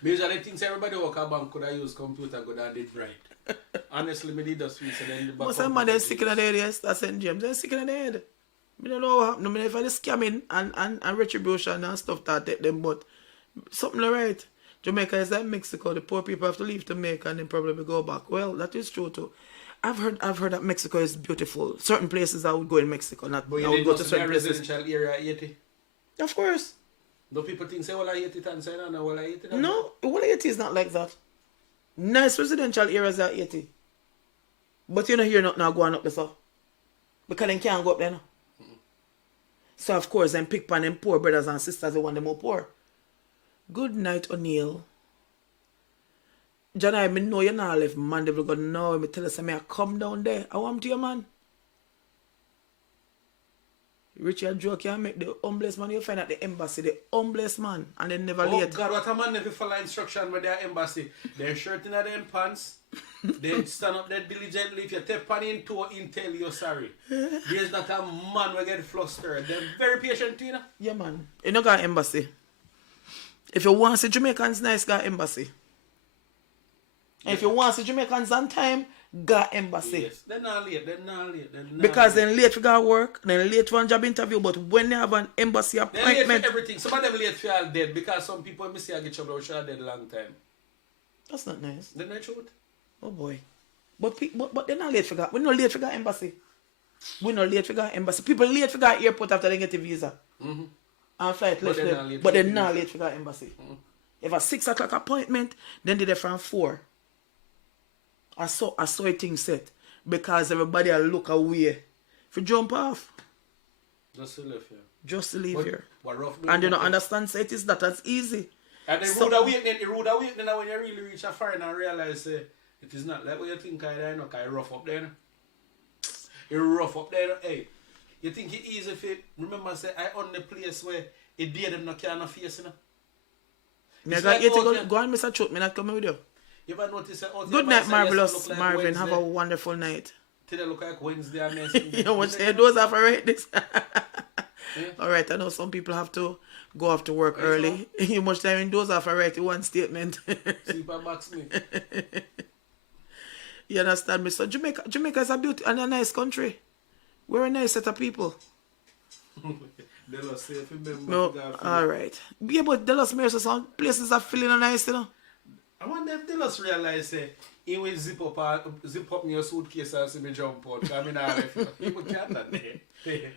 Usually things everybody work at bank could have used computer go down did right. Honestly, me did just feel so then the back. Most of them are sick in the head, yes, that's St. James. They're sick in the head. I don't know what happened. I mean, if I just scamming and retribution and stuff that take them, but something alright. Jamaica is like Mexico. The poor people have to leave Jamaica and then probably go back. Well, that is true too. I've heard that Mexico is beautiful. Certain places I would go in Mexico, not but I would go to certain places. Residential area 80. Of course. Do people think say all I 80 and say no, all I 80? No, all 80 is not like that. Nice residential areas are 80. But you don't hear nothing now going up there, so. Because they can't go up there now. So of course, them pick pan them poor brothers and sisters, they want them more poor. Good night, O'Neill. John, I know you're not left, man. They will go, no, me tell us, I come down there. I want to you, man. Richard Joe can make the humblest man you find at the embassy, the humblest man, and then never late. Oh God, what a man never follow instruction with their embassy. They're shirt in them pants. They stand up there diligently. If you take pan in toe, in tell you sorry. There's not a man will get flustered. They're very patient, you know. Yeah, man. You know got embassy. If you want to see Jamaicans nice, got embassy. And if you want to see Jamaicans on time, got embassy. Yes, they're not late. Because then late for got work, then late for a job interview, but when they have an embassy appointment. They're late for everything. Some of them late for all dead because some people miss you get trouble with dead a long time. That's not nice. They're not truth. Oh boy. But they're not late for that. We're not late for that embassy. We're not late for that embassy. People late for that airport after they get a visa. And flight left them. But they're not late for that embassy. If a 6 o'clock appointment, then they're there from 4. I saw a thing set. Because everybody will look away. If you jump off. Just to leave here. Just to leave here. Rough and you don't understand, so it is not as easy. And the rude awakening when you really reach a foreign and realize it is not like what you think I know, because rough up there. You rough up there, hey. You think it easy if it, remember say I on the place where it did them not care no face, you know? Me got you to go on, Mr. Chote, me not coming with you. You ever notice that? Good night, Marvelous like Marvin. Wednesday. Have a wonderful night. Today look like Wednesday and next you know what those are for right this. Alright, I know some people have to go off to work early. You much time in those are for right one statement. Super box me. You understand me? So Jamaica is a beauty and a nice country. We're a nice set of people. Delos safe remember. No, alright. Yeah, but Delos Mercer some places are feeling nice, you know. I want them Delos realize he will zip up in your suitcase and see me jump out. I mean, people can't that day.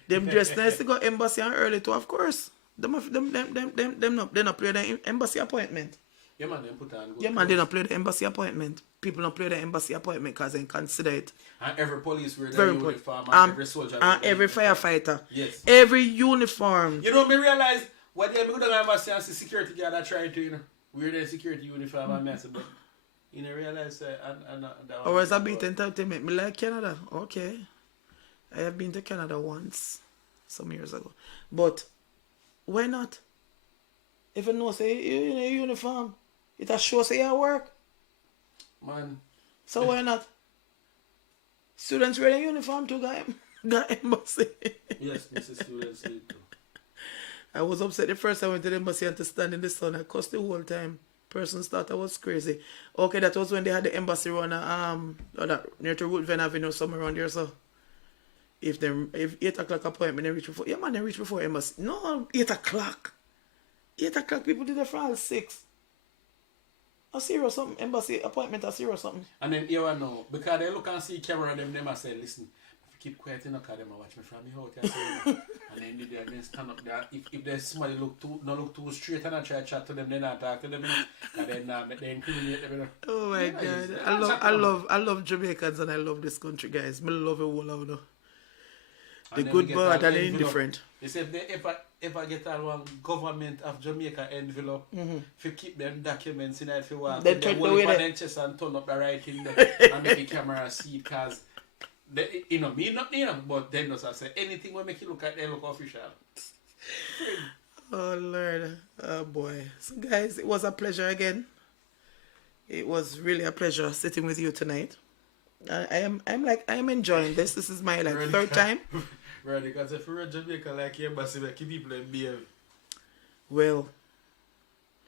Them dress nice to go embassy and early too, of course. Them not play the embassy appointment. Yeah, man, them put on good. Yeah, man, they don't play the embassy appointment. People don't play the embassy appointment because they consider it. And every police wear their uniform, and every soldier. And every firefighter. Yes. Every uniform. You know, me realize what they go to the embassy and see security guard that try to, you know, wear their security uniform and mess but you know, realize that or as a beat entertainment, me like Canada. Okay. I have been to Canada once, some years ago. But why not? If you know, say, you're in a uniform, it has show say you work. Man. So why not? Students wearing uniform too, got embassy. Yes, Mrs. Students need to. I was upset the first time I went to the embassy and to stand in the sun. I cussed the whole time. Persons thought I was crazy. Okay, that was when they had the embassy run near to Woodven Avenue, somewhere around there. So if 8 o'clock appointment, they reach before. Yeah, man, they reach before embassy. No, 8 o'clock. 8 o'clock people did it for all 6. A serious something, embassy appointment a serious something. And then you know, because they look and see camera them I say, listen, if you keep quiet enough, because them watch me from me out here. And then they stand up there. If there's somebody look too straight and I try to chat to them, then I talk to them, and then they incriminate them. Oh my God. I love Jamaicans and I love this country, guys. I love it all over. The good bad and the indifferent. They say if I get a one government of Jamaica envelope, if you keep them documents in it, if you want, then turn hold it on their chest and turn up the right thing there and make the camera see it, because me not near, but then I say anything will make you look at they look official. Oh Lord, oh boy. So guys, it was a pleasure again. It was really a pleasure sitting with you tonight. I am enjoying this. This is my third time. Right, because if you're in Jamaica like your embassy, like people in behave. Well,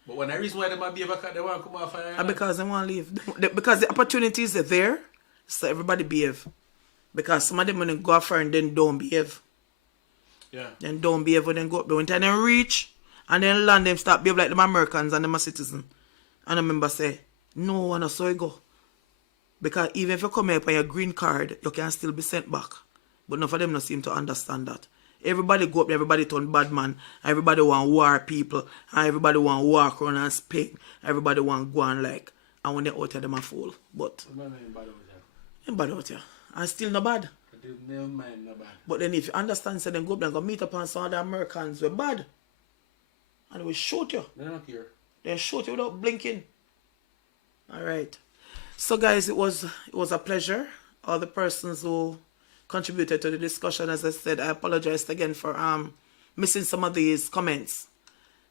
but when the reason why they might behave, because they want to come off fire. Because they want to leave. Because the opportunities are there, so everybody behave. Because some of them when they go off and then don't behave. Yeah. Then don't behave when they go up there. When they reach and then land, them start behave like them Americans and them citizens. And I remember say, no one so you go. Because even if you come here on your green card, you can still be sent back. But none of them don't seem to understand that. Everybody go up there, everybody turn bad man. Everybody want war people. And everybody want walk around and spin. Everybody want go and like. And when they out here, them a fool. But I'm bad out here. And still not bad. But then if you understand, say them go up there and go meet up on some of the Americans, we're bad. And they will shoot you. They don't care. They shoot you without blinking. Alright. So guys, it was a pleasure. All the persons who contributed to the discussion, as I said, I apologized again for missing some of these comments.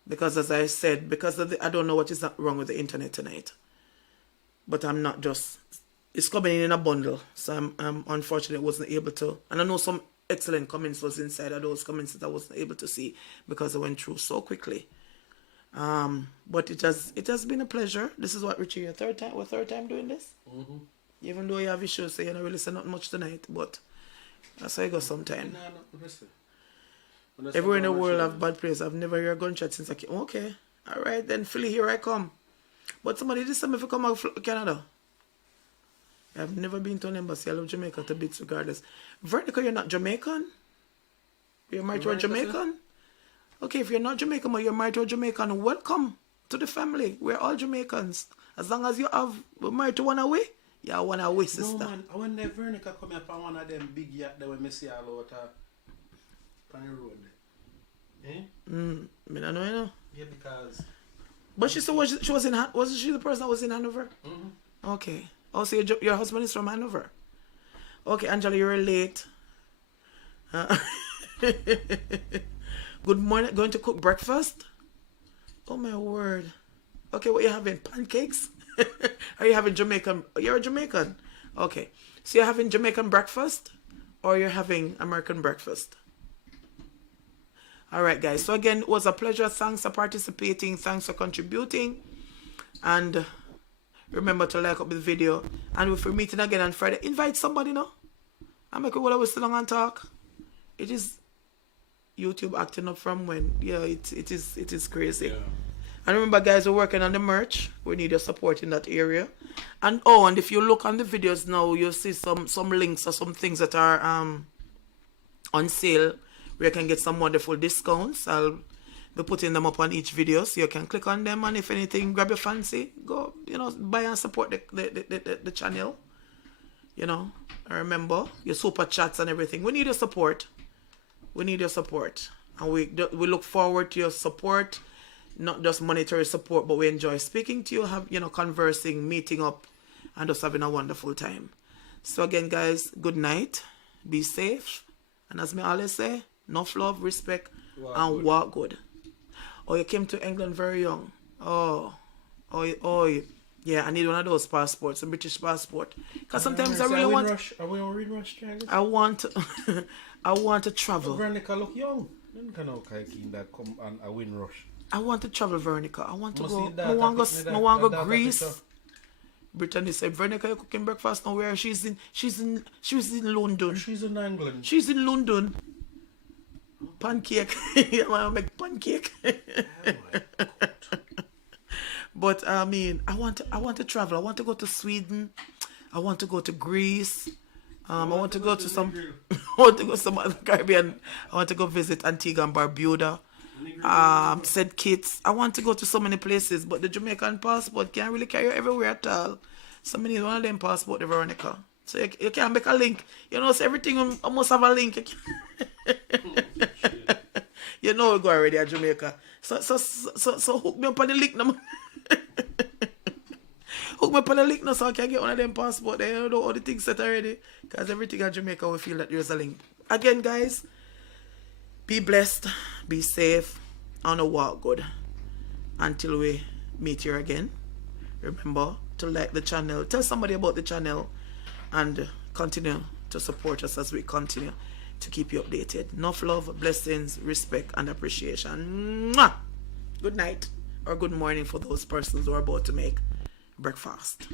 Because as I said, I don't know what is wrong with the internet tonight. But I'm not just... It's coming in a bundle. So I'm unfortunately wasn't able to... And I know some excellent comments was inside of those comments that I wasn't able to see because I went through so quickly. But it has been a pleasure. This is what, Richie, your third time doing this? Mm-hmm. Even though you have issues, so you don't really say not much tonight, but that's how you go sometime. Everywhere in the world have bad places. I've never heard a gunshot since I came. Okay. Alright, then Philly, here I come. But somebody this time if you come out of Canada. I've never been to an embassy. I love Jamaica to bits regardless. Vernica, you're not Jamaican? You're married to a Jamaican? Okay, if you're not Jamaican but you're married to a Jamaican, welcome to the family. We're all Jamaicans. As long as you have married to one away, yeah, one away, sister. No man, when the Vernica come up on one of them big yacht that we see all over on the road. I don't know. Yeah, because... But she said wasn't she the person that was in Hanover? Mm-hmm. Okay. Oh, so your husband is from Hanover. Okay, Angela, you're late. Good morning. Going to cook breakfast? Oh my word. Okay, what you having? Pancakes? Are you having Jamaican? You're a Jamaican. Okay. So you're having Jamaican breakfast or you're having American breakfast? Alright guys. So again, it was a pleasure. Thanks for participating. Thanks for contributing. And remember to like up the video. And if we're meeting again on Friday, invite somebody now. I'm like, well, I was still on and talk. It is YouTube acting up from when? Yeah, it is crazy. Yeah. And remember guys, we're working on the merch. We need your support in that area. And and if you look on the videos now, you'll see some links or some things that are on sale where you can get some wonderful discounts. I'll be putting them up on each video so you can click on them, and if anything grab your fancy, go buy and support the channel. And remember your super chats and everything. We need your support. We need your support, and we look forward to your support. Not just monetary support, but we enjoy speaking to you, conversing, meeting up, and just having a wonderful time. So again, guys, good night. Be safe. And as me always say, enough love, respect, and walk good. Oh, you came to England very young. Oh, yeah, I need one of those passports, a British passport. Because sometimes I really want... Are we on Read Rush, Charlie? I want to travel. Veronica look young. You can know that come on a win rush. I want to travel, Veronica. I want to go. I want to go Greece. Brittany said, Veronica, you're cooking breakfast now. Where she was in London. She's in England. She's in London. Pancake. You want to make pancake. But I mean, I want to travel. I want to go to Sweden. I want to go to Greece. I want to go to some. I want to go to some other Caribbean. I want to go visit Antigua and Barbuda. St. Kitts. I want to go to so many places, but the Jamaican passport can't really carry you everywhere at all. So many one of them passport, the Veronica. So you can't make a link. You know, so everything must have a link. You know we go already at Jamaica. So hook me up on the link now. Hook me up on the link now so I can get one of them passport there. You know all the things set already. Because everything at Jamaica we feel that there's a link. Again, guys, be blessed, be safe, and walk good. Until we meet here again. Remember to like the channel, tell somebody about the channel, and continue to support us as we continue to keep you updated. Enough love, blessings, respect, and appreciation. Mwah! Good night or good morning for those persons who are about to make breakfast.